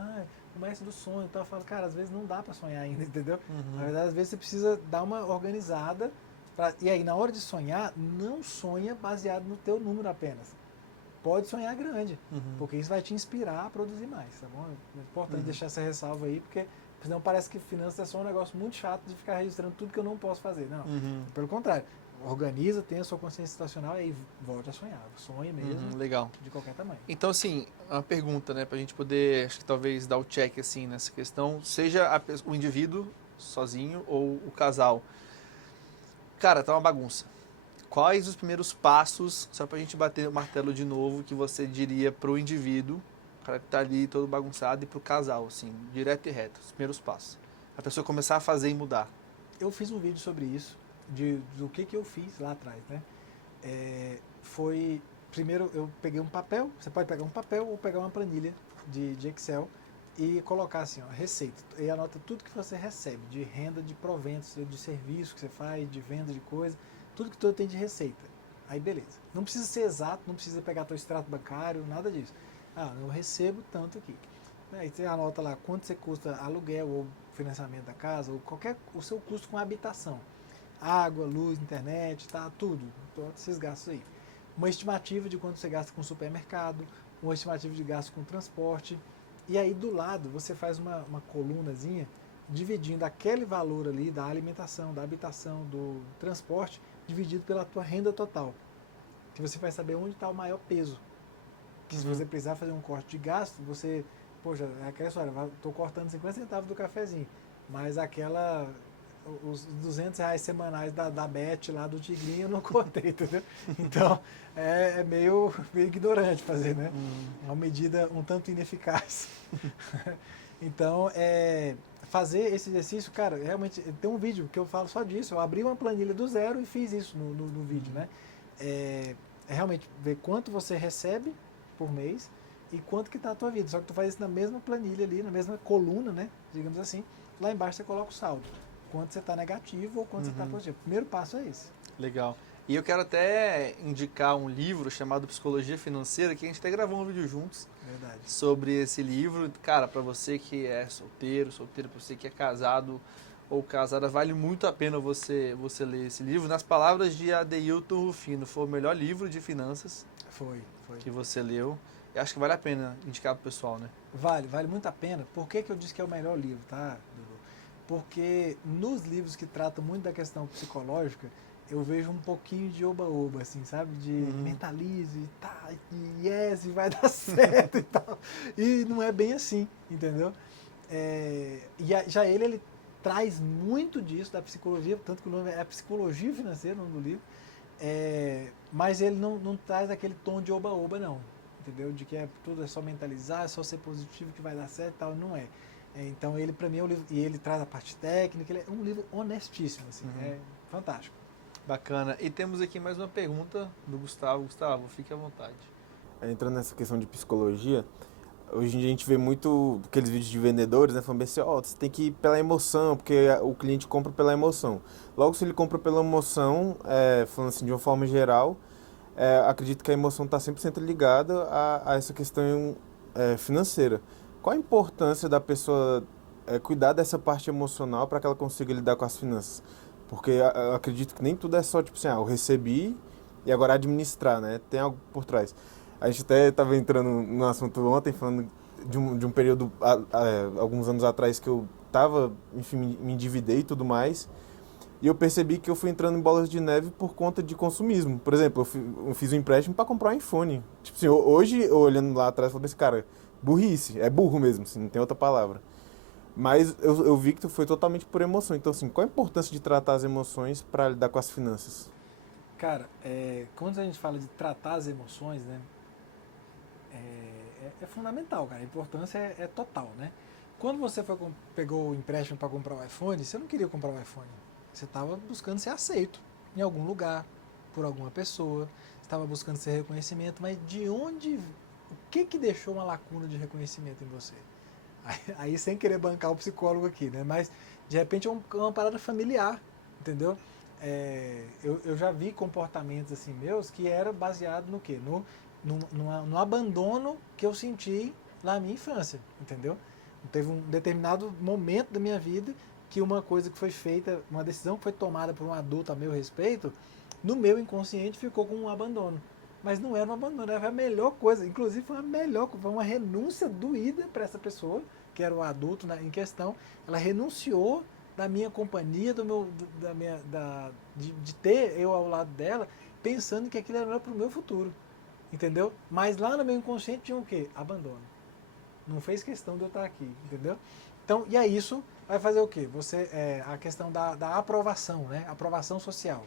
o mestre do sonho, então eu falo, cara, às vezes não dá para sonhar ainda, entendeu? Na verdade, às vezes você precisa dar uma organizada, e aí na hora de sonhar, não sonha baseado no teu número apenas. Pode sonhar grande, porque isso vai te inspirar a produzir mais, tá bom? É importante deixar essa ressalva aí, porque senão parece que finanças é só um negócio muito chato de ficar registrando tudo que eu não posso fazer. Não, pelo contrário. Organiza, tenha a sua consciência situacional e aí volte a sonhar. Sonhe mesmo, legal. De qualquer tamanho. Então, assim, uma pergunta, né, pra gente poder, acho que talvez dar o check, assim, nessa questão, seja o indivíduo sozinho ou o casal. Cara, tá uma bagunça. Quais os primeiros passos, só pra gente bater o martelo de novo, que você diria pro indivíduo, o cara que tá ali todo bagunçado, e pro casal, assim, direto e reto, os primeiros passos. A pessoa começar a fazer e mudar. Eu fiz um vídeo sobre isso, do que eu fiz lá atrás, né? Primeiro eu peguei um papel, você pode pegar um papel ou pegar uma planilha de Excel e colocar assim, receita, e anota tudo que você recebe, de renda, de proventos, de serviço que você faz, de venda de coisa, tudo que tu tem de receita. Aí beleza. Não precisa ser exato, não precisa pegar teu extrato bancário, nada disso. Eu recebo tanto aqui. Aí você anota lá quanto você custa aluguel ou financiamento da casa, ou o seu custo com a habitação. Água, luz, internet, tudo. Todos esses gastos aí. Uma estimativa de quanto você gasta com supermercado, uma estimativa de gasto com transporte. E aí do lado você faz uma colunazinha dividindo aquele valor ali da alimentação, da habitação, do transporte, dividido pela tua renda total. Que você vai saber onde está o maior peso. Que se você precisar fazer um corte de gasto, você... Poxa, é aquela história, estou cortando 50 centavos do cafezinho, mas os R$200 semanais da Bet lá do Tigrinho eu não cortei, entendeu? Então, é meio ignorante fazer, né? É uma medida um tanto ineficaz. Então, fazer esse exercício, cara, realmente, tem um vídeo que eu falo só disso, eu abri uma planilha do zero e fiz isso no vídeo, né? Realmente ver quanto você recebe por mês e quanto que está a tua vida. Só que tu faz isso na mesma planilha ali, na mesma coluna, né? Digamos assim. Lá embaixo você coloca o saldo. Quanto você está negativo ou quanto você está positivo. O primeiro passo é esse. Legal. E eu quero até indicar um livro chamado Psicologia Financeira, que a gente até gravou um vídeo juntos. Verdade. Sobre esse livro. Cara, para você que é solteiro, para você que é casado ou casada, vale muito a pena você ler esse livro. Nas palavras de Adeilton Rufino, foi o melhor livro de finanças Foi. que você leu. eu acho que vale a pena indicar pro pessoal, né? Vale muito a pena. Por que eu disse que é o melhor livro, tá, Dudu? Porque nos livros que tratam muito da questão psicológica, eu vejo um pouquinho de oba-oba, assim, sabe? De mentalize, tá, e yes, vai dar certo e tal. E não é bem assim, entendeu? Já ele traz muito disso da psicologia, tanto que o nome é Psicologia Financeira, o nome do livro, mas ele não traz aquele tom de oba-oba, não, entendeu? De que tudo é só mentalizar, é só ser positivo que vai dar certo e tal, não é. Então ele, para mim, é um livro, e ele traz a parte técnica, ele é um livro honestíssimo, assim, é fantástico. Bacana. E temos aqui mais uma pergunta do Gustavo. Gustavo, fique à vontade. Entrando nessa questão de psicologia, hoje em dia a gente vê muito aqueles vídeos de vendedores, né, falando assim, você tem que ir pela emoção, porque o cliente compra pela emoção. Logo, se ele compra pela emoção, falando assim de uma forma geral, acredito que a emoção está 100% ligada a essa questão financeira. Qual a importância da pessoa cuidar dessa parte emocional para que ela consiga lidar com as finanças? Porque eu acredito que nem tudo é só, tipo assim, eu recebi e agora administrar, né? Tem algo por trás. A gente até estava entrando no assunto ontem, falando de um período, alguns anos atrás, que eu estava, enfim, me endividei e tudo mais. E eu percebi que eu fui entrando em bolas de neve por conta de consumismo. Por exemplo, eu fiz um empréstimo para comprar um iPhone. Tipo assim, hoje, olhando lá atrás, eu falei assim, cara, burrice, é burro mesmo, assim, não tem outra palavra. Mas eu vi que foi totalmente por emoção. Então, assim, qual a importância de tratar as emoções para lidar com as finanças? Cara, quando a gente fala de tratar as emoções, né, é fundamental, cara. A importância é total, né? Quando você pegou o empréstimo para comprar o iPhone, você não queria comprar o iPhone. Você estava buscando ser aceito em algum lugar, por alguma pessoa. Você estava buscando ser reconhecimento, mas de onde... O que deixou uma lacuna de reconhecimento em você? Aí sem querer bancar o psicólogo aqui, né? Mas de repente é uma parada familiar, entendeu? Eu já vi comportamentos assim meus que era baseado no quê? No abandono que eu senti na minha infância, entendeu? Teve um determinado momento da minha vida que uma coisa que foi feita, uma decisão que foi tomada por um adulto a meu respeito, no meu inconsciente ficou com um abandono. Mas não era um abandono, era a melhor coisa. Inclusive foi uma renúncia doída para essa pessoa, que era o adulto em questão. Ela renunciou da minha companhia, de ter eu ao lado dela, pensando que aquilo era melhor para o meu futuro. Entendeu? Mas lá no meu inconsciente tinha o quê? Abandono. Não fez questão de eu estar aqui, entendeu? Então, e aí isso vai fazer o quê? A questão da aprovação, né? Aprovação social.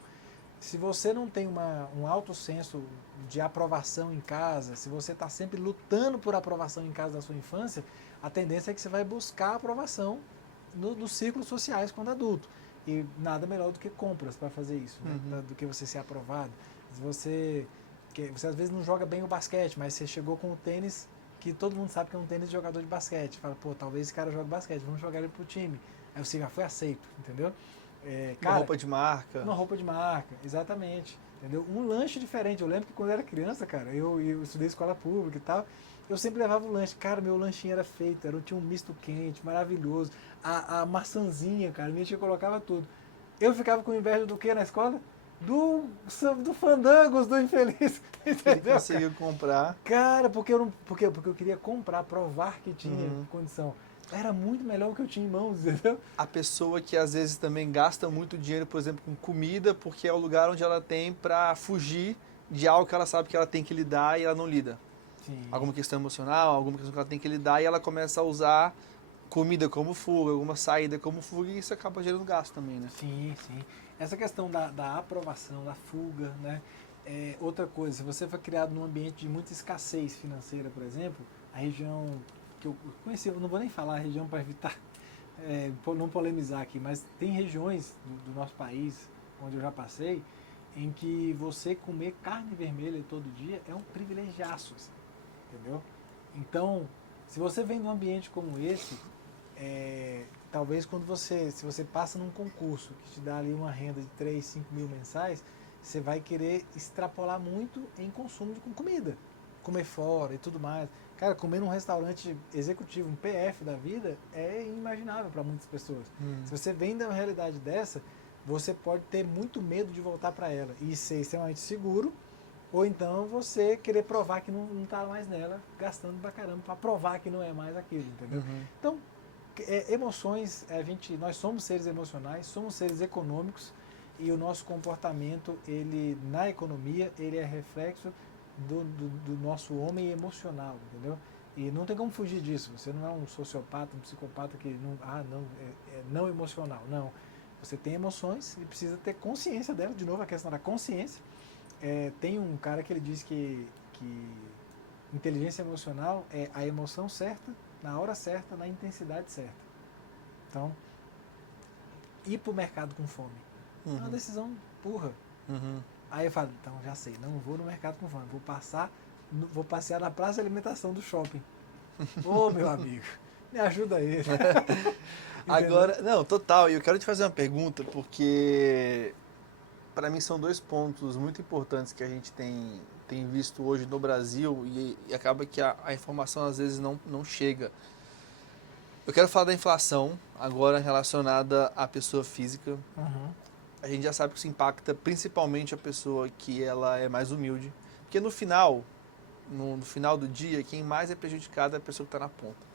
Se você não tem um alto senso de aprovação em casa, se você está sempre lutando por aprovação em casa da sua infância, a tendência é que você vai buscar aprovação nos círculos sociais quando adulto. E nada melhor do que compras para fazer isso, né? Do que você ser aprovado. Você às vezes não joga bem o basquete, mas você chegou com o tênis que todo mundo sabe que é um tênis de jogador de basquete. Fala, talvez esse cara jogue basquete, vamos jogar ele pro time. Aí você já foi aceito, entendeu? Uma roupa de marca. Uma roupa de marca, exatamente. Entendeu? Um lanche diferente. Eu lembro que quando eu era criança, cara, eu estudei escola pública e tal, eu sempre levava o lanche. Cara, meu lanchinho era feito, tinha um misto quente, maravilhoso. A maçãzinha, cara, minha tia colocava tudo. Eu ficava com inveja do que na escola? Do Fandangos, do infeliz. Ele conseguiu comprar. Cara, porque eu queria comprar, provar que tinha condição. Era muito melhor o que eu tinha em mãos, entendeu? A pessoa que às vezes também gasta muito dinheiro, por exemplo, com comida, porque é o lugar onde ela tem para fugir de algo que ela sabe que ela tem que lidar e ela não lida. Sim. Alguma questão emocional, alguma questão que ela tem que lidar e ela começa a usar comida como fuga, alguma saída como fuga e isso acaba gerando gasto também, né? Sim, sim. Essa questão da aprovação, da fuga, né? Outra coisa, se você foi criado num ambiente de muita escassez financeira, por exemplo, a região que eu conheci, eu não vou nem falar a região para evitar, não polemizar aqui, mas tem regiões do nosso país, onde eu já passei, em que você comer carne vermelha todo dia é um privilegiaço, assim, entendeu? Então, se você vem num ambiente como esse, talvez se você passa num concurso que te dá ali uma renda de 3, 5 mil mensais, você vai querer extrapolar muito em consumo com comida, comer fora e tudo mais. Cara, comer num restaurante executivo, um PF da vida, é inimaginável para muitas pessoas. Se você vem de uma realidade dessa, você pode ter muito medo de voltar para ela e ser extremamente seguro Ou então você querer provar que não está mais nela, gastando pra caramba para provar que não é mais aquilo, entendeu? Então, emoções, nós somos seres emocionais, somos seres econômicos e o nosso comportamento, ele na economia, ele é reflexo do nosso homem emocional, entendeu? E não tem como fugir disso. Você não é um sociopata, um psicopata que não emocional, não. Você tem emoções e precisa ter consciência dela. De novo, a questão da consciência. Tem um cara que ele diz que inteligência emocional é a emoção certa, na hora certa, na intensidade certa. Então, ir para o mercado com fome é uma decisão burra. Aí eu falo, então já sei, não vou no mercado com fome, vou passear na praça de alimentação do shopping. Ô, meu amigo, me ajuda aí. Agora, não, total, e eu quero te fazer uma pergunta, porque para mim são dois pontos muito importantes que a gente tem visto hoje no Brasil e acaba que a informação às vezes não chega. Eu quero falar da inflação, agora relacionada à pessoa física. A gente já sabe que isso impacta principalmente a pessoa que ela é mais humilde, porque no final do dia, quem mais é prejudicado é a pessoa que está na ponta.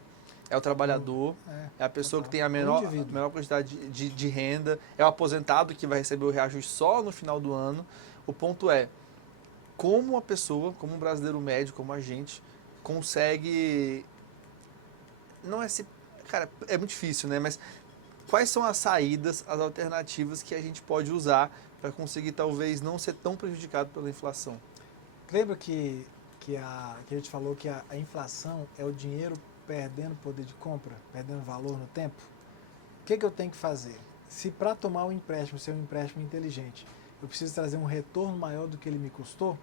É o trabalhador, é a pessoa que tem a menor quantidade de renda, é o aposentado que vai receber o reajuste só no final do ano. O ponto é, como uma pessoa, como um brasileiro médio, como a gente, consegue... Cara, é muito difícil, né? Mas quais são as saídas, as alternativas que a gente pode usar para conseguir talvez não ser tão prejudicado pela inflação? Lembra que a gente falou que a inflação é o dinheiro perdendo poder de compra, perdendo valor no tempo? O que eu tenho que fazer? Se para tomar um empréstimo, ser um empréstimo inteligente, eu preciso trazer um retorno maior do que ele me custou,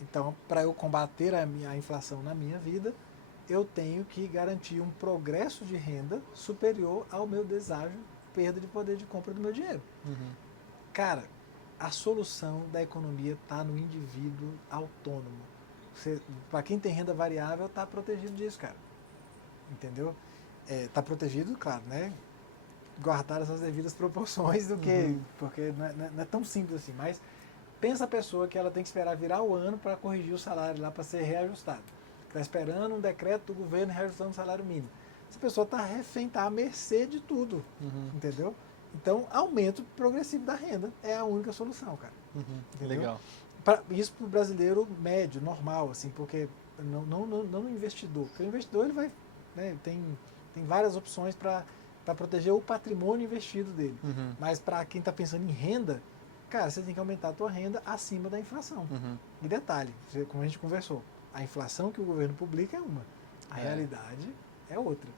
então, para eu combater a inflação na minha vida, eu tenho que garantir um progresso de renda superior ao meu deságio, perda de poder de compra do meu dinheiro. Cara, a solução da economia está no indivíduo autônomo. Para quem tem renda variável, está protegido disso, cara. Entendeu? Está protegido, claro, né? Guardar essas devidas proporções do que... Porque não é tão simples assim, mas pensa a pessoa que ela tem que esperar virar o ano para corrigir o salário lá, para ser reajustado. Está esperando um decreto do governo reajustando o salário mínimo. Essa pessoa está refém, está à mercê de tudo, entendeu? Então, aumento progressivo da renda é a única solução, cara. Legal. Isso para o brasileiro médio, normal, assim, porque não no investidor. Porque o investidor ele vai, né, tem várias opções para proteger o patrimônio investido dele. Mas para quem está pensando em renda, cara, você tem que aumentar a tua renda acima da inflação. E detalhe, como a gente conversou, a inflação que o governo publica é uma, a realidade é outra.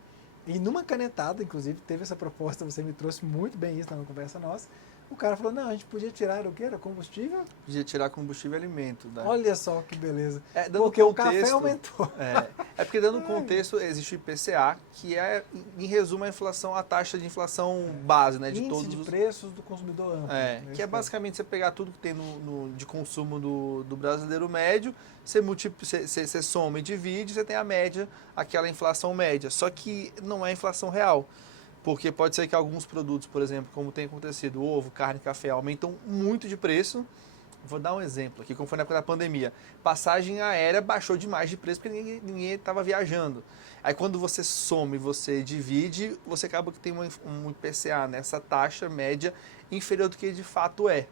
E numa canetada, inclusive, teve essa proposta, você me trouxe muito bem isso numa conversa nossa. O cara falou, não, a gente podia tirar o quê? Era combustível? Podia tirar combustível e alimento. Né? Olha só que beleza. Porque o café aumentou. Porque dando contexto, existe o IPCA, que é, em resumo, a inflação, a taxa de inflação base, né? De Índice todos de os preços do consumidor amplo. Que é basicamente você pegar tudo que tem de consumo do brasileiro médio, você soma e divide, você tem a média, aquela inflação média. Só que não é inflação real. Porque pode ser que alguns produtos, por exemplo, como tem acontecido, ovo, carne, café, aumentam muito de preço. Vou dar um exemplo aqui, como foi na época da pandemia. Passagem aérea baixou demais de preço porque ninguém estava viajando. Aí quando você soma e você divide, você acaba que tem um IPCA nessa taxa média inferior do que de fato é.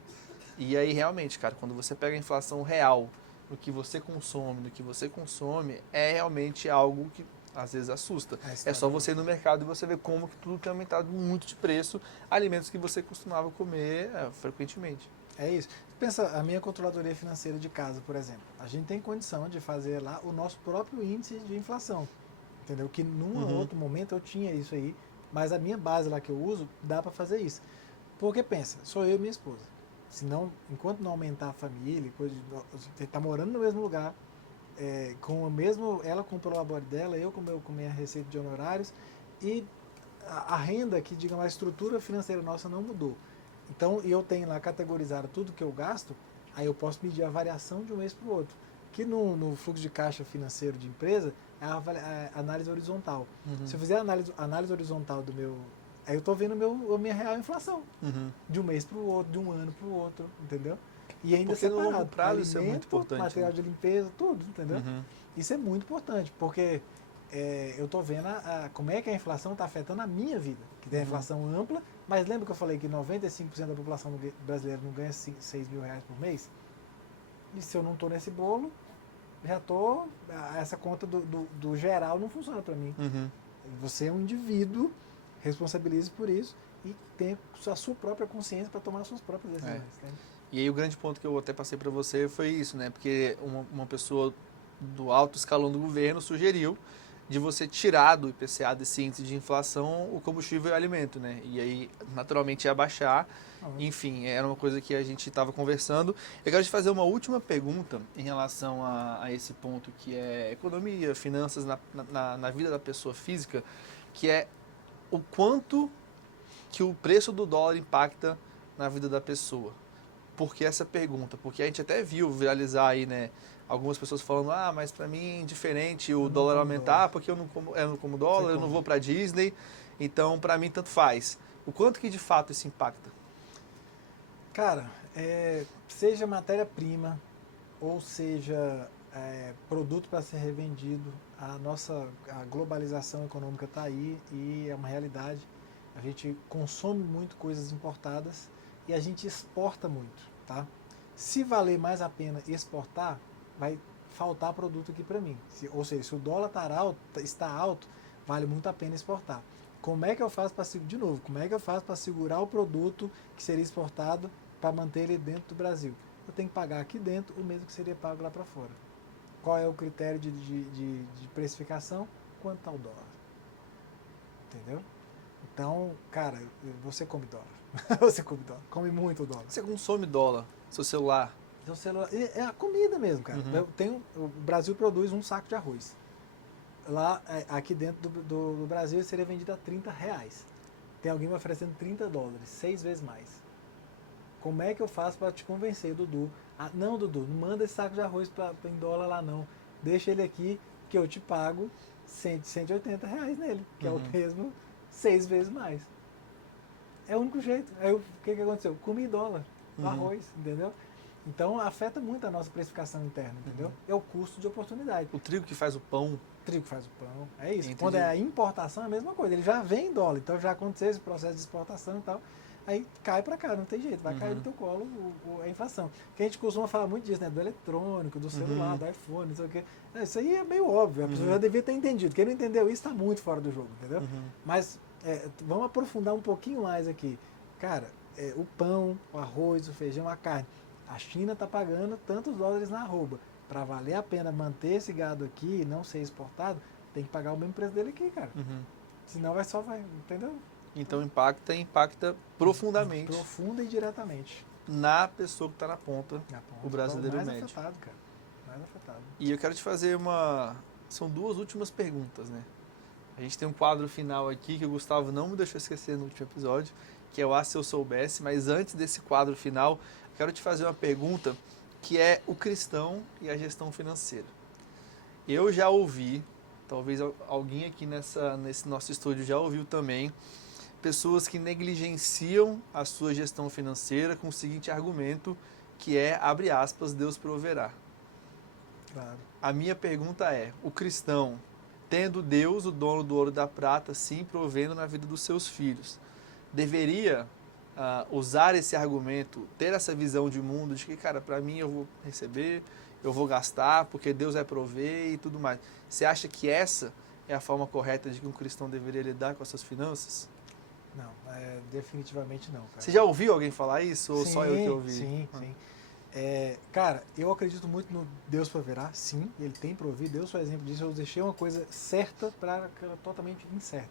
E aí realmente, cara, quando você pega a inflação real do que você consome, é realmente algo que às vezes assusta. É só você ir no mercado e você ver como que tudo tem aumentado muito de preço, alimentos que você costumava comer frequentemente. É isso. Pensa, a minha controladoria financeira de casa, por exemplo, a gente tem condição de fazer lá o nosso próprio índice de inflação, entendeu? Que num outro momento eu tinha isso aí, mas a minha base lá que eu uso, dá para fazer isso. Porque pensa, sou eu e minha esposa. Senão, enquanto não aumentar a família, você tá morando no mesmo lugar, com o mesmo, ela com o prolabore dela, eu com minha receita de honorários, e a renda, que digamos, a estrutura financeira nossa não mudou. Então, eu tenho lá categorizado tudo que eu gasto, aí eu posso medir a variação de um mês para o outro. Que no fluxo de caixa financeiro de empresa, é a análise horizontal. Se eu fizer a análise horizontal do meu... Aí eu estou vendo a minha real inflação. De um mês para o outro, de um ano para o outro, entendeu? E ainda Porque no separado. longo prazo isso é muito Alimento, importante, material né? de limpeza, tudo, entendeu? Uhum. Isso é muito importante, porque eu estou vendo como é que a inflação está afetando a minha vida. Que tem a inflação ampla, mas lembra que eu falei que 95% da população brasileira não ganha 6 mil reais por mês? E se eu não estou nesse bolo, já estou... Essa conta do geral não funciona para mim. Uhum. Você é um indivíduo, responsabilize por isso e tem a sua própria consciência para tomar as suas próprias decisões. Entende? E aí o grande ponto que eu até passei para você foi isso, né? Porque uma pessoa do alto escalão do governo sugeriu de você tirar do IPCA, desse índice de inflação, o combustível e o alimento, né? E aí, naturalmente, ia baixar. Enfim, era uma coisa que a gente estava conversando. Eu quero te fazer uma última pergunta em relação a esse ponto, que é economia, finanças na vida da pessoa física, que é o quanto que o preço do dólar impacta na vida da pessoa. Por que essa pergunta? Porque a gente até viu viralizar aí, né? Algumas pessoas falando, mas para mim é indiferente o dólar aumentar, porque eu não como dólar, eu não vou para Disney, então para mim tanto faz. O quanto que de fato isso impacta? Cara, seja matéria-prima ou seja produto para ser revendido, a globalização econômica está aí e é uma realidade. A gente consome muito coisas importadas e a gente exporta muito, tá? Se valer mais a pena exportar, vai faltar produto aqui para mim. Ou seja, se o dólar está alto, vale muito a pena exportar. Como é que eu faço para segurar o produto que seria exportado para manter ele dentro do Brasil? Eu tenho que pagar aqui dentro o mesmo que seria pago lá para fora. Qual é o critério de precificação? Quanto está o dólar? Entendeu? Então, cara, você come dólar. Você come dólar. Come muito dólar. Você consome dólar, seu celular. Seu celular, é a comida mesmo, cara. O Brasil produz um saco de arroz. Lá, aqui dentro do Brasil, ele seria vendido a R$30. Tem alguém me oferecendo $30, 6 vezes mais. Como é que eu faço para te convencer, Dudu? Não, Dudu, não manda esse saco de arroz em dólar lá, não. Deixa ele aqui, que eu te pago R$180 nele, que é o mesmo 6 vezes mais. É o único jeito. Aí o que aconteceu? Comi dólar, arroz, entendeu? Então afeta muito a nossa precificação interna, entendeu? É o custo de oportunidade. O trigo que faz o pão. O trigo faz o pão, é isso. Entendi. Quando é a importação é a mesma coisa, ele já vem em dólar, então já aconteceu esse processo de exportação e tal, aí cai para cá, não tem jeito, vai cair no teu colo a inflação. Que a gente costuma falar muito disso, né? Do eletrônico, do celular, do iPhone, não sei o quê. Isso aí é meio óbvio, a pessoa já devia ter entendido. Quem não entendeu isso está muito fora do jogo, entendeu? Mas vamos aprofundar um pouquinho mais aqui. Cara, o pão, o arroz, o feijão, a carne. A China está pagando tantos dólares na arroba. Para valer a pena manter esse gado aqui e não ser exportado, tem que pagar o mesmo preço dele aqui, cara. Senão vai, entendeu? Então impacta profundamente. Profunda e diretamente. Na pessoa que está na ponta, o brasileiro mais médio. Afetado, cara. Mais afetado. E eu quero te fazer são 2 últimas perguntas, né? A gente tem um quadro final aqui que o Gustavo não me deixou esquecer no último episódio, que é o Se Eu Soubesse, mas antes desse quadro final, eu quero te fazer uma pergunta que é o cristão e a gestão financeira. Eu já ouvi, talvez alguém aqui nesse nosso estúdio já ouviu também, pessoas que negligenciam a sua gestão financeira com o seguinte argumento, que é, abre aspas, Deus proverá. Claro. A minha pergunta é, o cristão, tendo Deus, o dono do ouro e da prata, sim, provendo na vida dos seus filhos, deveria usar esse argumento, ter essa visão de mundo, de que, cara, para mim eu vou receber, eu vou gastar, porque Deus vai prover e tudo mais. Você acha que essa é a forma correta de que um cristão deveria lidar com as suas finanças? Não, definitivamente não, cara. Você já ouviu alguém falar isso ou sim, só eu que ouvi? Sim. Cara, eu acredito muito no Deus proverá, sim, ele tem provido. Deus foi exemplo disso. Eu deixei uma coisa certa para totalmente incerta.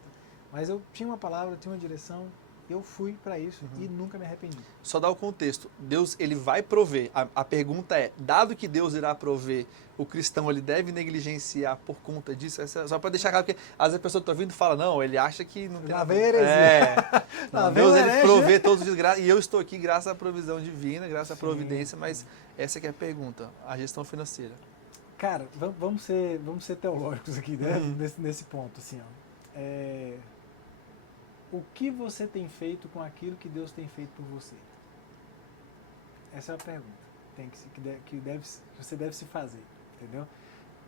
Mas eu tinha uma palavra, tinha uma direção, eu fui para isso e nunca me arrependi. Só dá o contexto. Deus, ele vai prover. A pergunta é, dado que Deus irá prover, o cristão, ele deve negligenciar por conta disso? Só para deixar claro, porque às vezes a pessoa está ouvindo e fala, não, ele acha que não tem Lá nada. vem heresia. Não, Deus, ele provê todos os dias, e eu estou aqui graças à provisão divina, graças à providência, mas essa que é a pergunta, a gestão financeira. Cara, vamos ser teológicos aqui, né? Nesse ponto, assim, ó. O que você tem feito com aquilo que Deus tem feito por você? Essa é a pergunta. você deve se fazer, entendeu?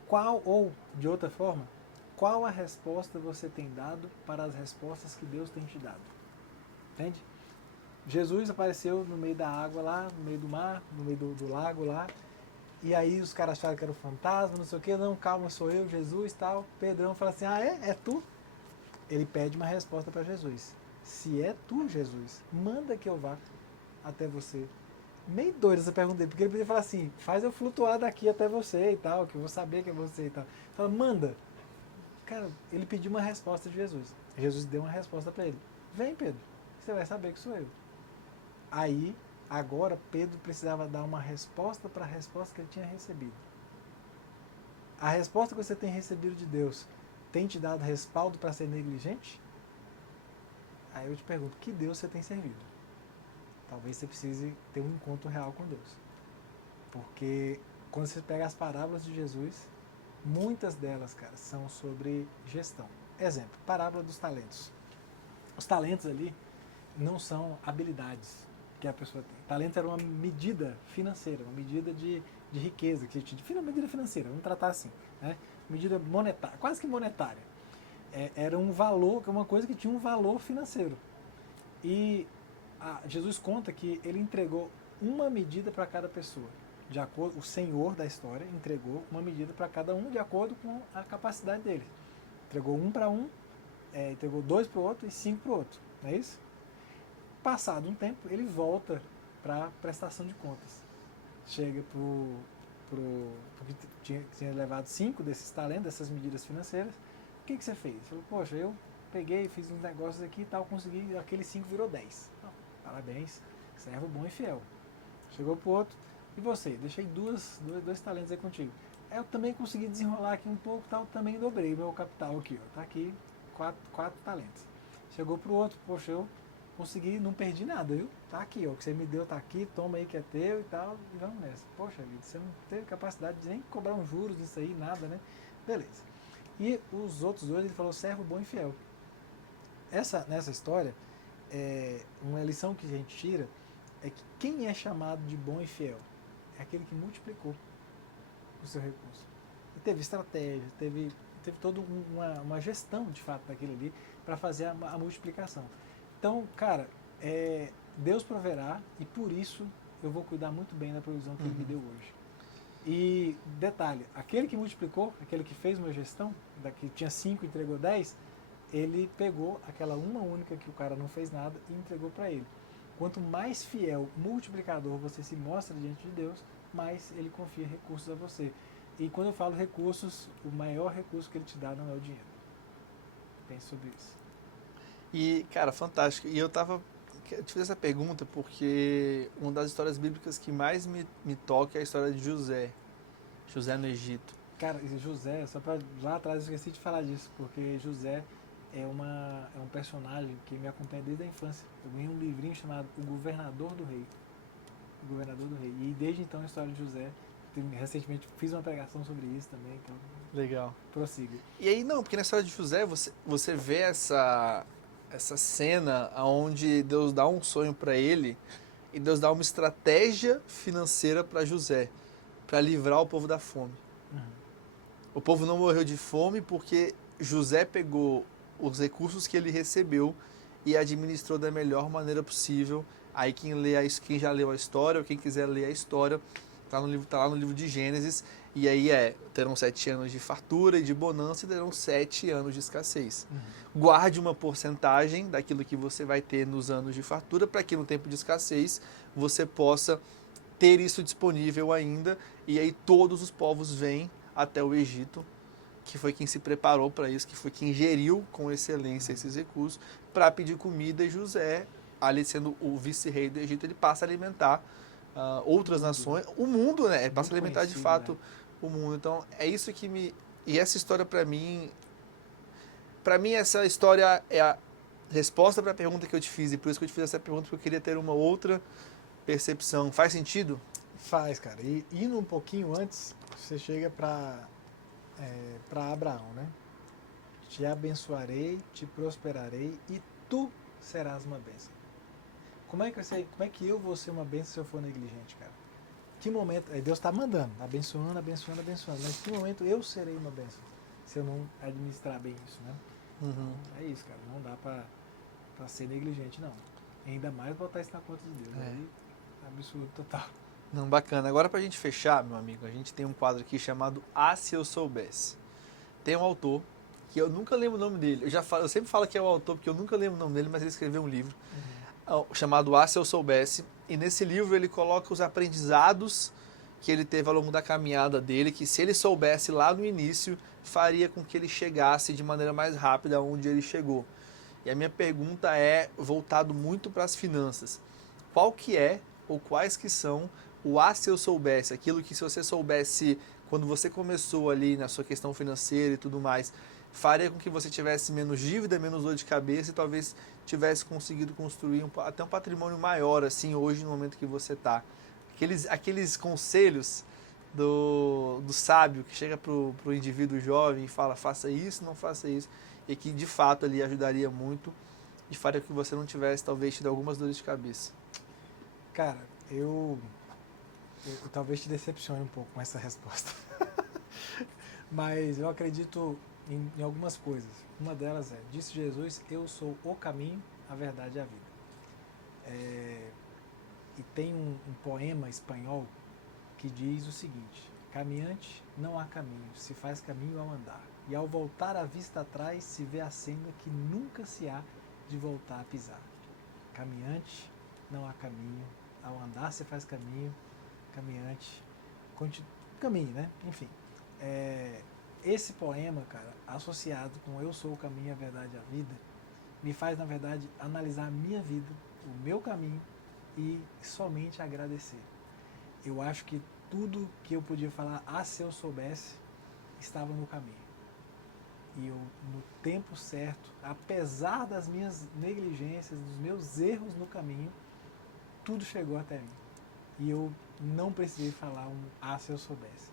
Qual, ou de outra forma, qual a resposta você tem dado para as respostas que Deus tem te dado? Entende? Jesus apareceu no meio da água lá, no meio do mar, no meio do lago lá, e aí os caras acharam que era um fantasma, não sei o que, não, calma, sou eu, Jesus, tal. Pedrão fala assim, ah, é? É tu? Ele pede uma resposta para Jesus. Se é tu, Jesus, manda que eu vá até você. Meio doido essa pergunta dele, porque ele podia falar assim, faz eu flutuar daqui até você e tal, que eu vou saber que é você e tal. Fala, manda. Cara, ele pediu uma resposta de Jesus. Jesus deu uma resposta para ele. Vem, Pedro, você vai saber que sou eu. Aí, agora, Pedro precisava dar uma resposta para a resposta que ele tinha recebido. A resposta que você tem recebido de Deus tem te dado respaldo para ser negligente? Aí eu te pergunto, que Deus você tem servido? Talvez você precise ter um encontro real com Deus. Porque quando você pega as parábolas de Jesus, muitas delas, cara, são sobre gestão. Exemplo, parábola dos talentos. Os talentos ali não são habilidades que a pessoa tem. Talento era uma medida financeira, uma medida de riqueza, medida financeira, vamos tratar assim, né? Medida monetária, quase que monetária. Era um valor, uma coisa que tinha um valor financeiro. E Jesus conta que ele entregou uma medida para cada pessoa. De acordo, o Senhor da história entregou uma medida para cada um de acordo com a capacidade dele. Entregou um para um, entregou 2 para o outro e 5 para o outro. Não é isso? Passado um tempo, ele volta para a prestação de contas. Chega porque tinha levado 5 desses talentos, dessas medidas financeiras. O que você fez? Ele falou, poxa, eu peguei, fiz uns negócios aqui e tal, consegui, aquele 5 virou 10. Então, parabéns, servo bom e fiel. Chegou pro outro, e você? Deixei dois talentos aí contigo. Eu também consegui desenrolar aqui um pouco, tal, também dobrei meu capital aqui, ó. Tá aqui, 4 talentos. Chegou pro outro, poxa, eu consegui, não perdi nada, viu? Tá aqui, ó, o que você me deu tá aqui, toma aí que é teu e tal, e vamos nessa. Poxa vida, você não teve capacidade de nem cobrar uns juros disso aí, nada, né? Beleza. E os outros 2, ele falou, servo bom e fiel. Nessa história, uma lição que a gente tira é que quem é chamado de bom e fiel é aquele que multiplicou o seu recurso. E teve estratégia, teve toda uma gestão, de fato, daquilo ali para fazer a multiplicação. Então, cara, Deus proverá e por isso eu vou cuidar muito bem da provisão que Ele me deu hoje. E, detalhe, aquele que multiplicou, aquele que fez uma gestão, que tinha 5 e entregou 10, ele pegou aquela uma única que o cara não fez nada e entregou para ele. Quanto mais fiel, multiplicador você se mostra diante de Deus, mais ele confia recursos a você. E quando eu falo recursos, o maior recurso que ele te dá não é o dinheiro. Pense sobre isso. E, cara, fantástico. E eu te fiz essa pergunta porque uma das histórias bíblicas que mais me toca é a história de José. José no Egito. Cara, José, só para lá atrás eu esqueci de falar disso, porque José é um personagem que me acompanha desde a infância. Eu ganhei um livrinho chamado O Governador do Rei. O Governador do Rei. E desde então a história de José, recentemente fiz uma pregação sobre isso também, então... Legal. Prossiga. E aí, não, porque na história de José você vê essa cena onde Deus dá um sonho para ele e Deus dá uma estratégia financeira para José, para livrar o povo da fome. O povo não morreu de fome porque José pegou os recursos que ele recebeu e administrou da melhor maneira possível. Aí quem já leu a história, ou quem quiser ler a história, tá lá no livro de Gênesis, e aí terão 7 anos de fartura e de bonança e terão 7 anos de escassez. Guarde uma porcentagem daquilo que você vai ter nos anos de fartura, para que no tempo de escassez você possa ter isso disponível ainda, e aí todos os povos vêm até o Egito, que foi quem se preparou para isso, que foi quem geriu com excelência esses recursos, para pedir comida, e José, ali sendo o vice-rei do Egito, ele passa a alimentar outras nações, o mundo, né? Ele passa a alimentar de fato o mundo. Então, é isso que me... E essa história para mim essa história é a resposta para a pergunta que eu te fiz, e por isso que eu te fiz essa pergunta, porque eu queria ter uma outra percepção. Faz sentido? Faz, cara. E indo um pouquinho antes, você chega para Abraão, né? Te abençoarei, te prosperarei e tu serás uma bênção. Como é que eu vou ser uma bênção se eu for negligente, cara? Que momento, Deus está mandando, abençoando, abençoando, abençoando, mas que momento eu serei uma bênção se eu não administrar bem isso, né? Uhum. É isso, cara, não dá pra ser negligente, não. Ainda mais botar isso na conta de Deus, aí absurdo total. Não, bacana. Agora pra gente fechar, meu amigo, a gente tem um quadro aqui chamado Ah, Se Eu Soubesse. Tem um autor, que eu nunca lembro o nome dele, eu sempre falo que é o autor porque eu nunca lembro o nome dele, mas ele escreveu um livro chamado Ah, Se Eu Soubesse, e nesse livro ele coloca os aprendizados que ele teve ao longo da caminhada dele, que se ele soubesse lá no início, faria com que ele chegasse de maneira mais rápida onde ele chegou. E a minha pergunta é voltado muito para as finanças. Qual que é, ou quais que são, o Ah, Se Eu Soubesse, aquilo que se você soubesse quando você começou ali na sua questão financeira e tudo mais, faria com que você tivesse menos dívida, menos dor de cabeça e talvez tivesse conseguido construir até um patrimônio maior, assim, hoje no momento que você está. Aqueles conselhos do sábio que chega pro indivíduo jovem e fala, faça isso, não faça isso, e que de fato ali ajudaria muito e faria com que você não tivesse talvez tido algumas dores de cabeça. Cara, eu talvez te decepcione um pouco com essa resposta. Mas eu acredito em algumas coisas. Uma delas é, disse Jesus, eu sou o caminho, a verdade e a vida. E tem um poema espanhol que diz o seguinte, caminhante não há caminho, se faz caminho ao andar. E ao voltar a vista atrás, se vê a senda que nunca se há de voltar a pisar. Caminhante não há caminho, ao andar se faz caminho, caminhante, caminho, né? Enfim, esse poema, cara, associado com eu sou o caminho, a verdade e a vida, me faz, na verdade, analisar a minha vida, o meu caminho e somente agradecer. Eu acho que tudo que eu podia falar, se eu soubesse, estava no caminho. E eu, no tempo certo, apesar das minhas negligências, dos meus erros no caminho, tudo chegou até mim. E eu não precisei falar se eu soubesse.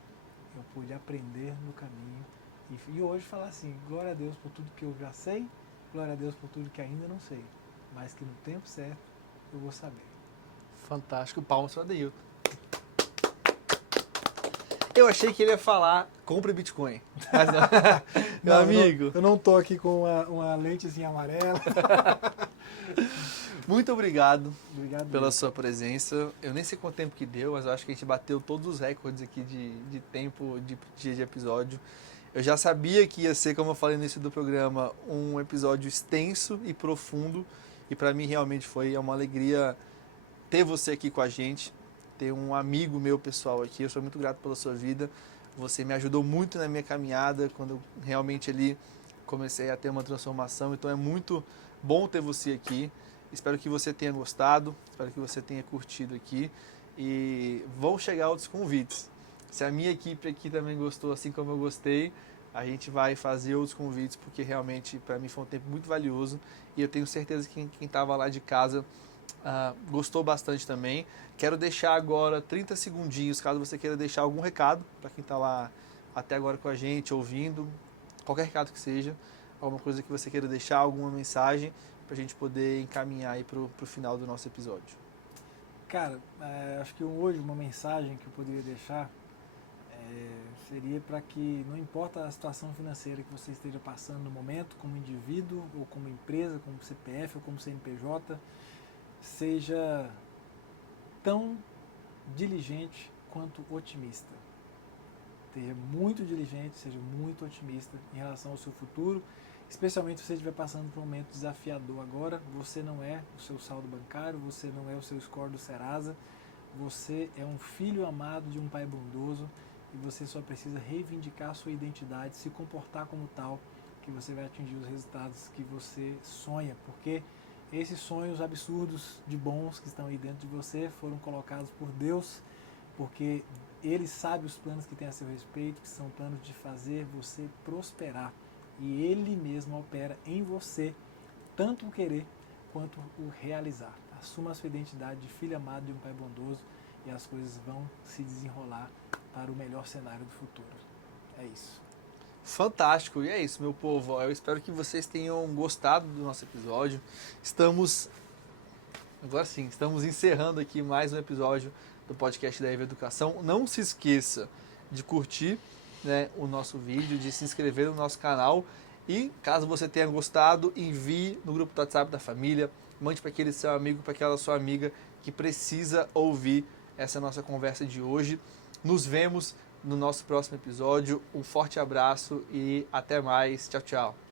Eu pude aprender no caminho. E hoje falar assim, glória a Deus por tudo que eu já sei, glória a Deus por tudo que ainda não sei. Mas que no tempo certo eu vou saber. Fantástico. Palmas para Adeilton. Eu achei que ele ia falar, compre Bitcoin. Mas não. Meu amigo. Eu não tô aqui com uma lentezinha amarela. Muito obrigado, pela mesmo. sua presença. Eu nem sei quanto tempo que deu, mas eu acho que a gente bateu todos os recordes aqui de tempo de episódio. Eu já sabia que ia ser, como eu falei no início do programa, um episódio extenso e profundo. E para mim realmente foi uma alegria ter você aqui com a gente, ter um amigo meu pessoal aqui. Eu sou muito grato pela sua vida. Você me ajudou muito na minha caminhada, quando eu realmente ali comecei a ter uma transformação. Então é muito bom ter você aqui. Espero que você tenha gostado, espero que você tenha curtido aqui. E vão chegar outros convites. Se a minha equipe aqui também gostou, assim como eu gostei, a gente vai fazer outros convites, porque realmente para mim foi um tempo muito valioso. E eu tenho certeza que quem estava lá de casa gostou bastante também. Quero deixar agora 30 segundinhos, caso você queira deixar algum recado para quem está lá até agora com a gente, ouvindo, qualquer recado que seja, alguma coisa que você queira deixar, alguma mensagem, para a gente poder encaminhar aí para o final do nosso episódio. Cara, acho que hoje uma mensagem que eu poderia deixar seria para que não importa a situação financeira que você esteja passando no momento, como indivíduo, ou como empresa, como CPF, ou como CNPJ, seja tão diligente quanto otimista. Seja muito diligente, seja muito otimista em relação ao seu futuro, especialmente se você estiver passando por um momento desafiador agora. Você não é o seu saldo bancário, você não é o seu score do Serasa, você é um filho amado de um pai bondoso e você só precisa reivindicar a sua identidade, se comportar como tal, que você vai atingir os resultados que você sonha, porque esses sonhos absurdos de bons que estão aí dentro de você foram colocados por Deus, porque Ele sabe os planos que tem a seu respeito, que são planos de fazer você prosperar. E Ele mesmo opera em você, tanto o querer quanto o realizar. Assuma a sua identidade de filho amado de um pai bondoso e as coisas vão se desenrolar para o melhor cenário do futuro. É isso. Fantástico, e é isso, meu povo. Eu espero que vocês tenham gostado do nosso episódio. Agora sim, estamos encerrando aqui mais um episódio do podcast da EVA Educação. Não se esqueça de curtir, né, o nosso vídeo, de se inscrever no nosso canal e, caso você tenha gostado, envie no grupo do WhatsApp da família, mande para aquele seu amigo, para aquela sua amiga que precisa ouvir essa nossa conversa de hoje. Nos vemos no nosso próximo episódio. Um forte abraço e até mais. Tchau, tchau.